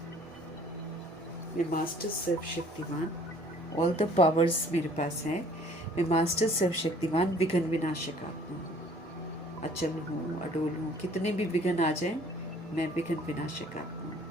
मैं मास्टर सर्वशक्तिमान, ऑल द पावर्स मेरे पास है। मैं मास्टर सर्वशक्तिमान विघ्न विनाशक आत्मा हूँ। अचल हूँ, अडोल हूँ, कितने भी विघ्न आ जाएं, मैं विघ्न विनाशक आत्मा हूँ।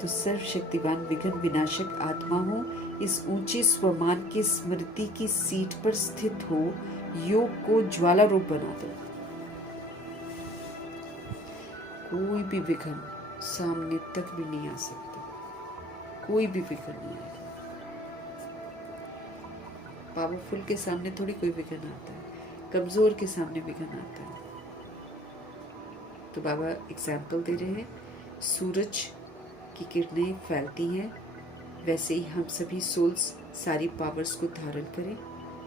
तो सर्वशक्तिवान विघ्न विनाशक आत्मा हूँ, इस ऊंचे स्वमान की स्मृति की सीट पर स्थित हो, योग को ज्वाला रूप बना दो। कोई भी विघ्न सामने तक भी नहीं आ सकता, कोई भी विघ्न नहीं आएगा। पावरफुल के सामने थोड़ी कोई विघ्न आता है, कमजोर के सामने विघ्न आता है। तो बाबा एग्जाम्पल दे रहे हैं, सूरज की किरणें फैलती हैं, वैसे ही हम सभी सोल्स सारी पावर्स को धारण करें,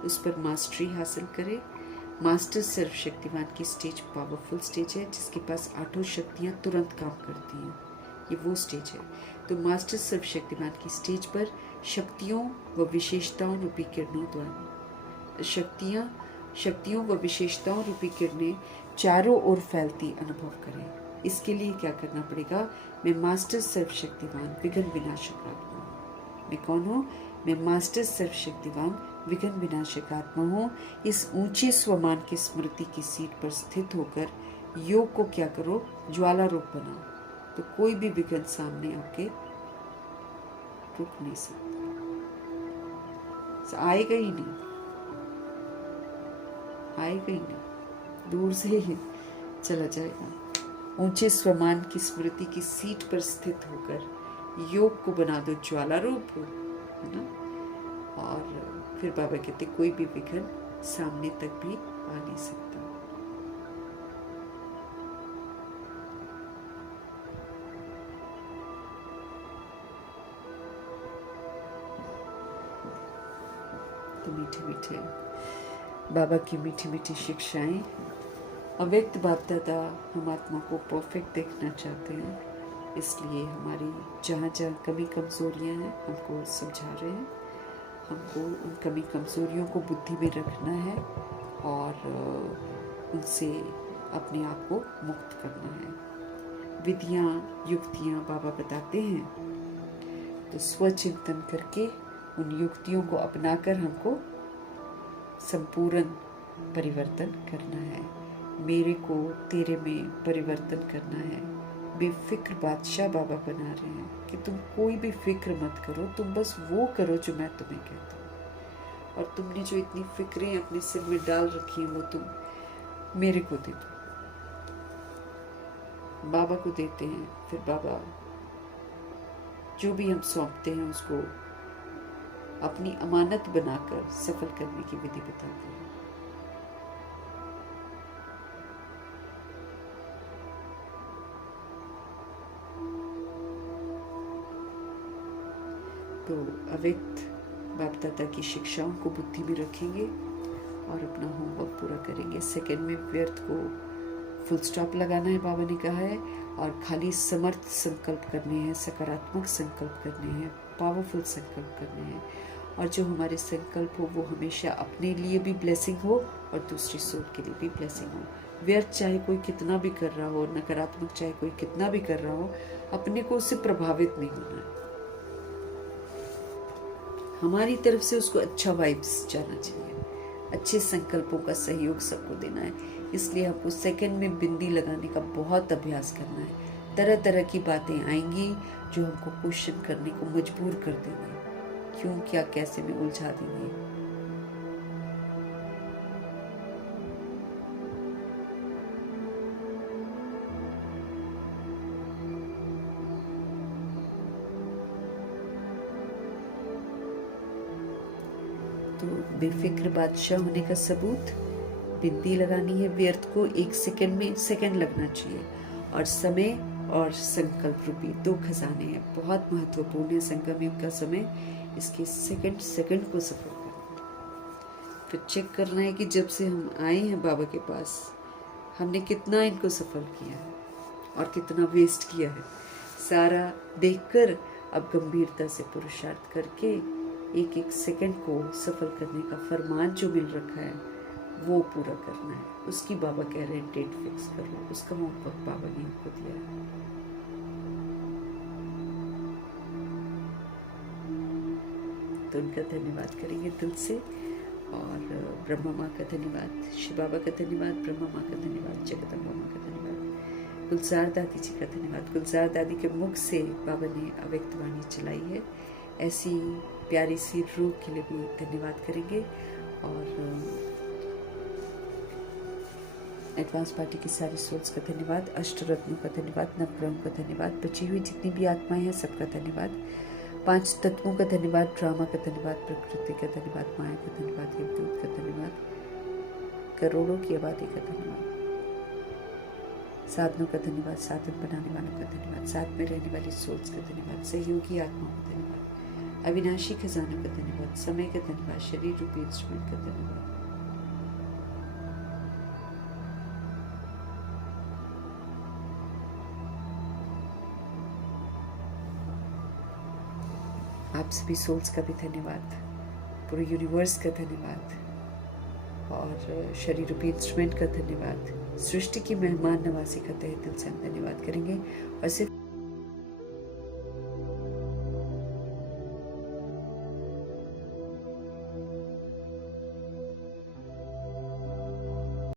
उस पर मास्टरी हासिल करें। मास्टर सर्वशक्तिवान की स्टेज पावरफुल स्टेज है, जिसके पास 8 शक्तियाँ तुरंत काम करती हैं, ये वो स्टेज है। तो मास्टर सर्वशक्तिवान की स्टेज पर शक्तियों व विशेषताओं रूपी किरणों द्वारा शक्तियों व विशेषताओं रूपी किरणें चारों ओर फैलती अनुभव करें। इसके लिए क्या करना पड़ेगा? मैं मास्टर सर्वशक्तिवान विघ्न विनाशक आत्मा हूँ। मैं कौन हूँ? मैं मास्टर सर्वशक्तिवान विघ्न विनाशक आत्मा हूँ। इस ऊंचे स्वमान की स्मृति की सीट पर स्थित होकर योग को क्या करो? ज्वाला रूप बनाओ। तो कोई भी विघ्न सामने आके रुक नहीं सकता, आएगा ही नहीं, आएगा ही नहीं, दूर से ही चला जाएगा। ऊंचे स्वमान की स्मृति की सीट पर स्थित होकर योग को बना दो ज्वाला रूप, है ना। और फिर बाबा कहते कोई भी विघ्न सामने तक भी आ नहीं सकता। तो मीठे मीठे बाबा की मीठी मीठी शिक्षाएं, अव्यक्त बाप दादा हम आत्मा को परफेक्ट देखना चाहते हैं, इसलिए हमारी जहाँ जहाँ कमी कमजोरियाँ हैं हमको समझा रहे हैं। हमको उन कमी कमजोरियों को बुद्धि में रखना है और उनसे अपने आप को मुक्त करना है। विधियाँ युक्तियाँ बाबा बताते हैं, तो स्वचिंतन करके उन युक्तियों को अपनाकर हमको संपूर्ण परिवर्तन करना है। मेरे को तेरे में परिवर्तन करना है। बेफिक्र बादशाह बाबा बना रहे हैं कि तुम कोई भी फिक्र मत करो, तुम बस वो करो जो मैं तुम्हें कहता हूँ। और तुमने जो इतनी फिक्रें अपने सिर में डाल रखी हैं वो तुम मेरे को दे दो, बाबा को देते हैं। फिर बाबा जो भी हम सौंपते हैं उसको अपनी अमानत बनाकर सफल करने की विधि बताते हैं। तो अव्यक्त बाप दादा की शिक्षाओं को बुद्धि में रखेंगे और अपना होमवर्क पूरा करेंगे। सेकंड में व्यर्थ को फुल स्टॉप लगाना है, बाबा ने कहा है, और खाली समर्थ संकल्प करने हैं, सकारात्मक संकल्प करने हैं, पावरफुल संकल्प करने हैं। और जो हमारे संकल्प हो वो हमेशा अपने लिए भी ब्लेसिंग हो और दूसरी सोल के लिए भी ब्लेसिंग हो। व्यर्थ चाहे कोई कितना भी कर रहा हो, नकारात्मक चाहे कोई कितना भी कर रहा हो, अपने को उससे प्रभावित नहीं होना है। हमारी तरफ से उसको अच्छा वाइब्स जाना चाहिए, अच्छे संकल्पों का सहयोग सबको देना है। इसलिए हमको सेकंड में बिंदी लगाने का बहुत अभ्यास करना है। तरह तरह की बातें आएंगी जो हमको क्वेश्चन करने को मजबूर कर देंगे, क्यों क्या कैसे में उलझा देंगे। तो बेफिक्र बादशाह होने का सबूत बिंदी लगानी है। व्यर्थ को 1 सेकंड में सेकंड लगना चाहिए। और समय और संकल्प रूपी 2 खजाने हैं, बहुत महत्वपूर्ण है संगम युग का समय। इसके सेकंड सेकंड को सफल करना, फिर चेक करना है कि जब से हम आए हैं बाबा के पास हमने कितना इनको सफल किया है और कितना वेस्ट किया है। सारा देखकर अब गंभीरता से पुरुषार्थ करके एक एक सेकंड को सफल करने का फरमान जो मिल रखा है वो पूरा करना है। उसकी बाबा कह रहे हैं डेट फिक्स करो, उसका होमवर्क बाबा ने हमको दिया है। तो उनका धन्यवाद करेंगे दिल से, और ब्रह्मा माँ का धन्यवाद, शिव बाबा का धन्यवाद, ब्रह्मा माँ का धन्यवाद, जगदम्बा माँ का धन्यवाद, गुलजार दादी जी का धन्यवाद। गुलजार दादी के मुख से बाबा ने अव्यक्त वाणी चलाई है। ऐसी प्यारी सी रूह के लिए भी धन्यवाद करेंगे। और एडवांस पार्टी की सारी सोल्स का धन्यवाद, अष्ट रत्नों का धन्यवाद, नवग्रहों का धन्यवाद, बची हुई जितनी भी आत्माएं हैं सबका धन्यवाद, 5 तत्वों का धन्यवाद, ड्रामा का धन्यवाद, प्रकृति का धन्यवाद, माया का धन्यवाद, देवदूत का धन्यवाद, करोड़ों की आबादी का धन्यवाद, साधनों का धन्यवाद, साधन बनाने वालों का धन्यवाद, साथ में रहने वाली सोल्स का धन्यवाद, सहयोगी आत्माओं का धन्यवाद, अविनाशी खजानों का धन्यवाद, समय का धन्यवाद, शरीर रूपी इंस्ट्रूमेंट का धन्यवाद। आप सभी सोल्स का भी धन्यवाद, पूरे यूनिवर्स का धन्यवाद और शरीर रूपी इंस्ट्रूमेंट का धन्यवाद, सृष्टि की मेहमान नवाजी का तहे दिल से हम धन्यवाद करेंगे। और सिर्फ